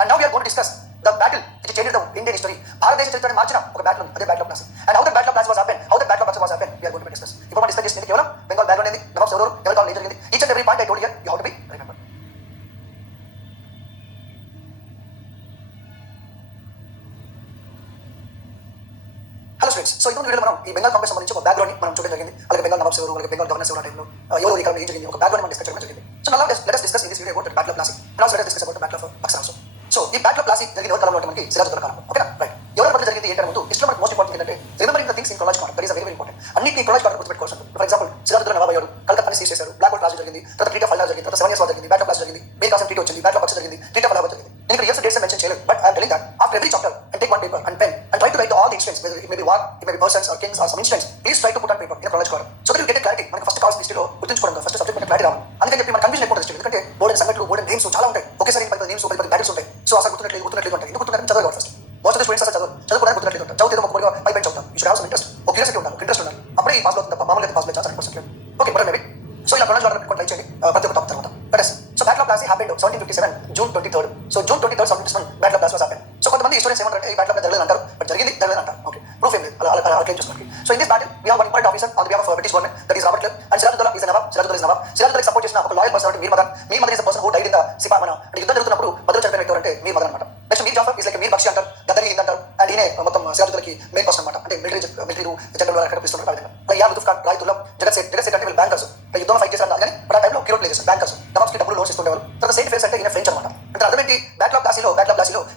And now we are going to discuss the battle which changed the Indian history. భారతదేశ చరిత్రను మార్చిన ఒక బ్యాటిల్ అదే battle of Plassey. And how the battle of Plassey was happen, how the battle of Plassey was happen we are going to discuss. ఇప్పుడు మనం discuss చేసింది కేవలం Bengal battle అనేది నవాబ్ ఎవరు ఎవరి కాలంలో ఏం జరిగింది. Each and every point I told here you have to be remember. Hello students, so ఇప్పుడు వీడియోలో మనం ఈ బెంగాల్ కాంగ్రెస్ సంబంధించి ఒక బ్యాక్గ్రౌండ్ మనం చూడడం జరిగింది. అలాగే బెంగాల్ నవాబ్స్ ఎవరు, అలాగే బెంగాల్ గవర్నర్స్ ఎవరు టైంలో ఎవరు ఈ కాలంలో ఏం జరిగింది ఒక బ్యాక్గ్రౌండ్ మనం డిస్కస్ చేయడం జరిగింది. So now let us discuss in this video about the battle of Plassey and also let us discuss about the battle of Buxar also. So ఈ బ్యాటిల్ ఆఫ్ ప్లాసీ జరిగిన ఎవరి కాలంలో అంటే మనకి సిరాజుద్దౌలా కాలంలో. ఓకేనా రైట్. ఎవరి మధ్య జరిగింది ఏంటంటే ముందు హిస్టరీలో మనకి మోస్ట్ ఇంపార్టెంట్ ఏంటంటే remembering the things in chronological order. That is very very important. అన్నిటిని క్రోనాలజికల్ ఆర్డర్ గుర్తుపెట్టుకోవాల్సి ఉంటుంది. ఫర్ ఎగ్జాంపుల్ సిరాజుద్దౌలా నవాబ్ అయ్యాడు, కలకత్తాని సీజ్ చేశారు, బ్లాక్ బోర్డ్ రాజు జరిగింది, తర్వాత ట్రీటీ ఆఫ్ అల్లాహ్ జరిగింది, తర్వాత 7 years వార్ జరిగింది, బ్యాటిల్ ఆఫ్ ప్లాసీ జరిగింది, మీర్ కాసిం ట్రీటీ వచ్చింది, బ్యాటిల్ ఆఫ్ బక్సర్ జరిగింది, ట్రీటీ ఆఫ్ అల్లాహ్ జరిగింది. నేను ఇక్కడ ఇయర్స్ డేట్స్ మెన్షన్ చేయలేదు, but I am telling that after every chapter and take one paper and pen and try to write all the incidents, whether it may be war, it may be persons or kings or some incidents. Please try to put on paper in chronological order so that you get a clarity. మనకి first కావాల్సిన హిస్టరీలో గుర్తుంచుకోవడం first subject మనకి clarity రావాలి. అందుకని చెప్పి మన confusion ఎక్కువ ఉంటుంది. ఎందుకంటే బోర్డ్ సంఘటనలు బోర్డ్ నేమ్స్ చాలా ఉంటాయి. ఒకేసారి 10 నేమ్స్ 10 బ్యాటిల్స్ ఉంటాయి. సో అసలు గుర్తున్నట్లేదు ఉంటాయి. ఎందుకు గుర్తున్నట్టు చదవాలి first. Most of the students అసలు చదువుకోవడానికి గుర్తున్నట్లేదు ఉంటారు. చదివితే ఒక పై పైన చదువుతాం. You should have some interest, ఒక క్యూరియాసిటీ ఉండాలి, ఒక ఇంట్రెస్ట్ ఉండాలి. అప్పుడే ఈ పాస్ అవుతుంది తప్ప మామూలుగా పాస్ లేదు 100%. ఓకే బట్ మేబీ సో ఇలా క్రోనాలజికల్ ఆర్డర్ పెట్టుకొని ట్రై చేయండి ప్రతి ఒక్క టాపిక్ తర్వాత. But so battle of Plassey happened 1757 June 23rd. So June 23rd 1757 battle of Plassey was happened. So కొంతమంది హిస్టోరియన్స్ ఏమంటారంటే ఈ బ్యాటిల్ ఆఫ్ జరగలేదు అంటారు, బట్ జరిగింది అంటారు. ఓకే ప్రూఫ్ ఏం లేదు, అలా క్లెయిమ్ చేసుకోండి. So in this battle we have one important officer on the behalf of British government, that is Robert Clive. And Sirajuddaulah is nawab. Sirajuddaulah support చేసిన ఒక లాయల్ పర్సన్ అంటే Mir Madan. Mir Madan is the person who died in the సిపాహ్. మన అంటే యుద్ధం జరుగుతున్నప్పుడు బదులు చనిపోయిన వ్యక్తి అంటే మీర్ మదన్ అనమాట. Next Mir Jafar is like Mir Bakshi అంటారు, గదరి హింద్ అంటారు. అండ్ ఈయనే మొత్తం సిరాజుద్దౌలాకి మెయిన్ పర్సన్ అనమాట. అంటే మిలిటరీ జనరల్ అక్కడ పిలుస్తున్నారు. అలాగే యా ముతుఫ్ ఖాన్, రాయ్ తుల్లం, జగత్ సేట్ అంటే వీళ్ళు బ్యాంకర్స్. యుద్ధంలో ఫైట్ చేశారు కానీ బట్ ఆ టైంలో కీరో ప్లే చేశారు బ్యాంకర్స్. నవాబ్స్కి డబ్బులు లోన్స్ ఇస్తుండేవారు. తర్వాత సెయింట్ ఫేస్ అంటే ఈయన ఫ్రెంచ్ అనమాట. అంటే అర్థం ఏంటి బ్యాటిల్ ఆఫ్ ప్లాసీలో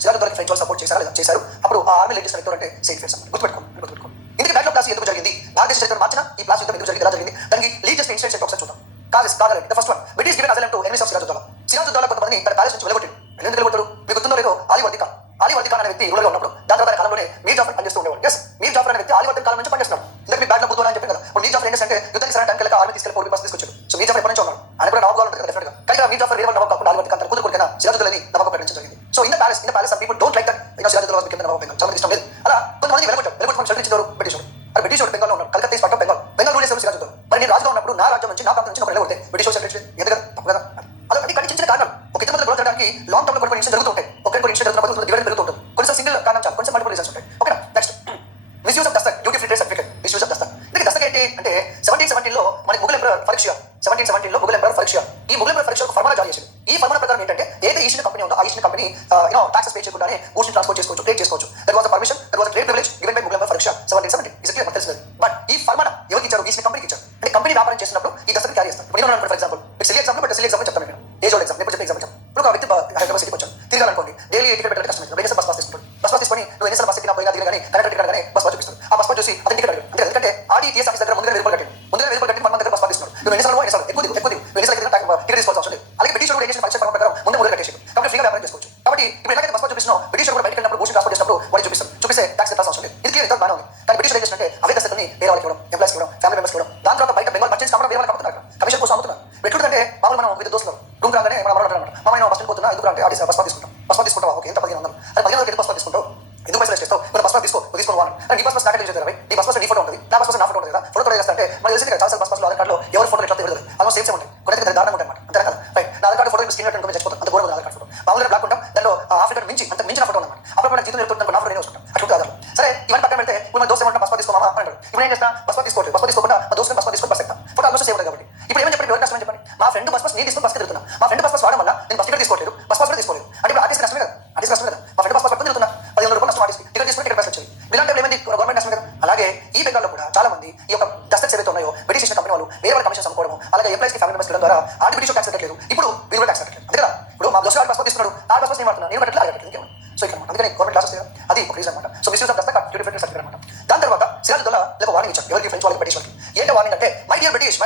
సిరాజుద్దౌలాకి ఫ్రెంచ్ వాళ్ళు సపోర్ట్ చేశారా లేదా చేశారు. అప్పుడు ఆ ఆర్మీ లీడ్ చేసిన వ్యక్తి అంటే సెయింట్ ఫేస్ అనమాట. గుర్తుపెట్టుకోండి. ఇందుకు బ్యాటిల్ ఆఫ్ ప్లాసీ ఎందుకు జరిగింది, భారతదేశ చరిత్ర మార్చిన ఈ ప్లాసీ యుద్ధం ఎందుకు జరిగింది, ఎలా జరిగింది, దానికి లీడ్ చేసిన ఇన్సిడెంట్స్ ఒకసారి చూద్దాం. కాగాలండి the first one British given asylum to enemies of Sirajuddaulah. Sirajuddaulah కొంతమంది తన ప్యాలెస్ నుంచి వెలుగొట్టాడు. ఎందుకు వెలుగొట్టాడు మీకు గుర్తుందో లేదో, ఆలివర్ది ఖాన్ అనే వ్యక్తి రూలర్గా ఉన్నప్పుడు దాని తర్వాత కాలంలోనే మీర్ జాఫర్ పనిచేస్తూ ఉండేవాడు. ఎస్ మీర్ జాఫర్ అనే వ్యక్తి ఆలివర్ది కాలం నుంచి పనిచేస్తున్నాడు. ఇందుకు మీ బ్యాటిల్ బుద్ధులు అని చెప్పి కదా. ఇప్పుడు మీర్ జాఫర్ ఏం చేస్తే యుద్ధానికి సరైన టైంకి ఆర్మీ తీసుకెళ్ళి 4 పీపర్స్ తీసుకొచ్చాడు. సో మీర్ జాఫర్ ఎప్పటి నుంచి ఉన్నాడు, ఆయన కూడా నవాబ్ కావాలి డెఫినెట్ గా. కానీ మీర్ జాఫర్ వేరే నవాబ్ కాకుండా ఆలివర్ది ఖాన్ తన కూతురు కొడుకైన సిరాజుద్దౌలాని నవాబ్ ప్రకటించడం జరిగింది. So in the palace some people don't like that Siraj-ud-Daulah was become Nawab Bengal. చాలా ఇష్టం లేదు. అలా కొంతమంది వెలుగొట్టారు చదివించారు బ్రిటిష్ వాడు బెంగాల్లో ఉన్నాడు. Calcutta is part of Bengal rule చేశారు సిరాజుద్దౌలా. మరి నేను రాజుగా ఉన్నప్పుడు నా రాజ్యం నుంచి నా ప్రాంతం నుంచి ఒక వెలుగొడితే బ్రిటిష్ వాడు సెక్రటరీ ఎందుకు తప్పు కదా. అదొకటి కానీ చిన్న కారణం. ఒక ఇద్దరు గొడవ జరగడానికి లాంగ్ టర్మ్ లో కొన్ని ఇన్సిడెంట్ జరుగుతుంటాయి. ఒక ఇన్సిడెంట్ జరుగుతున్నప్పుడు డివైడ్ జరుగుతుంటుంది. కొన్నిసార్లు సింగిల్ కారణం చాలు, కొన్ని మల్టిపుల్ రీజన్స్ ఉంటాయి. Okay next misuse of Dastak, duty free trade certificate, misuse of Dastak. ఇది దస్తక్ ఏంటి అంటే 1717లో మనకి ముఘల్ ఎంపరర్ ఫరూక్ షా, 1717లో ముఘల్ ఎంపరర్ ఫరూక్ షా ఈ ముఘల్ ఎంపరర్ ఫరూక్ షా ఒక ఫర్మానా జారీ చేశాడు. ఈ ఫర్మానా ప్రకారం ఏంటంటే ఏదైతే ఈస్ట్ కంపెనీ ఉందో ఆ ఈస్ట్ కంపెనీ టాక్సెస్ పే చేయకుండానే గూడ్స్ ట్రాన్స్పోర్ట్ చేసుకోవచ్చు, ట్రేడ్ చేసుకోవచ్చు. That was the permission, that was the trade privilege given by Mughal emperor Farooq Shah 1770. Is clear మనకు తెలిసింది. బట్ ఈ ఫర్మానా ఎవరికి ఇచ్చారు, ఈస్ట్ కంపెనీకి ఇచ్చారు. అంటే కంపెనీ వ్యాపారం చేసినప్పుడు ఈ దస్తక్ క్యారీ చేస్తారు. ఇప్పుడు for example silly example, but silly example చెప్తాను నేను, ఏజ్ ఓల్డ్ ఎగ్జాంపుల్ ఇప్పుడు చెప్పే ఎగ్జాంపుల్ చెప్తాను. ఇప్పుడు ఒక వ్యక్తి హైదరాబాద్ సిటీకి వచ్చాను, తిరగాలనుకోండి, డైలీ టికెట్ పెట్టాలి కష్టం. ఎన్నిసార్లు బస్ తీసుకుంటాడు, బస్ తీసుకొని నువ్వు ఎన్నిసార్లు బస్ ఎక్కినా పోయినా దిగినా కానీ కనెక్ట్ టికెట్ కానీ బస్ చూపిస్తాడు. ఆ బస్ చూసి అతని టికెట్ అడిగాడు. అంటే ఎందుకంటే ఆర్టీఎస్ ఆఫీస్ దగ్గర ముందుగా వెలుపల కట్టి మన దగ్గర బస్ తీసుకున్నాడు. నువ్వు ఎన్నిసార్లు ఎక్కువ నువ్వు ఎన్నిసార్లు టికెట్ తీసుకోవాల్సి అవసరం లేదు. అలాగే బ్రిటిష్ కూడా ఫంక్షన్ ప్రకారం ముందు ముందు కట్టేసాడు. కాబట్టి ఫ్రీగా వ్యాపారం చేసుకోవచ్చు. కాబట్టి ఇప్పుడు ఎలాగైతే బస్ చూపిస్తున్నావు, బ్రిటిష్ కూడా బయటకు వెళ్ళినప్పుడు గూడ్స్ ట్రాన్స్పోర్ట్ చేసినప్పుడు వాడు చూపిస్తే ట్యాక్స్ కట్టాల్సిన అవసరం లేదు. ఇది క్లియర్ బాగా ఉంది. కానీ బ్రిటిష్ ఏం చేసినట్టే అవే దస్తని వేరే వాళ్ళకి ఇవ్వడం, ఎంప్లాయీస్ ఇవ్వడం, ఫ్యామిలీ మెంబర్స్ ఇవ్వడం. దాని తర్వాత బయట బెంగాల్ మర్చెంట్స్ కావడం వేరే వాళ్ళకి అమ్ముతున్నారు, కమిషన్ కోసం అమ్ముతున్నారు. ఎట్లుంటే మామూలు మనం వివిధ దోస్తులు రూమ్ రాగానే మనం అమ్మాలి అనమాట. మా నేను బస్ స్టాండ్ పోతున్నా, ఎందుకు అంటే ఆర్టీసీ బస్ పాస్ తీసుకుంటాం. బస్ పాస్ తీసుకుంటావా? ఓకే, ఎంత 1500. అది 1500 బస్ పాస్ తీసుకుంటావు, ఎందుకు పైసలు చేస్తావు? మనం బస్ పాస్ తీసుకొని వాడు నీ బస్ పాస్ నాకే చేస్తారు. నీ బస్ పాస్ నీ ఫోటో ఉంటుంది, నా బస్ పాస్ నా ఫోటో ఉంటుంది కదా. ఫోటో కూడా చేస్తా అంటే మనకు తెలిసింది కదా, చాలా బస్ పాస్లో ఆధార్ కార్డులో ఎవరి ఫోటో ఎట్లా తెలియదు, ఆల్మోస్ట్ సేమ్స్ ఉంటాయి, కొన్ని దారుణంగా ఉంటాయి అనమాట. అంతే కదా. రైట్, నా ఆధార్ కార్డు ఫోటో స్క్రీన్ పెట్టుకుని చచ్చిపోతాం, అంత ఘోరంగా ఆధార్ కార్డు ఫోటో. మామూలుగా బ్లాక్ ఉంటాం, దాంట్లో ఆఫ్రికా మించి అంత మించిన ఫోటో అనమాట. అప్పుడు మన జీతం చెప్తుంటే నా ఫోటో నేను వస్తుంటాం, అట్లా ఆధార్. సరే, ఇవన్నీ పక్కన పెడితే మన దోస్తు ఏమంటే బస్ పాస్ తీసుకోమా అంటారు. ఇప్పుడు ఏం చేస్తా, బస్ పాస్ తీసుకోవచ్చు, బస్ పాస్ తీసుకోకుండా మా దోస్తు బస్ పాస్ తీసుకొని బస్ ఎక్కుతాం, ఫోటో ఆల్మోస్ట్ సేమ్ ఉంటుంది కాబట్టి. ఇప్పుడు ఏమని చెప్పండి, ఎవరికి నష్టమని చెప్పండి. మా ఫ్రెండ్ బస్ పాస్ నేను తీసుకొని బస్ తిరుగుతున్నా, మా ఫ్రెండ్ బస్ పాస్ వాడడం వల్ల నేను బస్ టికెట్ తీసుకోలేదు, బస్ పాస్ కూడా తీసుకోలేదు. అంటే ఇప్పుడు ఆర్టీసీ నష్టమే కదా, ఆర్టీసీ నష్టమే కదా. మా ఫ్రెండ్ బస్ పాస్ పట్టుకుని తిరుగుతున్నా, 1500 రూపాయలు నష్టం, ఆర్టీసీ టికెట్ తీసుకుని టికెట్ బస్ వచ్చింది. ఇలాంటి ఏమైంది, గవర్నమెంట్ నష్టమే కదా. అలాగే ఈ బెంగాల్లో కూడా చాలా మంది ఈ యొక్క దస్తక్స్ ఏవైతే ఉన్నాయో బ్రిటిష్ కంపెనీ వాళ్ళు వేరే వాళ్ళ కమిషన్ అమ్ముకోవడం, అలాగే ఎంప్లాయీస్ కి ఫ్యామిలీ మెంబర్స్ ద్వారా ఆంటీ బ్రిటిష్ ట్యాక్స్ కట్టలేదు, ఇప్పుడు వీళ్ళు ట్యాక్స్ కట్టలేదు. అంతే కదా. ఇప్పుడు మా దోస్తు బస్ పాస్ తీసుకున్నాడు, ఆ బస్ పాస్ నేను మాట్లాడుతున్నాను, నేను కట్టలేదు, ఇంకేమో. సో ఇక్కడ అందుకని గవర్నమెంట్ లాస్ వస్తుంది, అది ఒక రీజన్ అనమాట. So misuse of Dastak different certificate అనమాట. దాని తర్వాత సిరాజుద్దౌలా వార్నింగ్ ఇచ్చారు, ఎవరికి? ఫ్రెంచ్ వాళ్ళకి, బ్రిటిష్ వాళ్ళకి. ఏంటో వార్నింగ్ అంటే, my dear British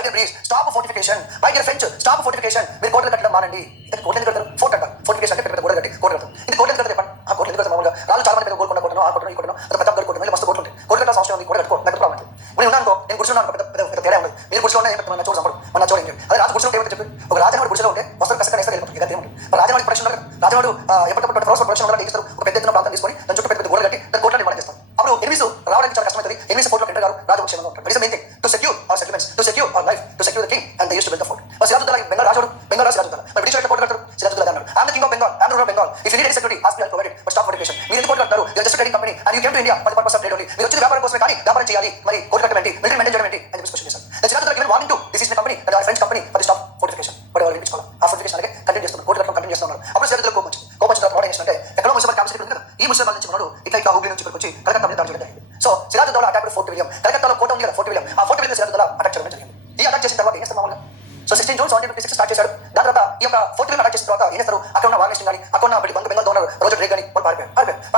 stop fortification, my dear French stop fortification. మీరు కోటలు కట్టడం మానండి. ఇది కోటలు ఎందుకు కడతారు? ఫోర్ట్ అంటారు. ఫోర్టిఫికేషన్ అంటే పెద్ద గోడ కట్టి కోట కడతారు. ఇది కోటలు ఎందుకు కడతారు? ఆ కోటలు ఎందుకు కడతారు? మామూలుగా రాళ్ళు చాలా మంది గోల్కొండ కోటను, ఆ కోటను, ఈ కోటను, అది పెద్ద కోట, మళ్ళీ మస్తు కోట ఉంటాయి. కోట కట్టాల్సిన అవసరం ఉంది, కోట కట్టుకో, నాకు ప్రాబ్లం లేదు. నేను ఉన్నాను, నేను గుడిసున్నాను, పెద్ద తేడా ఉంది. మీరు గుడిలో ఉన్న ఏమైనా చోటు సంపడు, మన చోటు ఏం అదే రాజు గుడిలో ఏమైతే చెప్పి ఒక రాజవాడు గుడిలో ఉంటే వస్తారు కష్టంగా వేస్తారు, వెళ్ళిపోతుంది. ఇదే ఉంటుంది. రాజవాడి ప్రొడక్షన్ రాజవాడు ఎప్పటికప్పుడు ప్రొడక్షన్ వల్ల చేస్తారు. ఒక పెద్ద ఎత్తున ప్రాంతం తీసుకొని దాని చుట్టూ పెద్ద గోడ కట్టి దాని కోట్ల నిర్మాణం చేస్తారు. అప్పుడు ఎనిమిస్ రావడానికి చాలా కష్టమవుతుంది. ఎనిమిస్ ఫోర్ట్లో ఎంటర్ గారు రాజపక్షంగా ఉంటారు. It's main thing to secure our settlements, to secure our life, to secure the king and they used to build the fort. Sirajuddaulah Bengal రాజు, బెంగాల్ సిరాజుద్దౌలా. మరి బ్రిటిష్ వాళ్ళు కోట కడతారు, సిరాజుద్దౌలా అన్నారు, I am the king of Bengal, I am the ruler of Bengal. If you need any security ask me, I will provide it, but stop fortification. మీరు ఎందుకు కోట కడతారు? You are just trading company and you came to India for the purpose of trade only. మీరు వచ్చిన వ్యాపారం కోసమే, కానీ వ్యాపారం చేయాలి, మరి కోట కట్టడం ఏంటి, మిలిటరీ మెయింటైన్ చేయడం ఏంటి అని చెప్పి క్వశ్చన్ చేశారు. Siraj-ud-Daulah given warning to this is the company and hour French company for the stop fortification. But ఎవరు వినిపించుకోవాలి, ఆ ఫోర్టిఫికేషన్ అలాగే కంటిన్యూ చేస్తున్నారు, కోట కట్టడం కంటిన్యూ చేస్తున్నారు. అప్పుడు సిరాజుద్దౌలా కోపం వచ్చింది. కోపం వచ్చిన తర్వాత ఏం చేసినంటే, ఎక్కడో మున్సిపల్ క్యాన్సర్ ఉంది కదా, ఈ మున్సిపల్ నుంచి ఉన్నాడు, ఇట్లా హుబ్లీ నుంచి ఇక్కడికి వచ్చి కలకత్తా మీద దాడి చేయడం జరిగింది. So Siraj-ud-Daulah attack fort William, కలకత్తాలో కోట ఉంది కదా, ఫోర్ట్ విలియం, ఆ ఫోర్ట్ విలియం సిరాజుద్దౌలా అటాక్ చేయడం జరిగింది. ఈ అటాక్ చేసిన తర్వాత ఏం చేస్తారు మామూలుగా? సో 16 జూన్ 1756 స్టార్ట్ చేశాడు. దాని తర్వాత ఈ యొక్క ఫోర్ట్ విలియం అటాక్ చేసిన తర్వాత ఏం చేస్తారు? అక్కడ ఉన్న వార్నింగ్ కానీ, అక్కడ ఉన్న బెంగాల్ గవర్నర్ రోజర్ రేగ్ కానీ వాళ్ళు పారిపోయారు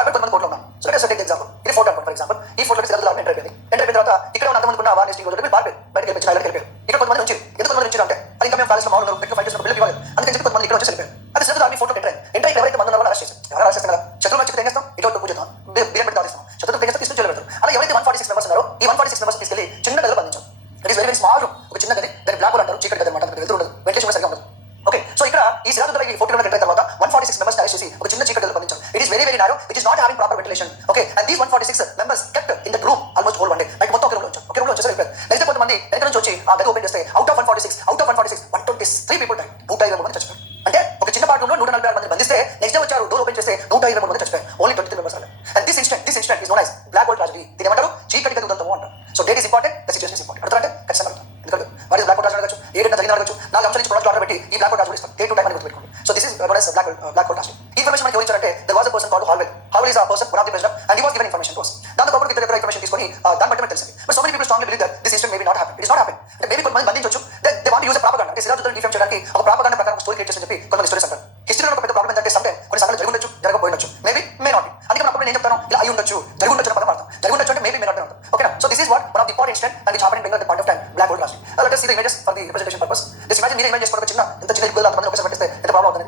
కొంతమంది కోర్టులో ఉన్నారు. సో టేక్ ఎగ్జాంపుల్, ఇది ఫోర్ట్ అనుకోండి. ఫర్ ఎగ్జాంపుల్, ఈ ఫోర్ట్లో సిరాజుద్దౌలా ఎంటర్ అయిపోయిన తర్వాత ఇక్కడ ఉన్న అంతమంది ఉన్న వార్నింగ్ రోజర్ పారిపోయారు, బయటకి వెళ్ళిపోయారు. ఇక్కడ కొంతమంది నుంచి ఎందుకు కొంతమంది నుంచి అంటే, అది ఇంకా మేము ప్యాలెస్లో మామూలు ఫైట్ చేసిన బిల్లు ఇవ్వాలి, అందుకని చెప్పి కొంతమంది ఇక్కడ వచ్చి వెళ్ళిపోయారు. అది సిరాజుద్దౌలా ఆర్మీ ఫోర్ట్లో ఎంటర్ ఎవరైతే మంది ఉన్నారో అరెస్ట్ చేశారు. ఎవరు అరెస్ట్ చేస్తారు కదా, శత్రువులు వచ్చి ఏం చేస్తాం, ఇటు పూజ చేస్తాం, బియ్యం పెట్టి తాగిస్తాం, శత్రువులు తెగేస్తే తీసుకుని పెడతారు. అలా ఎవరైతే 146 మెంబర్స్ ఉన్నారో ఈ 146 మెంబర్స్ తీసుకెళ్లి చిన్న గదిలో బంధించారు. It is very small room, ఒక చిన్న గది, దాన్ని బ్లాక్ హోల్ అంటారు, చీకటి గది అనమాట, వెళ్తూ ఉండదు, వెంటిలేషన్ సరిగా ఉండదు. ఓకే, సో ఇక్కడ ఈ సిరాజుద్దౌలా ఈ ఫోర్ట్ ఎంటర్ అయిన తర్వాత 146 మెంబర్స్ అరెస్ట్ చేసి ఒక చిన్న చీకటి గదిలో బంధించారు. It is very narrow, which is not having proper ventilation. Okay, and these 146 members kept in the room almost whole one day. బయట మొత్తం ఒక రూమ్ లో వచ్చేసి వెళ్ళిపోయారు. నెక్స్ట్ కొంతమంది వెనక నుంచి వచ్చి ఆ గది ఓపెన్ చేస్తే అవుట్ ఆఫ్ 146 123 పీపుల్ డైడ్. 123 మంది చచ్చిపోయారు. అంటే ఒక చిన్న పార్ట్ రూమ్ లో 146 మంది బంధిస్తే నెక్స్ట్ డే వచ్చారు, డోర్ ఓపెన్ చేస్తే 123 మంది చచ్చిపోయారు. Only 23 members. And this incident is known as black hole tragedy. దీని ఏమంటారు? చీకటి గది ఉదంతము అంటారు. So date is important, the situation is important. అడుగుతారంటే ఖచ్చితంగా అడుగుతాం. ఎందుకంటే what is black hole tragedy అడగచ్చు, ఏ డేట్ జరిగిన అడగచ్చు, 4 అంశాల నుంచి ప్రొడక్ట్ ఆర్డర్ పెట్టి ఈ బ్లాక్ హోల్ ట్రాజడీ ఇస్తాం, డేట్ టు టైం అని గుర్తుపెట్టుకోండి. So this is known as black hole tragedy. ఈ ఇన్ఫర్మేషన్ మనకి ఎవరిచ్చారంటే, there was a person called Hallwell. Hallwell is a person, one of the president, and he was given information to us. దాంతో పాటు ఇతర information తీసుకొని దాన్ని బట్టి మనకు తెలిసింది. But so many people strongly believe that this incident may be not happen. It is not happen. అంటే maybe కొంతమంది బంధించవచ్చు, they want use a propaganda. అంటే సిరాజుద్దౌలా డిఫెమ్ చేయడానికి ఒక ప్రాపగాండా ప్రకారం స్టోరీ క్రియేట్ చేసి చెప్పి కొంతమంది స్టోరీస్ అంటారు. హిస్టరీలో ఒక పెద్ద ప్రాబ్లం ఏంటంటే సమ్ టైం కొన్ని సంఘటనలు జరిగి ఉండొచ్చు, జరగకపోయినచ్చు, మేబీ మే నాట్. అందుకే మనం అప్పుడు నేను చెప్తాను, ఇలా అయి ఉండొచ్చు, జరిగి ఉండొచ్చు పదం వాడతాం. జరిగి ఉండొచ్చు అంటే మేబీ మే నాట్. ఓకేనా? So this is what one of the important incident and it's happening in Bengal at the point of time, black hole tragedy. Let us see the images for the representation purpose. Just imagine మీరు image చేసుకోవడం ఎంత చిన్న గుళ్ళు అంతమంది ఒకసారి పెట్టిస్తే ఎంత problem అవుతుంది.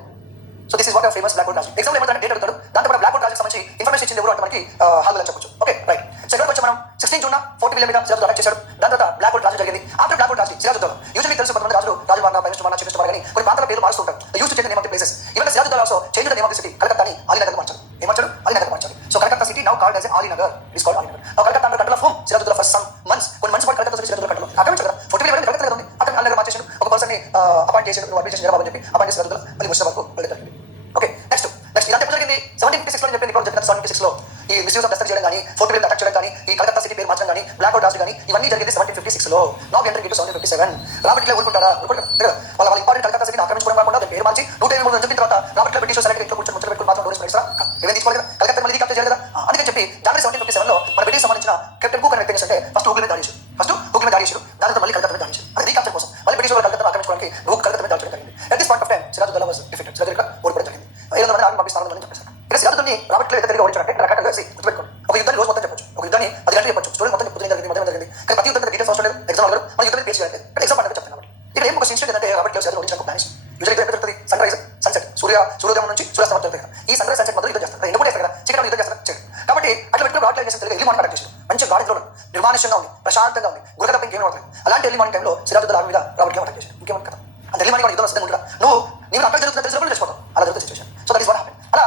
So this is what famous black hole tragedy. Example ఏమంటారు, డేట్ అడుగుతాడు, దాంతో పాటు బ్లాక్ హోల్ ట్రాజడీకి సంబంధించి ఇన్ఫర్మేషన్ ఇచ్చింది ఎవరు అంటే మనకి హాల్వెల్ అని చెప్పొచ్చు. Okay, right. సో ఇక్కడ వచ్చి మనం 16 జూన్ ఫోర్ట్ విలియం మీద సిరాజుద్దౌలా అటాక్ చేశాడు. దాని తర్వాత బ్లాక్ హోల్ ట్రాజడీ జరిగింది. After black hole tragedy Sirajuddaulah usually తెలుసు కొంతమంది రాజువార్ణ, బైనస్వార్ణ, చిన్నవార్ణ కానీ కొన్ని ప్రాంతాల పేర్లు మారుస్తూ ఉంటారు. Use to change the name of the places. Even Sirajuddaulah also change the name of the city. కలకత్తాని అలీనగర్ మార్చారు. ఏం మార్చారు? అలీనగర్ మార్చారు. So Calcutta city now called as Alinagar. It is called Alinagar. Calcutta under control of home Sirajuddaulah for some months. కొన్ని months పాటు Calcutta Siraj-ud-Daulah control ఆక్రమించారు కదా. Fort William Calcutta కదా ఉంది, అక్కడ అలీనగర్ మార్చేసాడు. ఒక పర్సన్ ని అపాయింట్ చేశాడు, అడ్మిషన్ జరబాబు అని చెప్పి అపాయింట్ చేసి సిరాజుద్దౌలా మళ్ళీ ముస్లిం వరకు వెళ్ళడం జరిగింది. ఓకే, నెక్స్ట్ ఇదంతా ఎప్పుడు జరిగింది? 1756 లో చెప్పండి. ఇప్పుడు చెప్పిన 1756 లో ఈ మిస్యూజ్ ఆఫ్ దస్తక్ చేయడం కానీ, ఫోర్ట్ విలియం అటాక్ చేయడం కానీ, ఈ కలకత్తా సిటీ పేరు మార్చడం కానీ, బ్లాక్ హోల్ ట్రాజడీ కానీ ఇవన్నీ జరిగింది 1756 లో. Now enter into 1757. Robert Clive ఊరుకుంటారా? ఊరుకుంటారు. వాళ్ళ ఇంపార్టెంట్ కలకత్తా సిటీని ఆక్రమించుకోవడం కాకుండా దాని పేరు మార్చి 123 అని చెప్పిన తర్వాత రాబర్ట్ క్లైవ్ బ్రిటిష్ సైనికులు ఇంట్లో కూర్చొని ముచ్చట పెట్టుకుని మాత్రం డోరేస్ పడేస్తారా? ఏమేం తీసుకోవాలి కదా, కలకత్తా మళ్ళీ క్యాప్చర్ చేయాలి కదా. అందుకని చెప్పి జనవరి 1757 లో మన బ్రిటిష్ సంబంధించిన కెప్టెన్ కుక్ అనే వ్యక్తి అంటే ఫస్ట్ హుబ్లీ మీద దాడి చేశారు. దాని తర్వాత మళ్ళీ కలకత్తా మీద దాడి చేశారు. అది రీక్యాప్చర్ కోసం మళ్ళీ బ్రిటిష్ వాళ్ళు కలకత్తా ఆక్రమించుకోవడానికి కలకత్తా మీద దాడి చేయడం జరిగింది. At this point of time Siraj-ud-Daulah was defected. Siraj-ud-Daulah ఓడిపోవడం జరిగింది. 700 మంది ఆర్మీ పంపిస్తారు అని చెప్పేసి ఇక్కడ సిరాజుద్దౌలాని రాబర్ట్ క్లైవ్ దగ్గరికి ఓడించారంటే రకరకాలుగా వేసి గుర్తుపెట్టుకోండి. ఒక యుద్ధాన్ని రోజు మొత్తం చెప్పొచ్చు, ఒక యుద్ధాన్ని 10 గంటలు చెప్పొచ్చు, స్టోరీ మొత్తం చెప్తుంది జరిగింది, మొత్తం జరిగింది. కానీ ప్రతి యుద్ధం డీటెయిల్స్ అవసరం లేదు. ఎగ్జామ్ అవ్వరు, మన యుద్ధం పేజ్ చేయాలి. అంటే ఎగ్జామ్ అంటే చెప్తాను కాబట్టి ఇక్కడ ఏం ఒక ఇన్సిడెంట్ ఏంటంటే రాబర్ట్ క్లైవ్ సిరాజుద్దౌలా ఓడించడానికి ప్లాన్ చేసి యూజువల్లీ ఎక్కడ జరుగుతుంది? సన్ రైజ్, సన్సెట్, సూర్యోదయం నుంచి సూర్యాస్తమయం జరుగుతుంది కదా. ఈ సన్ రైజ్ సన్సెట్ మధ్య యుద్ధం చేస్తారు, ఎన్ని కూడా చేస్తారు కదా, చీకటి యుద్ధం చేస్తారు. కాబట్టి అట్లా పెట్టుకుని రాబర్ట్ క్లైవ్ చేసిన తెలియదు, ఎర్లీ మార్నింగ్ అటాక్ చేశారు. మంచి గాడిలో నిర్మానుష్యంగా ఉంది, ప్రశాంతంగా ఉంది, గురక తప్ప ఇంకేం అవుతుంది. అలాంటి ఎర్లీ మార్నింగ్ టైంలో సిరాజుద్దౌలా మీద రాబర్ట్ కిలో అటాక్ చేశాడు. ఇంకేమన్నా కదా అంత ఎర్లీ మార్నింగ్ వాడు యుద్ధం వస్తుంది ఉంటా నువ్వు అక్కడ జరుగుతుంది తెలిసినప్పుడు చచ్చిపోతావు. అలా జరుగుతుంది situation. So that is what happen. అలా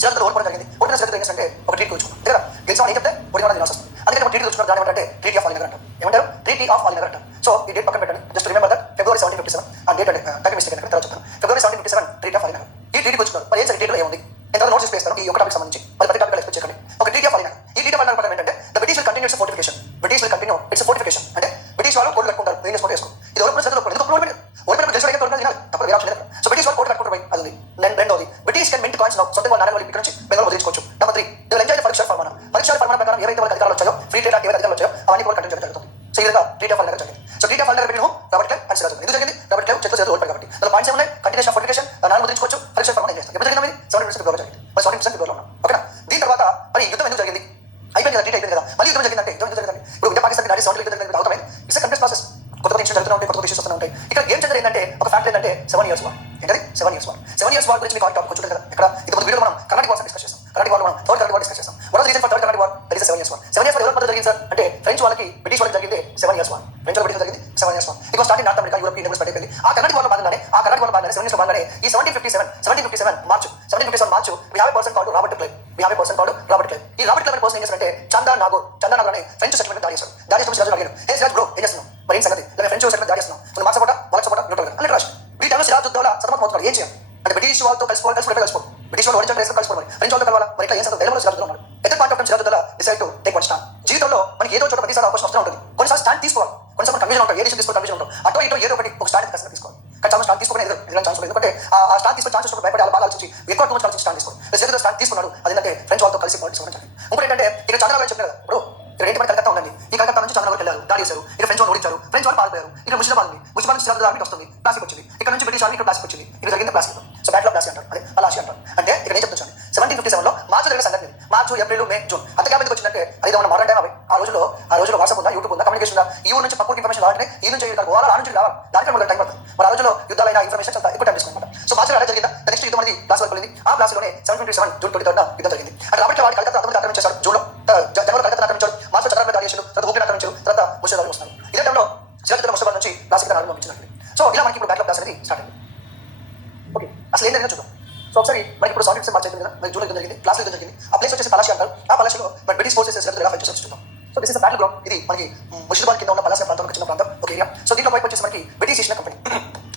సిరాజ్ ఓడిపోవడం జరిగింది. ఓడిన సిరాజ్ ఏం చేస్తే ఒక ట్రీట్ కూర్చున్నాం దగ్గర గెలిచిన ఏం చెప్తే ఓడిన తినాల్సి వస్తుంది. అందుకని ఒక ట్రీట్ కూర్చున్నారు. దాని ఏమంటే ట్రీటీ ఆఫ్ ఆల్ నగర్ అంటారు. ఏమంటారు? ట్రీటీ ఆఫ్ ఆల్ నగర్ అంటారు. సో ఈ డేట్ పక్కన పెట్టండి. జస్ట్ రిమెంబర్ దట్ February 1757 ఆ డేట్ అంటే టైం మిస్టేక్ తర్వాత చెప్తాను. February 1757 treaty of all Nagar. ఈ ట్రీటీ కూర్చున్నారు. మరి ఏం సార్ ట్రీటీలో ఏముంది? నేను నోట్స్ చేస్తాను ఈ ఒక టాపిక్ సంబంధించి మరి ప్రతి టాపిక్ ఎక్స్ప్లెయిన్ చేయండి. ఒక ట్రీటీ ఆఫ్ ఆల్ నగర్. ఈ ట్రీటీ ఆఫ్ ఆల్ నగర్ ఏంటంటే the British will continue it's fortification. British will continue it's fortification అంటే బ్రిటిష్ వాళ్ళు కోర్టు కట్టుకుంటారు. నేను కోర్టు వేసుకో ఇది ఎవరు ప్రజలు ఎందుకు ఓడిపోయిన తెలిసిన తినాలి తప్పదు వేరే ఆప్షన్ లేదు. సో బ్రిటిష్ వాళ్ళు కోర్టు కట్టుకుంటారు. అది రెండోది బ్రిటిష్ కెన్ మింట్ కాయిన్స్ సొంత వాళ్ళ నాణ్యాలు ఇక్కడ నుంచి బెంగాల్ వదిలించుకోవచ్చు. Number 3 they will enjoy the పరీక్ష ఫార్మానా. పరీక్ష ఫార్మానా ప్రకారం ఏవైతే వాళ్ళకి అధికారాలు వచ్చాయో ఫ్రీ ట్రేడ్ ఏవైతే అధికారాలు వచ్చాయో అవన్నీ కూడా కంటిన్యూ జరుగుతుంది. సో ఈ విధంగా ట్రీటీ ఆఫ్ ఆల్ నగర్ జరిగింది. So treaty of all Nagar పెట్టిన రాబర్ట్ క్లైవ్ అండ్ సిరాజ్ ఎందుకు జరిగింది? రాబర్ట్ క్లైవ్ చేతులు ఓడిపోయి కాబట్టి దాని పాయింట్స్ ఏమున్నాయి? కంటిన్యూషన్ ఆఫ్ ఫోర్టిఫికేషన్ నాణ్యాలు వదిలించుకోవచ్చు. పరీక్ష ఫార్మానా ఏం చేస్తారు? ఎప్పుడు జరిగింది? 70% ఫిబ్రవరి జరిగింది. మరి 70% ఫిబ్రవరిలో ఉన్నాం. ఓకేనా? దీని తర్వాత మరి యుద్ధం ఎందుకు జరిగింది? అయిపోయింది కదా ట్రీట్ అయిపోయింది కదా. మళ్ళీ యుద్ధం జరిగిందంటే యుద్ధం ఎందుకు జరిగింది? ఇప్పుడు ఇండియా పాకిస్తాన్ నాటి 70 యుద్ధం అవుతాయి. It's complete process. కొత్త ఇష్యూస్ జరుగుతూ ఉంటాయి. కొత్త ఇష్యూస్ వస్తూ ఉంటాయి. ఇక్కడ ఏం జరిగింది ఏంటంటే ఒక ఫ్యాక్ట్ ఏంటంటే 7 years వార్. ఏంటది? 7 years వార్. 7 years వార్ గురించి మీకు టాపిక్ వచ్చింది కదా. ఇక్కడ ఇది ముందు వీడియో మనం కర్ణాటక వార్ డిస్కస్ చేస్తాం. కర్ణాటక వార్ మనం థర్డ్ కర్ణాటక వార్ డిస్కస్ చేస్తాం. What is reason for third Karnataka war? That is 7 years war. 7 years war ఎవరి మధ్య జరిగింది సార్ అంటే ఫ్రెంచ్ వాళ్ళకి బ్రిటిష్ వాళ్ళకి జరిగింది 7 years వార్. ఫ్రెంచ్ వాళ్ళకి జరిగింది 7 years war. It was start in North America, Europe, India spread అయిపోయింది. ఆ కర్ణాటక వార్లో భాగంగానే 7 years భాగంగానే ఈ 1757 March we have a person called Robert Clive. ఈ రాబర్ట్ క్లైవ్ అనే పర్సన్ ఏం చేశారంటే చందా నాగోర్ అనే ఫ్రెంచ్ సెటిల్మెంట్ దాడి చేశారు. దాడి చేసిన సిరాజ్ అడిగారు, ఏ సిరాజ్ బ్రో ఏం చేస్తున్నావు? మరి ఏం సంగతి? లేదా ఫ్రెంచ్ సెటిల్మెంట్ దాడి చేస్తున్నావు, నువ్వు మాకు సపోర్టా వాళ్ళకి సపోర్టా న్యూట్రల్ అని రాష్ట్రం. ఈ టైంలో సిరాజ్ ఉద్దౌలా సతమతం అవుతున్నాడు. ఏం చేయాలి అంటే బ్రిటిష్ వాళ్ళతో కలిసిపోవాలి. బ్రిటిష్ వాళ్ళు ఓడించాలి, కలిసిపోవాలి. ఫ్రెంచ్ వాళ్ళతో కలవాలి. మరి ఇట్లా ఏం సంగతి? డైలమాలో సిరాజ్ ఉన్నాడు. At part of Siraj ud Daula decide to take one stand. జీవితంలో మనకి ఏదో చోట ప్రతిసారి అవకాశం వస్తూ ఉంటుంది. కొన్నిసార్లు స్టాండ్ తీసుకోవాలి. కొన్నిసార్లు కన్విజన్ ఉంటుంది. ఏ డిసిషన్ తీసుకోవాలి కన్విజన్ ఉంటుంది. అటో ఇటో ఏదో ఒకటి ఒక స్టాండ్ ఖచ్చితంగా తీసుకోవాలి. కానీ చాలా స్టాండ్ తీసుకునే ఎదురు ఛాన్స్ లేదు. ఎందుకంటే ఆ స్టాండ్ తీసుకునే ఛాన్స్ భయపడి అలా బాగా ఆలోచించి ఎక్కువ టూ మచ్ ఆలోచించి స్టాండ్ తీసుకోవాలి. లేదా స్టాండ్ తీసుకున్నాడు. అదేంటంటే ఫ్రెంచ్ వాళ్ళతో కలిసి తీసుకోవడం జరిగింది. ఇంకోటి ఏంటంటే ఇక్కడ చంద్రబాబు గారు చెప్పారు కదా, ఇప్పుడు ఇక్కడ ఏంటి మన కలకత్తా ఉండండి. ఈ కలకత్తా నుంచి చంద్రబాబు వెళ్ళారు, దాడి చేశారు. ఇక్కడ ఫ్రెంచ్ వాళ్ళు ఓడించారు. ఫ్రెంచ్ వాళ్ళు పారిపోయారు. ఇక్కడ ముస్లిం నుంచి సిరాజ్ ఆర్మీ వస్తుంది, ప్లాస్టిక్ వచ్చింది. ఇక్కడ నుంచి బ్రిటిష్ ఆర్మీ ఇక్కడ ప్లాస్టిక్ వచ్చింది. ఇక్కడ జరిగింది plastic. So battle of plastic అంటారు. అదే పలాసి అంటారు. అంటే ఇక్కడ ఏం చెప్తాను 1757లో మార్చి జరిగిన సంగతి. మార్చి, ఏప్రిల్, మే, జూన్ అంత గ్యాప్ ఎందుకు వచ్చిందంటే అది మన మోడర్న్ టైం. అవి ఆ రోజులో వాట్సాప్ ఉందా, యూట్యూబ్ ఉందా, కమ్యూనికేషన్ ఉందా? ఈ ఊరు నుంచి పక్కన ఇన్ఫర్మేషన్ రావాలంటే ఈ నుంచి ఓవరాల్ ఆ నుంచి రావాలి. దానికి మనకు టైం పడుతుంది. మరి ఆ రోజులో యుద్ధాలైన ఇన్ఫర్మేషన్ అంతా ఎక్కువ టైం తీసుకుంటాం. సో మార్చిలో అలా జరిగిందా? నెక్స్ట్ యుద్ధం అనేది ప్లాస్ వరకు వెళ్ళింది. ఆ ప్లాస్లోనే 1757 జూన్ 23 యుద్ధం జరిగింది. అంటే రాబర్ట్ వాడి కలకత్తా అంతమంది ఆక్రమించారు. జూన్లో జనవరి కలకత్తా ఆక్రమించారు. మార్చిలో చంద్రబాబు దాడి చేశారు. తర్వాత ఊపిరి ఆక్రమించారు. తర్వాత ముస్లిం వస్తున్నారు. ఇదే టైంలో సిరాజ్ ముస్లిం నుంచి ప్లాస్టిక్ ఆరంభించారు. సో ఇలా మనకి ఇప్పుడు బ్యాటిల్ ఆఫ్ ప్లాస్ అనేది స్టార్ట్ అయింది. ఓకే, అసలు ఏం జరిగిందో చూద్దాం. సో ఒకసారి మనకి ఇప్పుడు 1757 మార్చి జరిగింది కదా, మనకి జూన్ యుద్ధం జరిగింది, ప్లాస్లో యుద్ధం జరిగింది. ఆ ప్లేస్ వచ్చేసి పలాసి అంటారు. ఆ పలాసిలో మన బ్రిటిష్ ఫోర్సెస్ ఎలా ఫైట్ చేసి చూద్దాం. So this is battle ground. ఇది మనకి ముషిదాబాద్ కింద ఉన్న పలాసి ప్రాంతం, చిన్న ప్రాంతం, ఒక ఏరియా. సో దీంట్లో వైపు వచ్చేసి మనకి బ్రిటిష్ ఈస్ట్ కంపెనీ,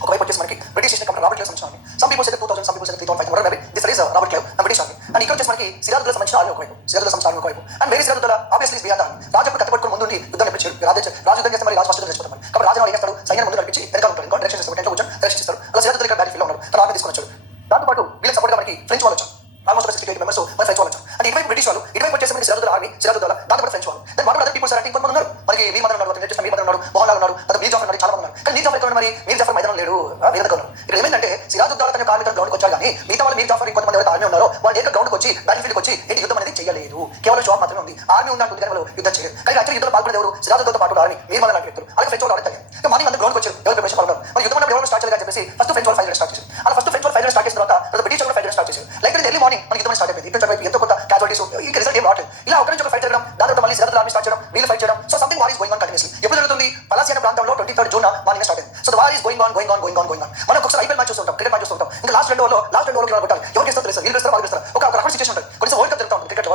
ఒకవైపు వచ్చేసి మనకి British East company Robert Clive సంబంధించిన army. Some people say 2000, some people say 3005. whatever maybe, this is Robert Clive and British army. And ఇక్కడ వచ్చేసి మనకి సిరాజ్ ఉద్దౌలా సంబంధించిన ఆర్మీ ఒకవైపు, అండ్ వేరే Sirajuddaulah obviously beyond army. రాజు ఎప్పుడు కట్టబట్టుకుని ముందు యుద్ధం నడిపించారు. రాజు యుద్ధం చేస్తే మరి రాజు ఫస్ట్ చచ్చిపోతారు. కాబట్టి రాజు ఏం చేస్తాడు? సైన్యం ముందు నడిపించి వెనకాల ఉంటాడు. ఇంకా డైరెక్షన్ చేస్తారు, టెంట్లో కూర్చొని డైరెక్షన్ చేస్తారు. అలా సిరాజ్ ఉద్దౌలా బ్యాటిల్ ఫీల్డ్లో ఉన్నాడు. తన ఆర్మీ తీసుకొని వచ్చాడు. దాంతోపాటు వీళ్ళకి సపోర్ట్గా మనకి ఫ్రెంచ్ వాళ్ళు వచ్చారు. ఆల్మోస్ట్ 68 మెంబర్స్ మన ఫ్రెంచ్ వాళ్ళు వచ్చారు. అంటే ఇటువైపు బ్రిటిష్ వాళ్ళు, ఇటువైపు వచ్చేసి మనకి సిరాజ్ ఉద్దౌలా ఆర్మీ, సిరాజ్ ఉద్దౌలా, దాంతోపాటు ఫ్రెంచ్ వాళ్ళు. దెన్ వాట్ అదర్ పీపుల్స్ అంటే ఇంకొంతమంది ఉన్నారు. మనకి మీర్ మదన్ ఉన్నారు, మీర్ మదన్ ఉన్నాడు, మోహన్ లాల్ ఉన్నారు, తర్వాత మీర్ జాఫర్ ఉన్నారు, చాలా మంది ఉన్నారు. కానీ మీర్ జాఫర్ ఎక్కడ మరి మీర్ జాఫర్ మైదానం లేడు, వేరే దగ్గర ఉన్నారు. ఇక్కడ ఏమైందంటే సిరాజ్ ఉద్దౌలా తన ఆర్మీ గ్రౌండ్కి వచ్చారు. కానీ మిగతా వాళ్ళు మీర్ జాఫర్ కొంతమంది ఎవరైతే ఆర్మీ ఉన్నారో వాళ్ళు ఏక గ్రౌండ్కి వచ్చి బ్యాటిల్ ఫీల్డ్కి వచ్చి ఏంటి యుద్ధం అనేది చేయలేదు. కేవలం షాప్ మాత్రమే ఉంది. ఆర్మీ ఉందంటుంది కానీ వాళ్ళు యుద్ధం చేయలేదు. కానీ యాక్చువల్ యుద్ధంలో పాల్గొనేది ఎవరు? సిరాజ్ ఉద్దౌలాతో పాటు ఆర్మీ, మీర్ మదన్ లాంటి వ్యక్తులు. అలాగే ఫ్రెంచ్ వాళ్ళు ఆడతారు. ఇంకా మార్నింగ్ అందరూ గ్రౌండ్కి వచ్చారు. ఎవరు ప్రిపరేషన్ వాళ్ళు మరి యుద్ధం ఎవరు స్టార్ట్ చేయాలని చెప్పేసి ఫస్ట్ ఫ్రెంచ్ వాళ్ళు ఫైట్ స్టార్ట్ చేశారు. అలా ఫస్ట్ ఫ్రెంచ్ వాళ్ళు ఫైట్ స్టార్ట్ చేసిన తర్వాత బ్రిటిష్ వాళ్ళు ఫైట్ స్టార్ట్ చేశారు. లైక్ ఎర్లీ మార్నింగ్ మనకి యుద్ధం స్టార్ట్ అయిపోయింది. ఇటు ఎంతో కొంత క్యాజువాలిటీస్, ఈ రిజల్ట్ ఏం రావట్లేదు. ఇలా ఒక నుంచి ఒక ఫైట్ జరగడం, దాని తర్వాత మళ్ళీ సిరాజ్ ఆర్మీ స్టార్ట్ చేయడం, వీళ్ళు ఫైట్ చేయడం. So something war is going on continuously. ఎప్పుడు జరుగుతుంది? పలాసి అనే ప్రాంతంలో 23 జూన్ మార్నింగ్ స్టార్ట్ అయింది. So the war is going on. మనం ఒకసారి ఐపీఎల్ మ్యాచ్ చూస్తుంటాం, క్రికెట్ మ్యాచ్ చూస్తుంటాం. ఇంకా లాస్ట్ రెండు ఓవర్లో కొట్టాలి. ఎవరు గెలుస్తారో తెలుసు, వీళ్ళు గెలుస్తారో వాళ్ళు గెలుస్తారో ఒక రకమైన సిచువేషన్ ఉంటుంది. కొన్ని వరల్డ్ కప్ జరుగుతూ ఉంటుంది, క్రికెట్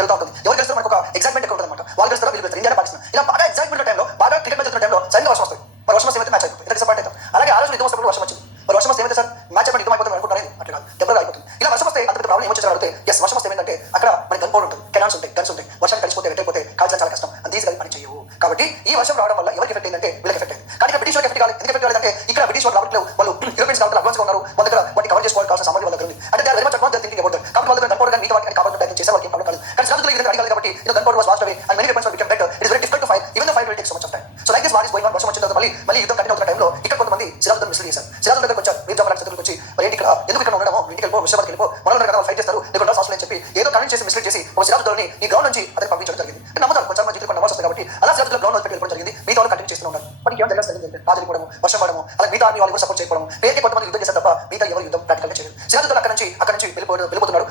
జరుగుతూ ఉంటుంది. ఎవరు గెలుస్తారో మనకు ఒక ఎగ్జైట్మెంట్ ఎక్కువ ఉంటుంది అనమాట. వాళ్ళు గెలుస్తారో వీళ్ళు గెలుస్తారు, ఇండియా పాకిస్తాన్. ఇలా బాగా ఎగ్జైట్మెంట్ టైంలో, బాగా క్రికెట్ మ్యాచ్ టైంలో సైన్గా వర్షం వస్తుంది. మరి వర్షం వస్తే మ్యాచ్ అయిపోతుంది, ఎంత డిసప్పాయింట్ అవుతాం. అలాగే ఆ రోజు యుద్ధం వస్తున్నప్పుడు వర్షం వచ్చింది. మరి వర్షం వస్తే ఏమైతే సార్ మ్యాచ్ అయిపోయి యుద్ధం అయిపోతుంది అనుకుంటారు, అట్లా కాదు, దెబ్బగా అయిపోతుంది. ఇలా వర్షం వస్తే అంత ప్రాబ్లం ఏమొచ్చారు అడిగితే ఎస్ వర్షం వస్తే ఏంటంటే అక్కడ మనకి గన్ పౌడర్ ఉంటుంది, కెనాన్స్ ఉంటాయి, గన్స్ ఉంటాయి. వర్షాన్ని కలిసిపోతే వెంటైపోతే కాల్చడం చాలా కష్టం. అంత ఈజీగా పని చేయవు. కాబట్టి ఈ వర్షం రావడం వల్ల ఎవరికి ఎఫెక్ట్ అయిందంటే వీళ్ళకి ఎఫెక్ట్ అయింది. కానీ ఇక్కడ బ్రిటిష్ వాళ్ళకి ఎఫెక్ట్ కాలేదు. ఎందుకు ఎఫెక్ట్ కాలేదంటే ఇక్కడ బ్రిటిష్ వాళ్ళు రాబర్ట్ క్లైవ్ వాళ్ళు యూరోపియన్స్ కాబట్టి అడ్వాన్స్గా ఉన్నారు. వాళ్ళ దగ్గర వాటిని కవర్ చేసుకోవాలి కావాల్సిన సామాన్య వాళ్ళ దగ్గర ఉంది. అంటే very much advance thinking about that. కాబట్టి వాళ్ళ దగ్గర గన్ పౌడర్ కానీ మిగతా వాటిని కాపాడుకునే ప్రయత్నం చేసే వాళ్ళకి ప్రాబ్లం కాలేదు. కానీ సిరాజ్ ఉద్దౌలా అడగాలి కాబట్టి gunpowder was vast away and many weapons were become better. It is very difficult to fight even the fight will take so much of time. So like this war is going on. వర్షం వచ్చిన తర్వాత మళ్ళీ యుద్ధం continue అవుతున్న టైంలో ఇక్కడ కొంతమంది Siraj ud Daula mislead చేశారు. సిరాజ్ ఉద్దౌలా దగ్గరకు వచ్చారు, మీర్ జాఫర్ దగ్గరకు వచ్చి మరి ఏంటి ఇక్కడ ఎందుకు ఇక్కడ ఉండడము, ఇంటికి వెళ్ళిపో, ముషాబాద్కి వెళ్ళిపో, మనలో కదా ఫైట్ చేస్తారు, నీకు డ్రాస్ అవసరం అని చెప్పి ఏదో కన్విన్స్ చేసి మిస్లీడ్ చేసి ఒక సిరాజ్ ఉద్దౌలాని ఈ గ్రౌండ్ నుంచి అతను పంపించడం జరిగింది. నమ్ముతారు కొంచెం జీవితం నమ్మకం వస్తుంది కాబట్టి అలా సిరాజ్ ఉద్దౌలా గ్రౌండ్ వెళ్ళిపోవడం జరిగింది. మిగతా వాళ్ళు కంటిన్యూ చేస్తూ ఉన్నారు. మనకి ఏం జరిగింది? రాజు వెళ్ళిపోవడం, వర్షం పడము, అలాగే మిగతా ఆర్మీ వాళ్ళు కూడా సపోర్ట్ చేయకపోవడం, పేరుకి కొంతమంది యుద్ధం చేశారు తప్ప మిగతా ఎవరు యుద్ధం ప్రాక్టికల్గా చేయలేదు. సిరాజ్ ఉద్దౌలా అక్కడ నుంచి వెళ్ళిపోతున్నారు.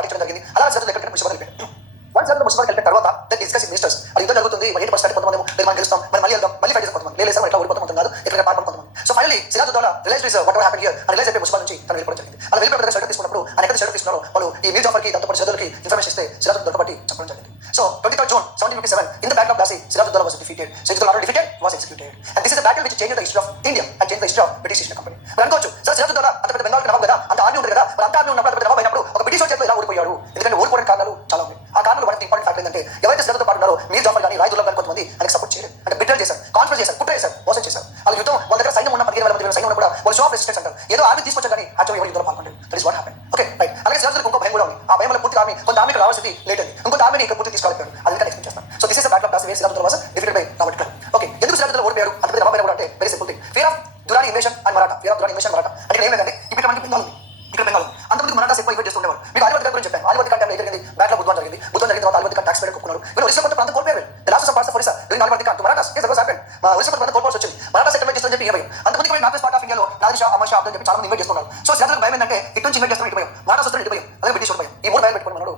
అడిగించడం జరిగింది. అలా సిరాజ్ ఉద్దౌలా ఎక్కడ ముషాబాద్ వెళ్ళిపోయాడు. వన్స్ సిరాజ్ ముషాబాద్ వెళ్ళిన తర్వాత డిస్కస్ మినిస్టర్స్ అది యుద్ధం జరుగుతుంది. మరి 8% కొంతమంది మనం గెలుస్తాం, మరి మళ్ళీ వెళ్దాం, మళ్ళీ ఫైట్ చేస్తాం. కొంతమంది లేదు సార్ ఇట్లా ఓడిపోతాం కాదు, ఇక్కడ పాల్పడం కొంతమంది. So finally Sirajuddaulah realise whatever happen here అని రిలైజ్ అయిపోయి మున్సిపల్ నుంచి తను వెళ్ళిపోవడం జరిగింది. అలా వెళ్ళిపోయిన షెల్టర్ తీసుకున్నప్పుడు ఆయన ఎక్కడ షెల్టర్ తీసుకున్నారో వాళ్ళు ఈ మీర్ జాఫర్కి దాంతో పాటు సోదరులకి ఇన్ఫర్మేషన్ ఇస్తే సిరాజుద్దౌలా దొరకబట్టి చెప్పడం జరిగింది. So 23rd June 1757 in the Battle of Plassey, Sirajuddaula was defeated. Sirajuddaula not defeated, was executed. And this is a battle which changed the history of India and changed the history of British East India Company. మరి అనుకోవచ్చు sir Siraj-ud-Daulah అంత పెద్ద బెంగాల్ నవాబు కదా, అంత army ఉంటుంది కదా, మరి అంత ఆర్మీ ఉన్నప్పుడు అంత పెద్ద నవాబు అయినప్పుడు ఒక బ్రిటిష్ చేతిలో ఎలా ఓడిపోయాడు? ఎందుకంటే ఓడిపోవడానికి కారణాలు చాలా ఉన్నాయి. ఆ కారణాలు మనకి ఇంపార్టెంట్ ఫ్యాక్టర్ ఏంటంటే ఎవరైతే సిరాజుతో పాటు ఉన్నారో మీర్ జాఫర్ కానీ రాయ్ దుర్లభ్ కానీ కొంతమంది ఆయనకు సపోర్ట్ చేయలేదు, అంటే బిడ్డలు చేశారు, కాన్ఫరెన్స్ చేశారు, కుట్ర చేశారు, మోసం చేశారు. వాళ్ళ యుద్ధం వాళ్ళ దగ్గర సైన్యం ఉన్న 15,000 మంది సైన్యం కూడా వాళ్ళు షో ఆఫ్ రెసిస్టెన్స్ అంటారు, ఏదో ఆర్మీ తీసుకొచ్చారు కానీ యాక్చువల్గా ఎవరు యుద్ధంలో పాల్గొంటారు. That is what happen. Okay right. అలాగే సిరాజుద్దౌలా ఇంకో భయం కూడా ఉంది. ఆ భయం వల్ల పూర్తి ఆర్మీ కొంత ఆర్మీకి రావాల్సింది లేట్ అయింది, ఇంకొంత ఆర్మీని ఇక్కడ పూర్తి తీసుకోలేకపోయారు. అది ఇంకా ఎక్స్ప్లెయిన్ చేస్తాను. So this is the battle of Plassey where Sirajuddaulah was defeated by Robert Clive. Okay, ఎందుకు సిరాజుద్దౌలా ఓడిపోయారు అంత పెద్ద నవాబు అయినా కూడా అంటే very simple thing, fear of Durrani invasion and Maratha. Fear of Durrani invasion Maratha అంటే ఏం లేదంటే ఇప్పుడు మనకి బెంగాల్ ఉంది, ఇక్కడ బెంగాల్ ఉంది, అంతమంది మరాఠాస్ ఎక్కువ ఇన్వైట్ చేస్తుండేవారు. మీకు ఆలివర్ది గురించి చెప్పాను. ఆలివర్ది ఖాన్ టైంలో ఏం జరిగింది? బ్యాటిల్ ఆఫ్ బుద్వాన్ జరిగింది. బుద్వాన్ జరిగిన తర్వాత ఆలివర్ది ఖాన్ ట్యాక్స్ పేరు ఒప్పుకున్నారు. వీళ్ళు ఒరిస్సా కొంత ప్రాంతం కోల్పోయారు. The lost of parts of Orissa during Alivardi Khan to Marathas. Is what happen. Orissa కొంత ప్రాంతం కోల్పోవాల్సి వచ్చింది. మరాఠా సెటిల్మెంట్ చేస్తారని చెప్పి ఏమయ్యారు? అంతమంది నార్త్ వెస్ట్ పార్ట్ ఆఫ్ ఇండియాలో నాదిర్ షా, అమర్ షా, అబ్దుల్ చెప్పి చాలా మంది ఇన్వైట్ చేస్తున్నారు. సో సిరాజుద్దౌలా భయం ఏంటంటే ఇటు నుంచి ఇన్వైట్ చేస్తాం, ఇటు భయం, మరాఠా వస్తారు, ఇటు భయం, అలాగే బ్రిటిష్ భయం. ఈ మూడు భయం పెట్టుకుని మనడు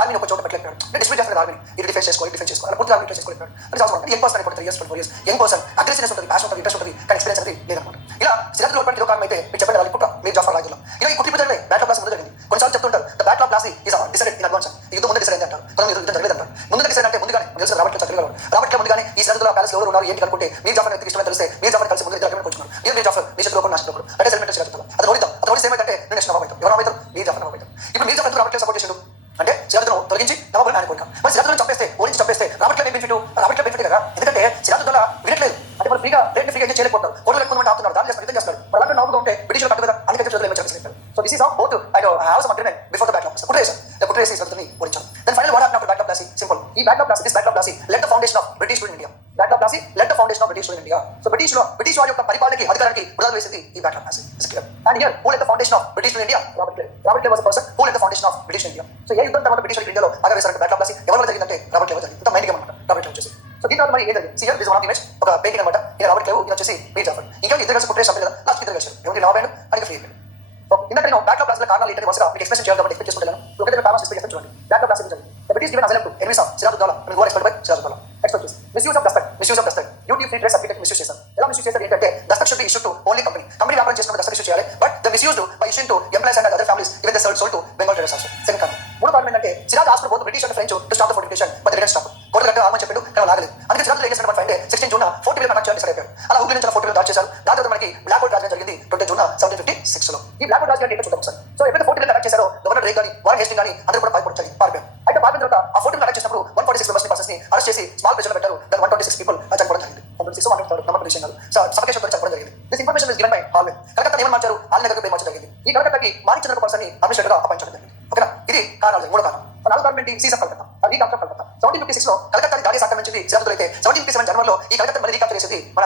ఆర్మీని ఒక చోట పెట్టలేకపోయాడు. డిస్ట్రిబ్యూట్ చేస్తారు ఆర్మీని, ఇది డిఫెన్స్ చేసుకోవాలి, డిఫెన్స్ చేసుకోవాలి, పూర్తిగా ఆర్మీ చేసుకోలేకపోయాడు. అది అవసరం. యంగ్ పర్సన్ అయిపోతుంది, 3 years 4 years young person, aggressiveness ఉంటుంది, ప్యాషన్ ఉంటుంది, ఇంట్రెస్ట్ ఉంటుంది, కానీ ఎక్స్పీరియన్స్ అనేది లేదన్నమాట. ఇలా సిరాజుద్దౌలా ఇదో కారణం అయితే మీరు చెప్పండి, వాళ్ళు కుట్ర మీర్ జాఫర్ రాయ్ దుర్లభ్. ఇలా ఈ కుట్ర జరిగింది బ్యాటిల్ ఆఫ్ ప్లాసీ ముందు జరిగింది. కొన్నిసార్లు చెప్తుంటారు the battle of Plassey is decided in advance. ఈ యుద్ధం ముందు డిసైడ్ అయింది అంటారు, కొంతమంది యుద్ధం జరగలేదు అంటారు. ముందు డిసైడ్ అంటే ముందుగానే తెలుసు రాబర్ట్ క్లైవ్ చదివేవారు. రాబర్ట్ క్లైవ్ ముందుగానే ఈ సిరాజుద్దౌలా ప్యాలెస్ ఎవరు ఉన్నారు ఏంటి అనుకుంటే మీర్ జాఫర్ వ్యక్తికి ఇష్టమని తెలిస్తే మీర్ జాఫర్ కలిసి ముందు దగ్గర కూర్చున్నారు. మీర్ జాఫర్ నీ చేతిలో కూడా నాశనం అంటే సెలెక్ట్ సిరాజుద్దౌలా అది ఓడిద్దాం. అది ఓడి సేమ్ అంటే నేను నెక్స్ట్ నవాబు అవుతాం. ఎవరు నవాబు అవుతారు? మీర్ జాఫర్ నవాబు అవుతాం. ఇప్పుడు మీర్ జాఫర్ రాబర్ట్ క్లైవ్ సపోర్ట్ చేసిండు అంటే సిరాజుద్దౌలా తొలగించి నవాబు ఆయన కోరిక. మరి సిరాజుద్దౌలా చంపేస్తే, ఓడించి చంపేస్తే Robert Clive benefit, Robert Clive benefit కదా. ఎందుకంటే సిరాజుద్దౌలా వినట్లేదు, అంటే వాళ్ళు ఫ్రీగా చేయలేకపోతారు, కోర్టులో ఎక్కువ మంది ఆపుతున్నారు, దాడి చేస్తారు, యుద్ధం చేస్తారు. మరి అలాంటి నవాబుగా ఉంటే బ్రిటిష్ పట్టు కదా, అందుకే సిరాజుద్దౌలా చెప్పారు. So this is how both I have some agreement before the battle of కుట్ర చేశారు. కుట్ర చేసి సిరాజుద్దౌలాని ఓడించారు. Then final what happen after battle of Plassey? Simple. ఈ battle of Plassey, this battle of Plassey let the foundation of British rule in India. Battle of Plassey let the foundation of British rule in India. So British వారి యొక్క పరిపాలనకి, అధికారానికి పునాదులు వేసింది ఈ battle of Plassey. And here who let the foundation of British rule in India? Robert Clive. Robert Clive was the person who let the foundation of British India. So ఏ యుద్ధం తర్వాత బ్రిటిష్ ఇండియాలో బాగా వేశారు బ్యాటిల్ ఆఫ్ ప్లాసీ ఎవరి వల్ల జరిగిందంటే Robert Clive జరిగింది. ఇంత మైండ్ గేమ్ అనమాట రాబర్ట్ క్లైవ్ వచ్చేసి. సో దీని తర్వాత మరి ఏం జరిగింది? Here this one of the image, ఒక పెయింటింగ్ అనమాట. ఈయన రాబర్ట్ క్లైవ్, ఈయన వచ్చేసి మీర్ జాఫర్. ఇంకా ఇద్దరు కలిసి కుట్ర చేశారు కదా, లాస్ట్ ఇద్దరు కలిసి ఎవరికి నవాబ్ అండ్ అలాగే ఫ్రీ అయిపోయాడు. ఇందాక నేను బ్యాటిల్ ఆఫ్ ప్లాసీ కారణాలు ఏంటంటే వరుసగా మీకు ఎక్స్ప్రెషన్ చేయాలి కాబట్టి ఎక్స్ప్రెస్ చేసుకుంటాను. ఒకటే కారణం ఎక్స్ప్రెస్ చేస్తాను చూడండి. బ్యాటిల్ ఆఫ్ ప్లాసీ జరిగింది. The British given asylum to enemies of Sirajuddaula and who are expelled by Sirajuddaula. Expelled చేసి misuse of dustard, duty free trade certificate misuse చేశారు. ఎలా misuse చేశారు ఏంటంటే dustard should be issued to only company వ్యాపారం చేసినప్పుడు dustard issue చేయాలి. But the misused by issuing to employees and other families even they sold to Bengal traders also. Second కారణం. మూడో కారణం ఏంటంటే Siraj asked both British and French to stop the fortification but they didn't stop. Court కట్టే ఆల్మని చెప్పాడు కానీ లాగలేదు. అందుకే సిరాజ్ ఏం చేశారు అంటే 16 June 40 బిలియన్ అటాక్ చేయాలి డిసైడ్ అయిపోయారు. అలా హుగ్లీ నుంచి 40 బిలియన్ దాడి చేశారు. దాని తర్వాత మనకి బ్లాక్ అవుట్ రాజు జరిగింది 20 June 1756 లో. ఈ బ్లాక్ అవుట్ రాజు ఏంటో చూద్దాం ఒకసారి. సో ఎప్పుడైతే 40 బిలియన్ అటాక్ చేశారో గవర్నర్ రేగ్ గాని వారన్ హేస్టింగ్ గాని అందరూ కూడా పారిపోయారు. అయితే పారిపోయిన తర్వాత ఆ 40 బిలియన్ అటాక్ చేసినప్పుడు 146 మెంబర్స్ ని అరెస్ట్ చేసి స్మాల్ ప్రెజర్ పెట్టారు. దాని 126 పీపుల్ చనిపోవడం జరిగింది. 126 నంబర్ పొజిషన్ సఫికేషన్ తో చనిపోవడం జరిగింది. This information is given by hallway. Calcutta ఏమని మార్చారు? ఆల్ నగర్ పేరు మార్చడం జరిగింది. ఈ కలకత్తాకి మాణిక్ చంద్ర పర్సన్ ని అడ్మినిస్ట్రేటర్ గా అపాయించడం జరిగింది. ఓకేనా, ఇది కారణాలు. మూడో కారణం. నాలుగో కారణం ఏంటి? Siege of Calcutta, recapture of Calcutta. 1756 లో కలకత్తాని దాడి ఆక్రమించింది సిరాజుద్దౌలా అయితే 1757 జనవరిలో ఈ కలకత్తా మళ్ళీ రీకాప్చర్ చేసేది మన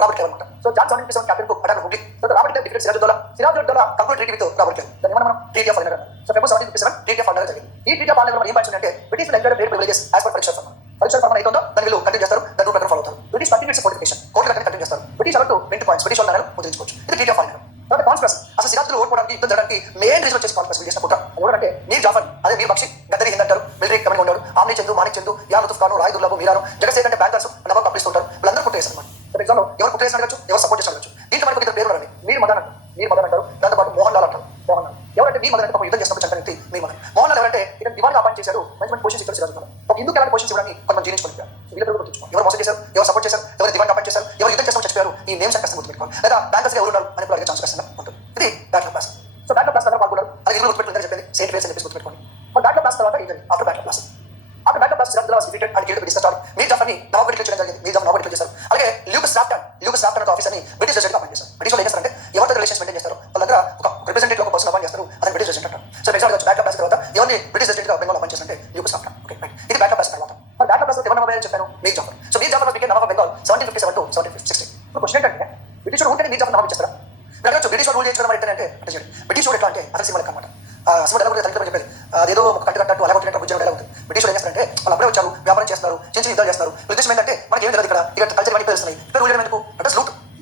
రాబర్ట్ క్లైవ్ అనమాట. సో జాన్ 1757 క్యాప్టెన్ కు attack Hooghly. So Robert Clive defeated Siraj-ud-Daulah complete treaty with Robert Clive. దాన్ని మనం ట్రీటీ ఆఫ్ ఫైనల్ అంటాం. So February 1757 treaty of final జరిగింది. ఈ ట్రీటీ ఆఫ్ ఫైనల్ లో ఏం పాయింట్స్ అంటే British enjoy great privileges as per పరీక్ష ఫార్మా. పరీక్ష ఫార్మా ఏదో దాన్ని వీళ్ళు కంటిన్యూ చేస్తారు, దాని రూల్ ప్రకారం ఫాలో అవుతారు. బ్రిటిష్ కంటిన్యూస్ ఫోర్టిఫికేషన్ కోర్టుల కంటిన్యూ చేస్తారు. బ్రిటిష్ అలర్ట్ 20 పాయింట్స్ బ్రిటిష్ వాళ్ళు ముద్రించుకోవచ్చు. ఇది ట్రీటీ ఆఫ్ ఫైనల్. తర్వాత కాన్స్పిరసీ. అసలు సిరాజుద్దౌలా ఓడిపోవడానికి యుద్ధం జరగడానికి మెయిన్ రీజన్ వచ్చేసి కాన్స్పిరసీ చేసిన కుట్ర. ఎవరంటే మీర్ జాఫర్, అదే మీర్ బక్షి, గద్దరి హింద్ అంటారు, మిలిటరీ కమిటీ ఉన్నాడు, ఆమ్ని చందు, మాణిక్ చందు, యా లతుఫ్ ఖాన్, రాయ్ దుర్లభ్, మీరాను, జగసేట్ అంటే బ్యాంకర్స్ నవాబ్ పంపిస్తుంటారు. వీళ్ళందరూ కుట్ర చేస్తారు అనమాట. ఫర్ ఎగ్జాంపుల్ ఎవరు కుట్ర చేసిన అడగచ్చు, ఎవరు సపోర్ట్ చేసిన అడగచ్చు. దీంట్లో మనకు ఇద్దరు పేరు ఉన్నారండి. మీర్ మదన్ అంటారు, దాంతో పాటు మోహన్ లాల్ అంటారు. ఎవరంటే మీర్ మదన్ అంటే పాపం యుద్ధం చేసినప్పుడు చంపిన వ్యక్తి మీర్ మదన్. మోహన్ లాల్ ఎవరంటే ఇక్కడ దివాన్ అపాయింట్ చేశారు, మంచి మంచి పొజిషన్ ఇచ్చారు సిరాజుద్దౌలా. ఒక హిందూ ఎలాంటి పొజిషన్ ఇవ్వడానికి కొంతమంది జీర్ణించుకుంటారు. వీళ్ళతో గుర్తుంచుకోవాలి, ఎవరు మోసం చేశారు, ఎవరు సపోర్ట్ చేశారు, ఎవరు దివాన్ అపాయింట్ చేశారు, ఎవరు యుద్ధం చేస్తామని చచ్చిపోయారు. ఈ నేమ్స్ కష్టం గుర్తుపెట్టుకోవాలి. లేదా బ్యాంకర్స్ ఎవరు ఉన్నారు అని కూడా అడిగే ఛాన్స్ కష్టంగా ఉంటుంది. ఇది battle of Plassey. So battle of Plassey అందరూ పాల్గొన్నారు. అలాగే ఇల్లు గుర్తుపెట్టుకుంటే చెప్పండి సెయింట్ వేస్ అని చెప్పేసి గుర్తుపెట్టుకోండి. బ్యాటిల్ ఆఫ్ ప్లాసీ తర్వాత ఏం జరిగింది? After battle of Plassey Sirajuddaulah was defeated and killed by డిస్టార్. మీర్ జాఫర్ని నవాబ్ డిక్లేర్ చేయడం జరిగింది. మీర్ జాఫర్ నవాబ్ డిక్లేర్ చేశారు. అలాగే ల్యూకస్ రాఫ్టన్ అనే ఆఫీసర్ని బ్రిటిష్ రెసిడెంట్ అపాయింట్ చేశారు. బ్రిటిష్ వాళ్ళు ఏం చేస్తారంటే ఎవరితో రిలేషన్స్ మెయింటైన్ చేస్తారు వాళ్ళ దగ్గర ఒక రిప్రజెంటేటివ్ ఒక పర్సన్ అపాయింట్ చేస్తారు, అతను బ్రిటిష్ రెసిడెంట్ అంటారు. So example battle of Plassey తర్వాత ఎవరిని బ్రిటిష్ రెసిడెంట్ గా బెంగాల్ అపాయింట్ చేస్తారంటే ల్యూకస్ రాఫ్టన్. Okay right. ఇది బ్యాటిల్ ఆఫ్ ప్లాసీ తర్వాత. మరి బ్యాటిల్ ఆఫ్ ప్లాసీ ఎవరు నవాబ్ చెప్పాను? Mir Jafar. So Mir Jafar became nawab of Bengal 1757 to 1760. ఇప్పుడు క్వశ్చన్ ఏంటంటే బ్రిటిష్ వాడు ఉంటే మీర్ జాఫర్ నవాబ్ చేస్తారా? మీరు అడగచ్చు బ్రిటిష్ వాడు రూల్ చేయించుకోవడం అంటే అంటే బ్రిటిష్ వాడు ఎట్లా అంటే అతని సినిమా లెక్క అనమాట. సినిమా ఎలా ఉంటుంది చెప్పేది అదేదో ఒక కట్టు అలా కొట్టినట్టు గుజ్జం ఎలా ఉంటుంది. బ్రిటిష్ వాడు ఏం చేస్తారంటే వాళ్ళు అప్పుడే వచ్చారు, వ్యాపారం చేస్తారు, చిన్న చిన్న యుద్ధాలు చేస్తారు. ఉద్దేశం ఏంటంటే మనకి ఏం తెలియదు ఇక్కడ కల్చర్ ఇవన్నీ తెలుస్తున్నాయి. ఇక్కడ రూల్ ఎందుకు అంటే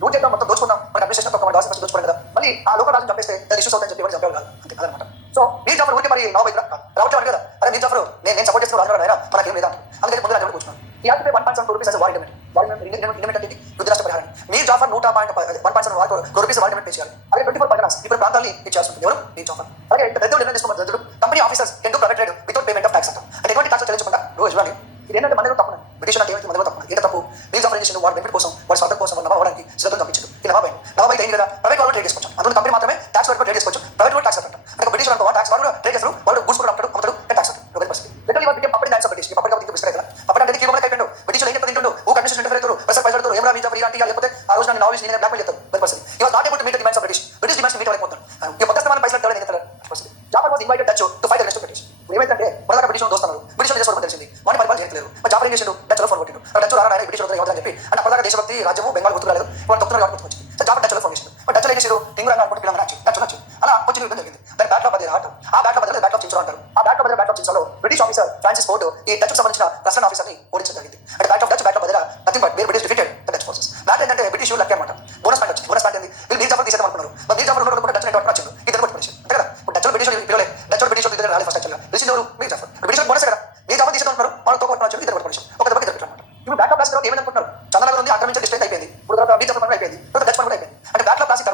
లూట్ చేద్దాం, మొత్తం దోచుకుందాం, మనకి అడ్మినిస్ట్రేషన్ ఒక డాల్స్ ఫస్ట్ దోచుకోవడం కదా. మళ్ళీ ఆ లోకల్ రాజు చంపేస్తే దాని ఇష్యూస్ అవుతాయని చెప్పి ఎవరు చంపేవాళ్ళు కాదు. అంతే అదనమాట. సో మీర్ జాఫర్ ఊరికే మరి నవాబ్ అయితే రావట్లేదు కదా, అరే మీర్ జాఫర్ నేను సపోర్ట్ చేస్తున్న రాజు అయినా మనకేం లేదా అందుకని ముందు రాజు కూర్చున్నాను. ఈ ఆర్టికల్ 1.7 రూపీస్ వార్ ఇండిమెంట్. వార్ ఇండిమెంట్ అంటే యుద్ధ నష్ట పరిహారం. మీర్ జాఫర్ 1.7 వార్ crore rupees వాళ్ళు పే చేయాలి. అలాగే 24 పర్గనాస్ ఇప్పుడు ప్రాంతాన్ని ఇచ్చేయాల్సి ఉంటుంది. ఎవరు రీచ్ ఆఫర్. అలాగే దళితులు నిర్ణయం తీసుకోమని దళితులు company officers can do private trade without payment of tax అంటాం. అంటే ఎటువంటి ట్యాక్స్ చెల్లించకుండా రోజు ఇవ్వాలి. ఇది ఏంటంటే మనలో తప్పు. బ్రిటిష్ అంటే ఏమైతే మనలో తప్పు. ఏంటో తప్పు మీన్స్ ఆఫ్ రిజిస్ట్రేషన్ వాడి బెనిఫిట్ కోసం వాడి స్వార్థం కోసం వాళ్ళు అవ్వడానికి సిద్ధం తప్పించదు. ఈ నవాబ్ అయితే ఏం కదా ప్రైవేట్ వాళ్ళు ట్రేడ్ చేసుకోవచ్చు. అందులో కంపెనీ మాత్రమే ట్యాక్స్ వాడు ట్రేడ్ చేసుకోవచ్చు. ప్రైవేట్ వాళ్ళు ట్యాక్స్ కట్టారు. అంటే బ్రిటిష్ వాళ్ళు ట్యాక్స్ వాడు ట్రేడ్ చేస్తారు. వాడు గూడ్స్ కూడా అమ్ముతాడు ట్యాక్స్ కట్టారు. పరిస్థితి లిటరల్లీ వాడు బికమ్ పప్పటి ట్యాక్స్ బ్రిటిష్ పప్పటి కాబట్టి బిస్కెట్ పప్పటి అంటే కీబోర్డ్ అయిపోయాడు. బ్రిటిష్ ఏం తింటుండు ఓ కండిషన్ ఇంటర్ఫేర్ అవుతారు. ప్రసర్ పైసలు ఏం రావి జాఫర్ ఇలాంటి లేకపోతే ఆ రోజు నేను నావిస్ నేను బ్లాక్ మెయిల్ చేస్తాను. పరిస్థితి ఈ was not able to meet the demands of British demands meet అయిపోతారు. ఈ మధ్యస్థమైన పైసలు తేవడం నేను పరిస్థితి Jafar was invited Dutch to fight against British. ఏమైతే మొదట బ్రిటిష్ దోస్తున్నారు. బ్రిటిష్ చేసేవారు తెలిసింది వాడిని పరిపాలన చేయట్లేదు. మరి జాఫర్ ఏం చేసాడు డచ్లో ఫోన్ కొట్టిండు. డచ్ రారా బ్రిటిష్ అని చెప్పి అంటే అప్పటిదాకా దేశభక్తి రాజ్యము బెంగాల్ గుర్తురాలేదు వాడు తొక్కుతున్నారు కాబట్టి వచ్చింది. సో జాఫర్ డచ్లో ఫోన్ చేసాడు. మరి డచ్లో ఏం చేశారు టింగు రంగా అనుకుంటే పిల్లలు నచ్చి అలా వచ్చిన యుద్ధం జరిగింది. దాని బ్యాట్లో బదిలీ ఆటం ఆ బ్యాట్లో బదిలీ బ్యాట్లో చించు అంటారు. ఆ బ్యాట్లో బదిలీ బ్యాట్లో చించలో బ్రిటిష్ ఆఫీసర్ ఫ్రాన్సిస్ ఫోర్డ్ ఈ డచ్కు సంబంధించిన రష్యన్ ఆఫీసర్ని ఓడించడం జరిగింది. అంటే బ్యాట్ ఆఫ్ డచ్ బ్యాట్లో బదిలీ nothing but British defeated the Dutch forces. Bat ఏంటంటే బ్రిటిష్ లక్ అనమాట. బోనస్ పాయింట్ వచ్చింది. బోనస్ పాయింట్ ఏంది వీళ్ళు మీర్ జాఫర్ తీసేద్దాం అనుకున్నారు. మరి మీర్ జాఫర్ కూడా డచ్ నెట్వర్క్ వచ్చింది. ఇద్దరు కొట్టి పడేసారు అంతే కదా. డచ్లో బ్రిటిష్ పిల్లలే డచ్లో బ్రిటిష్ ఇద్దరు రాలేదు ఫస్ట్ యాక్చువల్గా తెలిసింది ఎవరు మీర్ జాఫర్. బ్రిటిష్ బోనస్ కదా మీర్ జాఫర్ తీసేద్దాం అనుకున్నారు. వాళ్ళు తోక పట్టుకున్నారు ఇద్దరు కొట్టి పడేసారు. ఒక దెబ్బకి ఇద్దరు అనమాట. ఇప్పుడు బ్యాట్ ఆఫ్ బ్లాస్ట్ తర్వాత ఏమైందనుకుంటున్నారు చంద్రనగర్ ఉంది ఆక్రమించే డిస్ట్రిక్ట్ అయిపోయింది. ఇప్పుడు తర్వాత మీర్ జాఫర్ అయిపోయింది. తర్వాత డచ్ కూడా అయిపోయింది. అంటే బ్యాట్ ఆఫ్ బ్లాస్ట్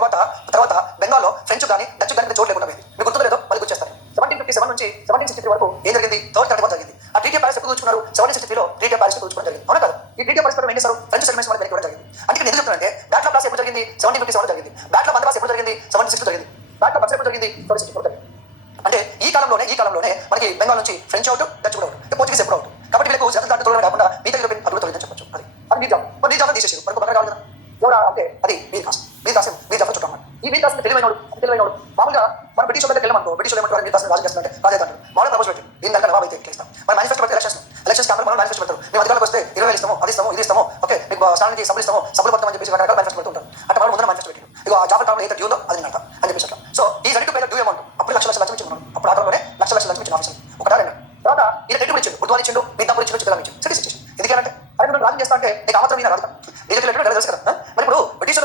తర్వాత బెంగాల్లో ఫ్రెంచ్ కానీ డచ్ కానీ చోటు లేకుండా పోయింది. మీకు గుర్తుందో లేదో మళ్ళీ గుర్తు చేస్తారు. 1757 నుంచి 1763 వరకు ఏం జరిగింది థర్డ్ కంట్రీ వార్ జరిగింది. ఆ ట్రీటీ ఆఫ్ ప్యారిస్ ఎప్పుడు కూర్చున్నారు 1763లో ట్రీటీ ఆఫ్ ప్యారిస్ కూర్చుకోవడం జరిగింది. అవునా కదా. ఈ ట్రీటీ ఆఫ్ ప్యారిస్ ఏం చేశారు ఫ్రెంచ్ సెటిల్మెంట్స్ వాళ్ళకి కూడా జరిగింది. అంటే నేను ఎందుకు చెప్తానంటే బ్యాట్ ఆఫ్ బ్లాస్ట్ ఎప్పుడు జరిగింది 1757 జరిగింది. బ్యాట్ ఆఫ్ బందోబస్తు ఎప్పుడు జరిగింది 1760 జరిగింది. బ్యాట్ ఆఫ్ బక్సర్ ఎప్పుడు జరిగింది 1764 జరిగింది. అంటే ఈ కాలంలోనే మనకి బెంగాల్ నుంచి ఫ్రెంచ్ అవుట్ డచ్ కూడా అవుట్ పోర్చుగీస్ ఎప్పుడు అవుట్. కాబట్టి వీళ్ళకు జగన్ దాంట్లో తొలగడం కాకుండా మిగతా యూరోపియన్ అభివృద్ధి తొలగిందని చెప్పొచ్చు. అది మీర్ జాఫర్ తీసేసారు. మనకు బక్కగా కావాలి కదా ఎవరా అంటే అది మీర్ జాఫర్ చుట్టం. ఈ మీర్ కాసిన తెలివైనడు మామూలుగా మన బ్రిటిష్ దగ్గరికి వెళ్ళమనుకో బ్రిటిష్ ఏమంటారు మీర్ కాసిన రాజు చేస్తుంటే రాజే అంటారు. వాళ్ళు ప్రపోజ్ పెట్టారు దీని దగ్గర నవాబ్ అయితే ఇట్లా ఇస్తాం. మన మేనిఫెస్టో పెడితే ఎలక్షన్స్ క్యాంపెయిన్ మనం మేనిఫెస్టో పెడతారు. మేము అధికారులకు వస్తే 20,000 ఇస్తాము అది ఇస్తాము ఇది ఇస్తాము ఓకే మీకు స్థానానికి సభలు ఇస్తాము సభలు పడతామని చెప్పేసి రకరకాల మేనిఫెస్టో పెడుతుంటారు. అంటే వాళ్ళు ముందర మేనిఫెస్టో పెట్టారు. ఇక జాఫర్ టౌన్ అయితే డ్యూ ఉందో అది నడతా అని చెప్పేసి అట్లా. సో ఈ ready to pay due amount అప్పుడు లక్ష ఇచ్చి ఉన్నాం. అప్పుడు ఆ టౌన్లోనే లక్ష లంచం ఇచ్చిన ఆఫీసర్ ఒకటా రెండు తర్వాత ఈయన రెడ్డి కూడా ఇచ్చిండు ఉద్వాన్ ఇచ్చిండు మిగతా ఇచ్చిండు చిత్రం ఇచ్చిండు సిటీస్ ఇచ్చిండు. ఎందుకంటే అది నువ్వు రాజు చేస్తా అంటే నీకు ఆమాత్రం మీద రాదు కదా నీకు తెలుసు కదా. మరి ఇప్పుడు బ్రిటిష్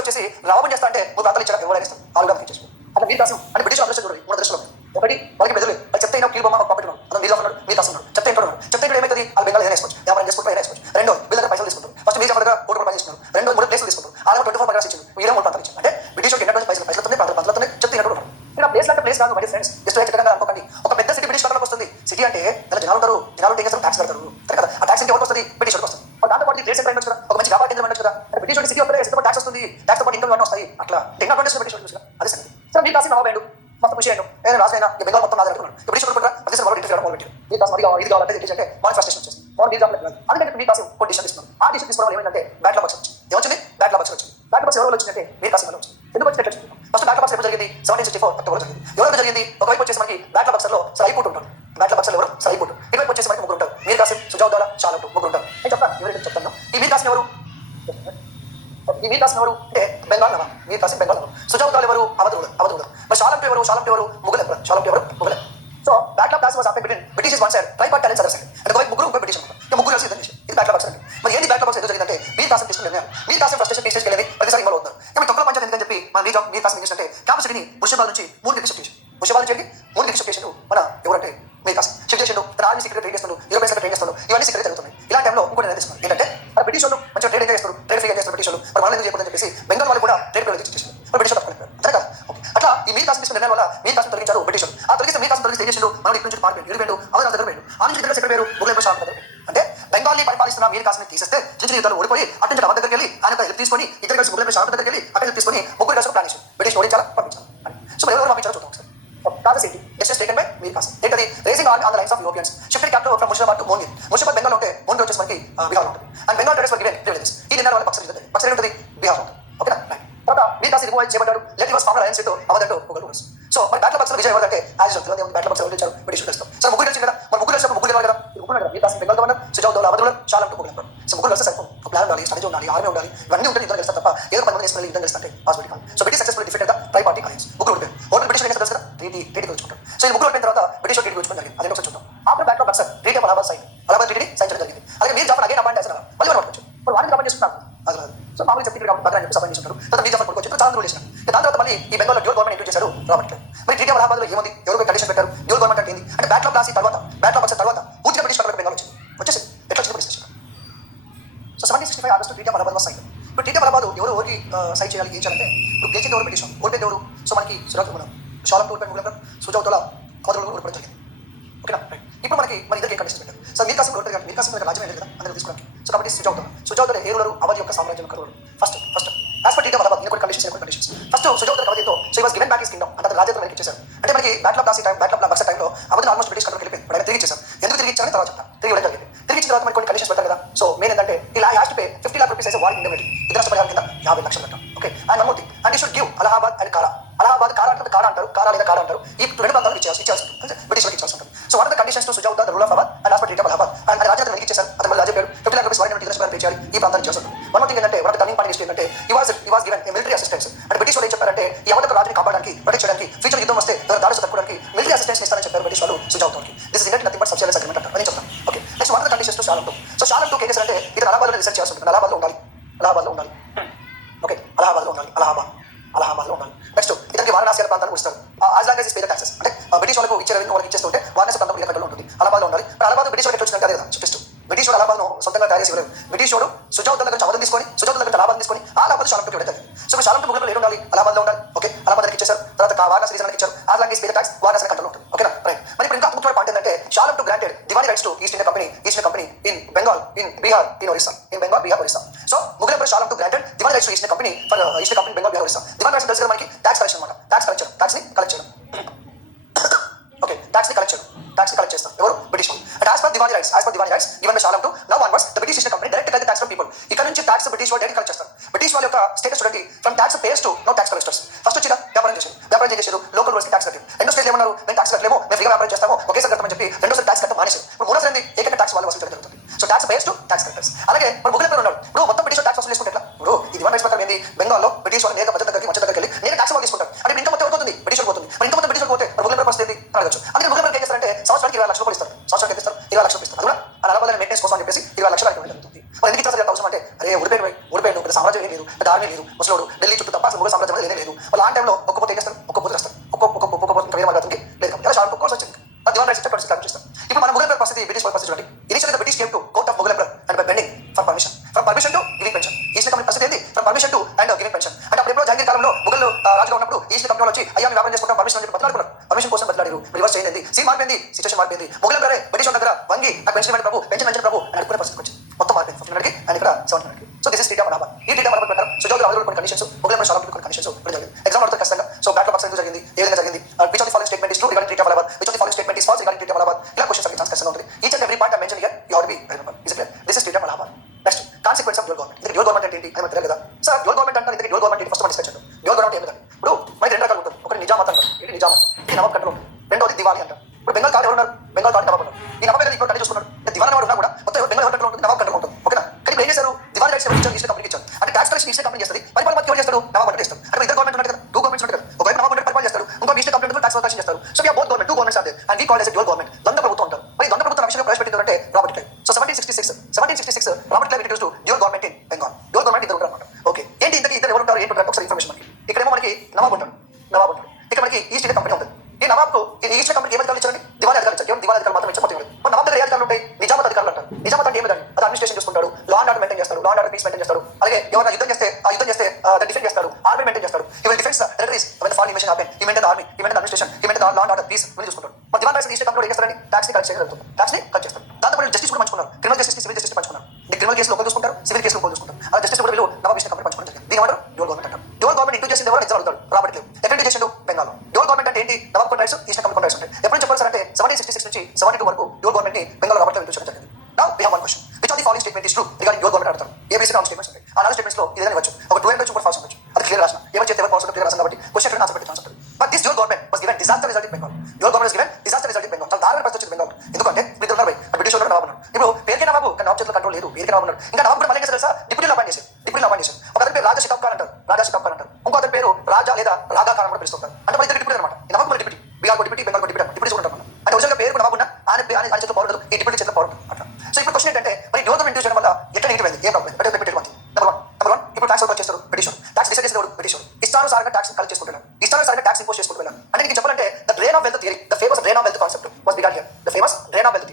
వచ్చేసి రావడం చేస్తా అంటే నువ్వు ప్రాంతాలు ఇచ్చారు ఎవరు ఇస్తాం ఆలుగా ఇచ్చేసి అట్లా మీరు కాసం అంటే బ్రిటిష్ అదృష్టం చూడండి మూడు దృష్టిలో ఒకటి వాళ్ళకి బెదిరి వాళ్ళు చెప్తే కీల్ బొమ్మ పాపట్టి అతను మీరు ఉన్నాడు మీరు కాసం చెప్తే ఏమైతుంది వాళ్ళు బెంగాల్ వేసుకోవచ్చు వ్యాపారం చేసుకుంటూ వేసుకోవచ్చు. రెండో వీళ్ళ దగ్గర పైసలు తీసుకుంటారు. ఫస్ట్ మీరు దగ్గర కోటి పని చేసుకున్నారు. రెండో 3 ప్లేసులు తీసుకుంటారు. ఆ 24 పర్గనాస్ ఇచ్చింది వీరే 3 ప్రాంతాలు ఇచ్చింది. అంటే బ్రిటిష్ ఎన్నో పైసలతోనే ప్రాంతాలతోనే చెప్తే ఇక్కడ ప్లేస్ అంటే ప్లేస్ కాదు మై ఫ్రెండ్స్ జస్ట్ చెప్పకుండా అనుకోకండి. ఒక పెద్ద సిటీ బ్రిటిష్ కంట్రోల్కి వస్తుంది. సిటీ అంటే దాని జనాలు ఉంటారు ఏం చేస్తారు ట్యాక్స్ కడతారు సరే కదా. ఆ ట్యాక్స్ ఎవరికి వస్తుంది బ్రిటిష్ వస్తుంది. దాంతో పాటు ట్రేడ్ సెంటర్ కదా ఒక మంచి వ్యాపార కేంద్రం ఉండొచ్చు కదా. అంటే బ్రిటిష్ సిటీ ఒకటే ట్యాక్స్ వస్తుంది. ట్యాక్స్ పాటు ఇన్కమ్ వస్తాయి అట్లా టెన్ అడ్వాంటేజ్ బ్రిటిష్ అదే సరే సార్ మీరు కాసి నవాబ్ మస్తు ఖుషి అయ్యాడు ఏదైనా రాజైనా బెంగాల్ మొత్తం నాదనుకున్నాను. బ్రిటిష్ ప్రతి వాళ్ళు ఇంటర్ మొదలు పెట్టారు. మీ కాసు ఇది కావాలంటే అంటే మన ఫస్ట్ వచ్చేసి అందుకంటే మీ కాసు కొన్ని డిసిషన్ తీసుకున్నాం. ఆ డిసిషన్ తీసుకోవడం ఏమైందంటే బ్యాట్ లో బక్స్ వచ్చింది. ఏమొచ్చింది బ్యాట్ లో బక్స్ వచ్చింది. బ్యాట్ బక్స్ ఎవరు వచ్చిందంటే మీ కాసు వచ్చింది. ఎందుకు వచ్చినట్టు ఫస్ట్ బ్యాట్ బక్స్ ఎప్పుడు జరిగింది 1764 అక్టోబర్ జరిగింది. ఎవరు జరిగింది ఒకవైపు వచ్చేసి మనకి బ్యాట్ బక్సర్ లో సరైపోటు ఉంటారు. బ్యాట్ బక్సర్ ఎవరు సరైపోటు ఇటువైపు వచ్చేసి మనకి ముగ్గురు ఉంటారు. మీరు కాసి సుజావుద్దాలా చాలా ముగ్గురు ఉంటారు. నేను చెప్తాను ఎవరైతే చెప్తాను. ఈ మీరు కాసిన ఎవరు అంటే బెంగాల్ నవాబ్ మీరు కాసి బెంగాల్ నవాబ్. సుజావుద్దాల్ ఎవరు అవధుడు. మరి షాలంపి ఎవరు ముగ్గురు. So bat of blast was affected British one side tripartite other side. అంటే ఒకవైపు ముగ్గురు బరిటిష్ అనమాట. ముగ్గురు కలిసి యుద్ధం చేశారు. ఇది బ్యాట్ ఆఫ్ బక్సర్. మరి ఏంది బ్యాట్ ఆఫ్ బక్సర్ ఎందుకు జరిగిందంటే మీరు కాసిన తీసుకుని మీరు కాసిన ఫ్రస్ట్రేషన్ తీసుకెళ్ళి వెళ్ళేది ప్రతిసారి ఇన్వాల్వ్ అవుతారు. కానీ తొక్కల పంచాయతీ ఎందుకని చెప్పి మన మీరు కాసిన ఏంటంటే క్యాపిటల్ సిటీని ముషిబాద్ నుంచి 3 డిగ్రీ షిఫ్ట్ చేసి మన ఎవరంటే మీరు కాసిన షిఫ్ట్ చేసిండు. తన ఆర్మీ సీక్రెట్ ట్రేడ్ చేస్తున్నాడు యూరోపియన్ సీక్రెట్ ట్రేడ్ చేస్తున్నాడు. ఇవన్నీ సీక్రెట్ జరుగుతున్నాయి. ఇలాంటి టైంలో ఇంకోటి నేను తీసుకున్నాను ఏంటంటే బ్రిటిష్ వాళ్ళు మంచిగా ట్రేడ్ చేస్తారు ట్రేడ్ ఫ్రీగా చేస్తారు బ్రిటిష్ వాళ్ళు. మరి వాళ్ళని చేయకూడదని చెప్పేసి బెంగాల్ వాళ్ళు కూడా ట్రేడ్ ప్రైవేట్ చేసేసారు. బ్రిటిష్ వాళ్ళు తప్పలేదు అంతే కదా. అట్లా ఈ మీరు కాసిన నిర్ణయం వల్ల మీరు కాసిన తొలగించారు బ్రిటిష్ వాళ్ళు. ఆ తొలగిస్తే మీరు కాసిన తొలగిస్తే ఏం చేసిండు మనం ఇక్కడ నుంచి పారిపోయింది ఇరిపోయిండు అవన్నీ దగ్గర పోయిండు. ఆ నుంచి దగ్గర సెక్రటరీ ముగ్గురు షాప్ దగ్గర అంటే బెంగాల్ని పరిపాలిస్తున్న మీరు కాసిన తీసేస్తే చిన్న యుద్ధాలు ఓడిపోయి అటు నుంచి దగ్గరికి వెళ్ళి ఆయన హెల్ప్ తీసుకొని ఇద్దరు కలిసి ముగ్గురు షాప్ దగ్గరికి వెళ్ళి అక్కడ హెల్ప్ తీసుకొని ముగ్గురు కలిసి ప్లాన్ చేశారు బ్రిటిష్ ఓడించాలా పంపించాలి. సో ఎవరు పంపించాలో చూద్దాం సార్. కాజెస్ ఏంటి decision taken by Mir Kasim. ఏంటది racing on the lines of Europeans shifted capital from Murshidabad to Monghyr. Murshidabad Bengal ఉంటే మోన్గిల్ వచ్చేసి మనకి బీహార్ ఉంటుంది. And Bengal traders were given privileges. ఈ నిర్ణయాల వల్ల బక్సర్ ఉంటుంది బీహార్ ఉంటుంది ఓకేనా. తర్వాత మీర్ కాసిం రిమూవ్ చేయబడ్డాడు. Let was former alliance with అవదంటూ ఒకరు రూల్స్. సో మరి బ్యాటిల్ బక్సర్ విజయ్ ఎవరంటే యాజ్ బ్యాటిల్ బక్సర్ ఎవరు ఇచ్చారు బ్రిటిష్ తెలుస్తాం. సో ముగ్గురు వచ్చింది కదా మరి ముగ్గురు వచ్చినప్పుడు ముగ్గురు కదా ముగ్గురు కదా మీర్ కాసిం బెంగాల్ గవర్నర్ సుజావుద్దాలా అవధుడు షాలం టు ముగ్గురు. సో ముగ్గురు వస్తే సరిపోదు. ఒక ప్లాన్ ఉండాలి స్ట్రాటజీ ఉండాలి ఆర్మీ ఉండాలి ఇవన్నీ ఉంటుంది. యుద్ధం చేస్తారు తప్ప ఏదో 10 మంది చేసుకుని యుద్ధం చేస్తుంటే పాసిబిలిటీ కాదు. So British successful defeated the try party alliance. ముగ్గురు ఉంటాయి ఓటర్ బ్రిటిష్ తెలుసు కదా ట్రీటీ గుర్చుకుంటారు. సో ఈ ముగ్గురు అయిపోయిన తర్వాత బ్రిటిష్ ట్రీటీ గుర్చుకుని జరిగింది. అదే ఒకసారి చూద్దాం. After back of Buxar treaty of Allahabad sign Allahabad treaty sign చేయడం జరిగింది. అలాగే మీరు జాఫర్ అగైన్ అపాయింట్ చేస్తారు మళ్ళీ మనం పట్టుకోవచ్చు. మరి వాడిని అపాయింట్ చేసుకుంటారు అది రాదు. సో మామూలుగా చెప్తే కాబట్టి బగ్రా చెప్పి అపాయింట్ చేసుకుంటారు. తర్వాత మీరు జాఫర్ పట్టుకోవచ్చు చాలా రూల్ చేశారు. దాని తర్వాత మళ్ళీ ఈ బెంగాల్లో డ్యూల్ గవర్నమెంట్ ఇంట్రో చేశారు రాబర్ట్. మరి ట్రీటీ ఆఫ్ అలహాబాద్లో ఏముంది ఎవరు కండిషన్ పెట్టారు డ్యూల్ గవర్నమెంట్ అంటే ఏంది అంటే బ్యాక్ ఆఫ్ బ్లాస్ట్ తర్వాత బ్యాక్ ఆఫ్ బక్సర్ తర్వాత పూర్తిగా బ్రిటిష్ కంట్రోల్ బెంగాల్ వచ్చేసి ఎట్లా వచ్చింది discussion. So 1765 August treaty of Allahabad was sign. ఇప్పుడు ట్రీటీ ఆఫ్ అలహాబాద్ ఎవరికి సైన్ చేయాలి ఏం చేయాలంటే అంటే ఇప్పుడు గెలిచింది ఎవరు బ్రిటిష్ ఓడిపోయింది ఎవరు? సో మనకి సుజాత మనం షాలం టూ ఓడిపోయిన ముగ్గురు సుజాతల అవతల ఓడిపోవడం జరిగింది. ఓకేనా? ఇప్పుడు మనకి మన ఇద్దరికి కండిషన్స్ పెట్టారు. సో మీర్ కాసిం ఓడిపోయారు కానీ మీర్ కాసిం రాజ్యం లేదు కదా అందరూ తీసుకున్నాం. సో కాబట్టి సుజాతల ఏ రూలరు అవధి యొక్క సామ్రాజ్యం యొక్క ruler first as per detail Allahabad కొన్ని కండిషన్స్ ఫస్ట్ సుజాతల అవధితో so was given back his kingdom అంటే రాజ్యం మనకి ఇచ్చేశారు. అంటే మనకి battle of Plassey time battle of Buxar టైంలో అవధి ఆల్మోస్ట్ బ్రిటిష్ కంట్రోల్ వెళ్ళిపోయింది. బట్ ఆయన తిరిగి ఇచ్చేశారు. ఎందుకు తిరిగి ఇచ్చారని తర్వాత చెప్తాను. తిరిగి ఇవ్వడం జరిగింది. తిరిగి ఇచ్చిన తర్వాత మనకి కొన్ని కండిషన్స్ పెట్టారు కదా. సో మెయిన్ ఏంటంటే ఇలా has to pay 50 lakh rupees as a war indemnity. ఇది నష్టపరిహారం కింద 50 లక్షలు పెట్టాం. Okay and one more thing and you should give Allahabad and కారా. అలహాబాద్ కారా అంటే కారా అంటారు, కారా లేదా కారా అంటారు. ఈ రెండు ప్రాంతాలకు ఇచ్చేయాల్సి ఉంటుంది, బ్రిటిష్ వాళ్ళకి ఇచ్చాల్సి ఉంటుంది. So what are the conditions to Sujata the rule of Allahabad and as per detail Allahabad and రాజ్యం మనకి ఇచ్చేశారు. అతను మళ్ళీ రాజ్యం పేరు 50 lakh rupees war indemnity pay చేయాలి. ఈ ప్రాంతానికి ఇచ్చేసి ఉంటుంది. వన్ మోర్ థింగ్ ఏంటంటే one of the turning point ఏంటంటే he was given a military assistance. అంటే బ్రిటిష్ వాళ్ళు ఏం చెప్పారంటే ఈ అవధ రాజుని కాపాడడానికి ప్రొటెక్ట్ చేయడానికి ఫ్యూచర్ యుద్ధం వస్తే దాడి తట్టుకోవడానికి మిలిటరీ అసిస్టెన్స్ ఇస్తారని చెప్పారు బ్రిటిష్ వాళ్ళు సుజాతకి. This is indent nothing but subsidize agreement అంటారు. అని చెప్తాం. Okay next what are the conditions to Shah Alam two. So Shah Alam two ఏం చేశారంటే ఇది అలహాబాద్లో రీసెర్చ్ చేయాల్సి ఉంటుంది. అలహాబాద్లో ఉండాలి. ఓకే అలహాబాద్లో ఉండాలి. నెక్స్ట్ ఇతనికి వారణాసి అనే ప్రాంతానికి వస్తారు. As long as is pay the taxes అంటే బ్రిటిష్ వాళ్ళకు ఇచ్చే రెవెన్యూ వాళ్ళకి ఇచ్చేస్తుంటే వారణాసి ప్రాంతం వీళ్ళ కంట్రోల్లో ఉంటుంది. అలహాబాద్లో ఉండాలి. అలహాబాద్ బ్రిటిష్ వాళ్ళకి వచ్చిందంటే అదే కదా చూపిస్తూ బ్రిటిష్ వాడు అలహాబాద్ను సొంతంగా తయారు చేసి బ్రిటిష్ వాడు సుజాత దగ్గర అవధం తీసుకొని సుజాత దగ్గర అలహాబాద్ తీసుకొని ఆ అలహాబాద్ షాలం టూకి వెళ్ళాలి. సో షాలం టూ ముగ్గురు ఉండాలి. అలహాబాద్లో ఉండాలి. ఓకే అలహాబాద్కి ఇచ్చేసారు. తర్వాత వారణాసి రీజన్కి ఇచ్చారు. As long as pay the tax Varanasi control ఉంటుంది. ఓకేనా రైట్. మరి ఇప్పుడు ఇంకా ముఖ్యమైన పాయింట్ ఏంటంటే Shah Alam two granted diwani rights to East India company in Bengal in Bihar in Orissa. So ముగ్గురు emperor Shah Alam two granted diwani rights to East company for East company Bengal Bihar Orissa. Diwani rights తెలుసు మనకి ట్యాక్స్ కలెక్షన్ అనమాట. ట్యాక్స్ ని కలెక్ట్ చేయడం. ఓకే ట్యాక్స్ ని కలెక్ట్ చేస్తాం ఎవరు బ్రిటిష్ వాళ్ళు. And as per diwani rights given by Shah Alam two now onwards the British East company direct collect tax from people. ఇక్కడ నుంచి ట్యాక్స్ బ్రిటిష్ వాళ్ళు డైరెక్ట్ కలెక్ట్ చేస్తారు. బ్రిటిష్ వాళ్ళ యొక్క స్టేటస్ చూడండి from tax payers to no tax collectors. First వచ్చి వ్యాపారం చేశారు లోకల్ రోజుకి ట్యాక్స్ కట్టారు. రెండో స్టేజ్ ఏమన్నారు మేము ట్యాక్స్ కట్టలేము మేము ఫ్రీగా వ్యాపారం చేస్తాము ఒకేసారి కట్టమని చెప్పి రెండోసారి ట్యాక్స్ కట్టడం మానేశారు. ఇప్పుడు మూడోసారి ఏకంగా ట్యాక్స్ వాళ్ళు వసూలు జరుగుతుంది. So tax payers to tax collectors. అలాగే మన ముగ్గురు పేరు ఉన్నారు. ఇప్పుడు మొత్తం బ్రిటిష్ ట్యాక్స్ వసూలు చేసుకుంటే ఇప్పుడు ఈ దివానీ రైట్స్ ప్రకారం ఏంది బెంగాల్లో బ్రిటిష్ వాళ్ళు నేత మధ్య దగ్గరికి వెళ్ళి నేను ట్యాక్స్ వాళ్ళు తీసుకుంటారు. అంటే ఇంకా మొత్తం పోతుంది బ్రిటిష్ పోతుంది. మరి ఇంత మొత్తం బ్రిటిష్ పోతే ముగ్గురు పేరు పరిస్థితి అడగచ్చు. అందుకే ముగ్గురు పేరు ఏం చేస్తారంటే సంవత్సరానికి 20 లక్షలు ఇస్తారు. 20 లక్షలు ఇస్తారు. అది కూడా అలహాబాద్ మెయింటెనెన్స్ కోసం అని చెప్పేసి 20 లక్షలు జరుగుతుంది. మరి ఎందుకు ఇచ్చారు అవసరం అంటే అరే ఓడిపోయాడు పెద్ద సామ్రాజ్యం ఏం లేదు, పెద్ద ఆర్మీ లేదు, ముసలోడు ఢిల్లీ చుట్టూ తప్ప అసలు ముగ్గురు సామ్రాజ్యం అనేది లేదు. వాళ్ళు ఆ టైంలో ఒక్కపోతే ఏం చేస్తారు ఒక్క పోతే వస్తారు ఒక్క ఇంకా వేరే మార్గంకి లేదు ఇలా షార్ప్ కోర్స్ వచ్చింది. దివాన్ రైట్స్ చేస్తారు. ఇప్పుడు మన ముగ్గురు పరిస్థితి బ్రిటిష్ పరిస్థితి చూడండి. Initially the British came to court of ముగ్గురు and by bending from permission to giving pension. East company పరిస్థితి ఏంది from permission to and giving pension. అంటే అప్పుడు ఎప్పుడో జహంగీర్ కాలంలో ముగ్గురు రాజుగా ఉన్నప్పుడు ఈస్ట్ కంపెనీ వచ్చి అయ్యా మేము వ్యాపారం చేసుకుంటాం పర్మిషన్ అని బతలాడుకున్నారు. పర్మిషన్ కోసం బతలాడారు. రివర్స్ చేయండి మారిపోయింది సిచువేషన్ మారిపోయింది. ముగ్గురు పేరే బ్రిటిష్ దగ్గర వంగి ఆ పెన్షన్ పెన్షన్ ప్రభు అని అడుకునే పరిస్థితి వచ్చింది. మొత్తం మారిపోయింది 15 కి అండ్ ఇక్కడ 17 కి. So this is data Allahabad. ఈ డేటా అలహాబాద్ ప్రకారం సుజాత అవధులు కొన్ని కండిషన్స్ ముగ్గురు షాలం కొన్ని కండిషన్స్ జరిగింది. ఎగ్జామ్ అడుగుతారు ఖచ్చితంగా. సో బ్యాటిల్ ఆఫ్ బక్సర్ జరిగింది ఏ విధంగా జరిగింది which of the following statement is true regarding treaty of Allahabad which of the following statement is false regarding treaty of Allahabad ఇలా క్వశ్చన్స్ అడిగే ఛాన్స్ ఖచ్చితంగా ఉంటుంది. Each and every point I mention here you have to be remember. Is clear this is treaty of Allahabad. Next consequence of dual government. ఇది dual government అంటే ఏంటి అని మనకు తెలియదు కదా. సార్ డ్యూయల్ గవర్నమెంట్ అంటారు. ఇది డ్యూయల్ గవర్నమెంట్ ఫస్ట్ మనం డిస్కస్ చేద్దాం. డ్యూయల్ గవర్నమెంట్ ఏమిటంటే ఇప్పుడు మనకి రెండు రకాలు ఉంటుంది. ఒకటి నిజామత్ అంటారు. ఇది నిజామత్ ఇది నవాబ్ కంట్రోల్. రెండోది దివానీ అంటారు. ఇప్పుడు బెంగాల్ కార్డు ఎవరున్నారు బెంగాల్ కార్డు నవాబ్ ఉన్నారు. ఈ నవాబ్ ఇప్పుడు కంట్రోల్ చూసుకున్నాడు. దివానీ వాడు ఉన్నా కూడా మొత్తం బెంగాల్ కంట్రోల్ ఉంటుంది నవాబ్ కంట్రోల్ ఉంటుంది. ఓకేనా. కానీ ఇప్పుడు ఏం చేశారు దివానీ రైట్స్ ఇచ్చారు ఈస్ట్ కంపెనీకి ఇచ్చారు. అంటే ట్యాక్స్ కలెక్షన్ ఈస్ట్ కంపెనీ చేస్తుంది. పరిపాలన ఎవరు చేస్తారు నవాబ్ అంటే చేస్తారు. అంటే ఇద్దరు గవర్నమెంట్ ఉంటారు కదా టూ గవర్నమెంట్స్ ఉంటారు కదా. ఒకవైపు నవాబ్ అంటే పరిపాలన చేస్తారు ఇంకో ఈస్ట్ కంపెనీ ట్యాక్స్ కలెక్షన్ చేస్తారు. So we are both government two governments are there and we called as a dual government. ద్వంద్వ ప్రభుత్వం అంటారు. మరి ద్వంద్వ ప్రభుత్వం విషయంలో ప్రవేశపెట్టింది అంటే Robert Clive. So 1766 Robert Clive introduced dual government in Bengal. Dual government ఇద్దరు ఉంటారు అన్నమాట. ఓకే ఏంటి ఇంతకీ ఇద్దరు ఎవరు ఉంటారు ఏంటి ఉంటారు ఒకసారి ఇన్ఫర్మేషన్ మనకి. ఇక్కడేమో మనకి నవాబ్ ఉంటాడు. ఇక్కడ మనకి ఈస్ట్ ఇండియా కంపెనీ ఉంటుంది. ఈ నవాబ్కు ఈ ఈస్ట్ కంపెనీ ఏం అధికారులు ఇచ్చారండి దివానీ అధికారులు ఇచ్చారు. దివానీ అధికారులు మాత్రం ఇచ్చారు మొత్తం. మరి నవాబ్ దగ్గర ఏ అధికారులు ఉంటాయి నిజామత్ అధికారులు అంటారు. నిజామత్ అంటే ఏమిటండి అది అడ్మినిస్ట్రేషన్ చూసుకుంటాడు లా అండ్ ఆర్డర్ మెయింటైన్ చేస్తాడు లా అండ్ ఆర్డర్ పీస్ మెయింటైన్ చేస్తాడు. అలాగే ఎవరైనా యుద్ధం చేస్తే డిఫెండ్ చేస్తాడు ఆర్మీ మెయింటైన్ చేస్తాడు. ఈ will defence territories when foreign invasion happen ఈ మెయింటైన్ ఆర్మీ ఈ మెయింటైన్ అడ్మినిస్ట్రేషన్ ఈ maintain law and order peace వీళ్ళు చూసుకుంటాడు. మరి దివాన్ రైట్స్ ఈస్ట్ కంపెనీ ఏం చేస్తారని ట్యాక్స్ ని కలెక్ట్ చేయగలుగుతారు. ట్యాక్స్ ని కలెక్ట్ చేస్తారు. దాంతో పాటు జస్టిస్ కూడా పంచుకున్నారు. క్రిమినల్ జస్టిస్ సివిల్ జస్టిస్ పంచుకున్నారు. క్రిమినల్ కేసులు ఒకరు చూసుకుంటారు సివిల్ కేసులు ఒకరు చూసుకుంటారు. అలా జస్టిస్ కూడా వీళ్ళు నవాబ్ ఈస్ట్ కంపెనీ పంచుకోవడం జరిగింది. దీని ఏమంటారు డ్యూయల్ గవర్నమెంట్ అంటారు. డ్యూయల్ గవర్నమెంట్ ఇంటూ చేసింది ఎవరు ఎగ్జామ్ అడుగుతాడు రాబర్ట్ క్లైవ్. ఎక్కడ చేసిండు బెంగాల్. డ్యూయల్ గవర్నమెంట్ అంటే ఏంటి నవాబ్ కొన్ని రైట్స్ ఈస్ట్ కంపెనీ కొన్ని రైట్స్ ఉంటాయి. ఎప్పుడు చెప్పారు సార్ అంటే 1766 నుంచి 72 వరకు డ్యూయల్ గవర్నమెంట్ ని బెంగాల్ రాబర్ట్ క్లైవ్ ఇంట్రడ్యూస్ చేయడం జరిగింది. Now we have one question which of the following statement is true regarding dual government అంటారు. ఏబీసీ నాలుగు స్టేట్మెంట్స్ ఉంటాయి. ఆ నాలుగు స్టేట్మెంట్స్ లో ఏదైనా ఇవ్వచ్చు. ఒక ట్రూ ఉండొచ్చు ఇంకోటి ఫాల్స్ ఉండొచ్చు. అది క్లియర్ రాసిన ఏమని చెప్తే ఎవరు ఫాల్స్ క్లియర్ రాసిన కాబట్టి క్వశ్చన్ ఆన్సర్ పెట్టే ఛాన్స్ ఉంటుంది. But this dual government was given disaster result in Bengal. Dual government was given disaster result in Bengal. చాలా దారుణ పరిస్థితి వచ్చింది బెంగాల్. ఎందుకంటే ఇద్దరు ఉన్నారు బ్రిటిష్ వాళ్ళు నవాబ్ ఉన్నారు. ఇప్పుడు పేరుకే నవాబు కానీ నవాబ్ చేతిలో కంట్రోల్ లేదు. పేరుకే నవాబు ఉన్నారు. ఇంకా నవాబ్ కూడా మళ్ళీ తెలుసా డిప్యూటీలో అపాయింట్ చేశారు. ఒక అతని పేరు రాజా షికాబ్ ఖాన్ అంటారు. ఇంకో అతని పేరు రాజా లేదా రాగా ఖాన్ కూడా పిలుస్తుంటారు. అంటే మరి ఇద్దరు డిప్యూటీ అనమాట. నవాబ్ కూడా deputy Bihar deputy Bengal deputy deputy ఉంటారు. అంటే ఒరిజినల్ పేరు నవాబ్ ఉన్న ఆయన చేతిలో పవర్ ఈ డిప్యూటీ చేతిలో పవర్ అట్లా. సో ఇప్పుడు క్వశ్చన్ ఏంటంటే మరి డ్యూయల్ గవర్నమెంట్ చేయడం వల్ల ఎట్లా నెగిటివ్ అయింది ఏ ప్రాబ్లం అంటే నెగిటివ్ వన్ నెంబర్ వన్ ఇప్పుడు ట్యాక్స్ చేస్తారు బ్రిటిష్ ట్యాక్స్ డిసైడ్ చేసేవాడు బ్రిటిష్ ఇష్టానుసారంగా ట్యాక్స్ కలెక్ట్ చేసుకుంటున్నారు. ఇష్టానుసారంగా ట్యాక్స్ ఇంపోజ్ చేసుకుంటున్నారు. అంటే నీకు చెప్పాలంటే the drain of wealth theory the famous drain of wealth concept was began here. The famous drain of wealth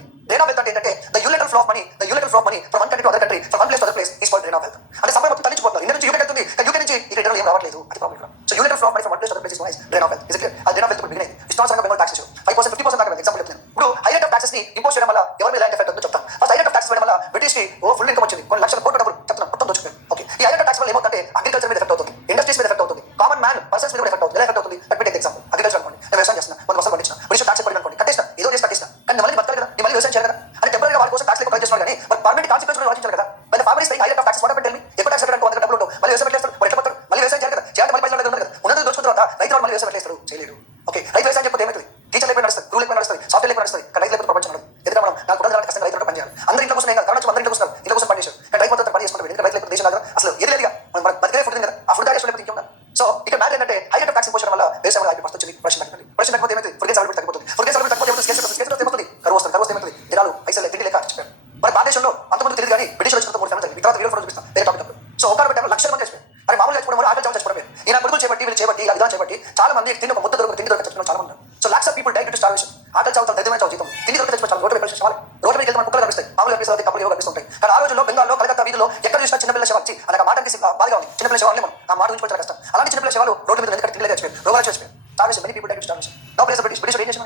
అంటే ఏంటంటే the unilateral flow of money from one country to other country from one place to other place is called drain of wealth. అంటే సంపద మొత్తం తరలించిపోతున్నారు. India నుంచి UK వెళ్తుంది కానీ UK నుంచి ఇక్కడ ఏం రావట్లేదు. అది problem ఇక్కడ. So you let it flop money from one place to other place is known as drain of wealth. Is it clear? ఆ drain of wealth ఇప్పుడు beginning. ఇష్టానుసారంగా బెంగాల్ tax ఇచ్చారు. 5% 50% దాకా ఎగ్జాంపుల్ చెప్తాను. ఇప్పుడు హై రేట్ ఆఫ్ టాక్సెస్ ని impose చేయడం వల్ల ఎవరి మీద ఎఫెక్ట్ అవుతుందో చెప్తాను. First high rate of talks వేయడం వల్ల బ్రిటిష్ కి ఫుల్ ఇన్కమ్ వచ్చింది. కొన్ని లక్షల కోట్ల డబ్బులు చెప్తున్నాను మొత్తం దోచుకుపోయింది. ఓకే, ఈ హై రేట్ ఆఫ్ టాక్స్ వల్ల ఏమవుతుందంటే అగ్రికల్చర్ మీద ఎఫెక్ట్ అవుతుంది, ఇండస్ట్రీస్ మీద ఎఫెక్ట్ అవుతుంది, కామన్ మ్యాన్ పర్సన్స్ మీద ఎఫెక్ట్ అవుతుంది. ఎలా ఎఫెక్ట్ అవుతుంది? Let me take example. Agriculture అనుకోండి, నేను వ్యవసాయం చేస్తున్నా, కొన్ని వస్తువులు పండించిన, బ్రిటిష్ టాక్స్ పడింది అనుకోండి, కట్టేసిన, ఏదో చేసి కట్టేసిన, కానీ నేను మళ్ళీ బతకాలి కదా, నేను మళ్ళీ వ్యవసాయం చేయాలి కదా, అంటే టెంపరీగా వాళ్ళ కోసం టాక్స్ లెక్క చేస్తున్నారు కానీ మరి పర్మనెంట్ కాన్సిక్వెన్స్ ఆలోచించాలి కదా. మరి farmer is high rate of tax what happen? ఎక్కువ టాక్స్ కట్టడానికి వంద డబ్బులు ఉండవు, మళ్ళీ వ్యవసాయం పెట్టేస్తారు, మరి ఎట్లా పడతారు? మళ్ళీ వ్యవసాయం చేయాలి కదా, చేయాలి మళ్ళీ పైసలు ఉండదు కదా, ఉన్నది దోచుకున్న తర్వాత రైతు వాళ్ళు మళ్ళీ వ్యవసాయం పెట్టేస్తారు, చేయలేరు. ఓకే, రైతు వ్యవసాయం చెప్పితే ఏమవుతుంది? టీచర్ లేకపోయి నడుస్తుంది, రూల్ లేకపోయి నడుస్తుంది, సాఫ్ట్వేర్ లేకపోయి నడుస్తుంది, కానీ రైతు లేకపోతే ప్రపంచం ఉండదు. ఎందుకంటే మనం నాకు కుదరదు కష్టంగా రైతులు పని చేయాలి. అందరూ ఇంట్లో కోసం ఏం కాదు, కరోనా అందరూ ఇంట్లో కోసం ఇంట్లో కోసం పని చేశారు, కానీ రైతు మొత్తం పని చేసుకుంటారు. ఎందుకంటే రైతు లేకపోతే దేశం కదా అసలు ఏది లేదు. మనం బతికే ఫుడ్ కదా, ఆ ఫుడ్ దాకా లేకపోతే ఇంకేం. సో ఇక్కడ మ్యాటర్ ఏంటంటే high rate of talks impose చేయడం వల్ల వ్యవసాయం అయిపోయి ఫస్ట్ వచ్చింది ప్రొడక్షన్ తగ్గిపోతుంది. ప్రొడక్షన్ తగ్గిపోతే ఏమైతే ఫుడ్ అవైలబిలిటీ తగ్గిపోతుంది. ఫుడ్ అవైలబిలిటీ తగ్గిపోతే స్కేర్సిటీ ఏమవుతుంది? కరువు వస్తుంది. కరువు వస్తే ఏమవుతుంది? జనాలు పైసలు తిండి లేక చచ్చిపోయారు. మరి భారతదేశంలో అంతమంది తెలియదు కానీ బ్రిటిష్ వచ్చినంత 3 ఫ్యామిలీ జరిగింది. తర్వాత వీడియో ఫోటో చూపిస్తాను వేరే టాపిక్. సో ఒక టైంలో లక్షల మంది చచ్చిపోయారు. మరి మామూలుగా చచ్చిపోవడం ఆకలి చావు చచ్చిపోవడం. ఈయన కొడుకులు చేపట్టి వీళ్ళు చేపట్టి ఇలా చేపట్టి చాలా మంది తిండి ఒక ముద్ద దొరక తిండి దొరక చచ్చిపోయిన చాలా మంది. So lakhs of people die to starvation. ఆకలి చావు దరిద్రమైన చావు జీతం. తిండి దొరక చచ్చిపోయి రోడ్డు మీద శవాలు. రోడ్డు మీద వెళ్తే కుక్కలు కనిపిస్తాయి, మామూలు కనిపిస్తుంది, కప్పులు ఏవో కనిపిస్తుంటాయి. కానీ ఆ రోజుల్లో బెంగాల్లో కలకత్తా వీధిలో ఎక్కడ చూసినా చిన్నపిల్ల శవాలు వచ్చి అనే మాటకి బాధగా ఉంది. చిన్నపిల్ల శవాలు మనం ఆ మాట నుంచి కొంచెం కష్టం. అలాంటి చిన్నపిల్ల శవాలు రోడ్డు మీద ఎందుకంటే తిండి చచ్చిపోయారు, రోగాలు చచ్చిపోయారు. Starvation many people die to starvation. No place British British ఏం చేసిన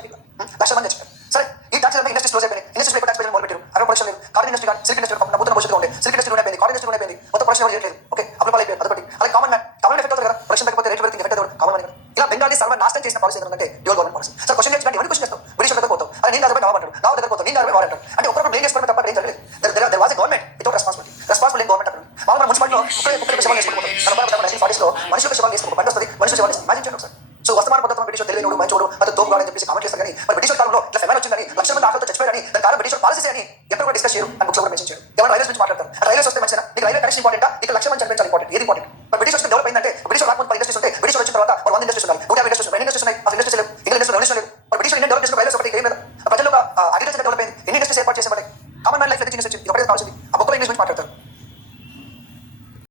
లక్షల మంది చచ్చిపోయారు. సరే, ఈ టాక్స్ ఇండస్ట్రీస్ క్లోజ్ అయిపోయింది. ఇండస్ట్రీస్ టాక్స్ పేమెంట్ మొదలు పెట్టారు. అక్కడ ప్రొడక్షన్ లేదు. కాటన్ ఇండస్ట్రీ కానీ సిల్క్ ఇండస్ట్రీ నూతన భవిష్యత్తు ఉండే సిల్క్ ఇండస్ట్రీ అయిపోయింది, కాటన్ ఇండస్ట్రీ అయిపోయింది, మొత్తం ప్రొడక్షన్ చేయట్లేదు. ఓకే, అప్పుడు అయిపోయింది అదొకటి. అలాగే కామన్ మ్యాన్ ఎఫెక్ట్ అవుతుంది కదా, ప్రొడక్షన్ తగ్గిపోతే రేట్ పెరిగింది, ఎఫెక్ట్ అవుతుంది కామన్ మ్యాన్. ఇలా బెంగాలీ సర్వ నాశనం చేసిన పాలసీ ఏంటంటే dual government policy. Sir question చేసి ఎవరి క్వశ్చన్ చేస్తాం? బ్రిటిష్ దగ్గర పోతాం, అది నేను దగ్గర నవాబ్ అంటారు, నవాబ్ దగ్గర పోతాం, నేను దగ్గర వాడు అంటారు. అంటే ఒకరు బ్లేమ్ చేసుకోవడం తప్ప ఏం జరగలేదు. There was a government without responsibility. Responsible government అక్కడ మామూలుగా మున్సిపాలిటీలో ముప్పై శవాలు వేసుకుంటాం. 1940లో మనుషులకు శవాలు వేసుకుంటాం, బండి వస్తుంది, మనుషులు శవాలు వేస్తాం. ఇమాజిన్ చేయండి ఒకసారి. సో వర్తమాన పద్ధతిలో బ్రిటిష్ తెలియని మంచోడు అది తోపు కావాలని చెప్పేసి కామెంట్ చేస్తారు. కానీ మరి బ్రిటిష్ కాలంలో ఇట్లా ఫెమైన్ వచ్చిందని లక్షల మంది ఆకలితో చచ్చిపోయారని దాని కారణం బ్రిటిష్ పాలసీ అని ఎప్పుడు కూడా డిస్కస్ చేయరు. అండ్ బుక్స్ కూడా మెన్షన్ చేయరు. ఎవరు రైల్వేస్ నుంచి మాట్లాడతారు.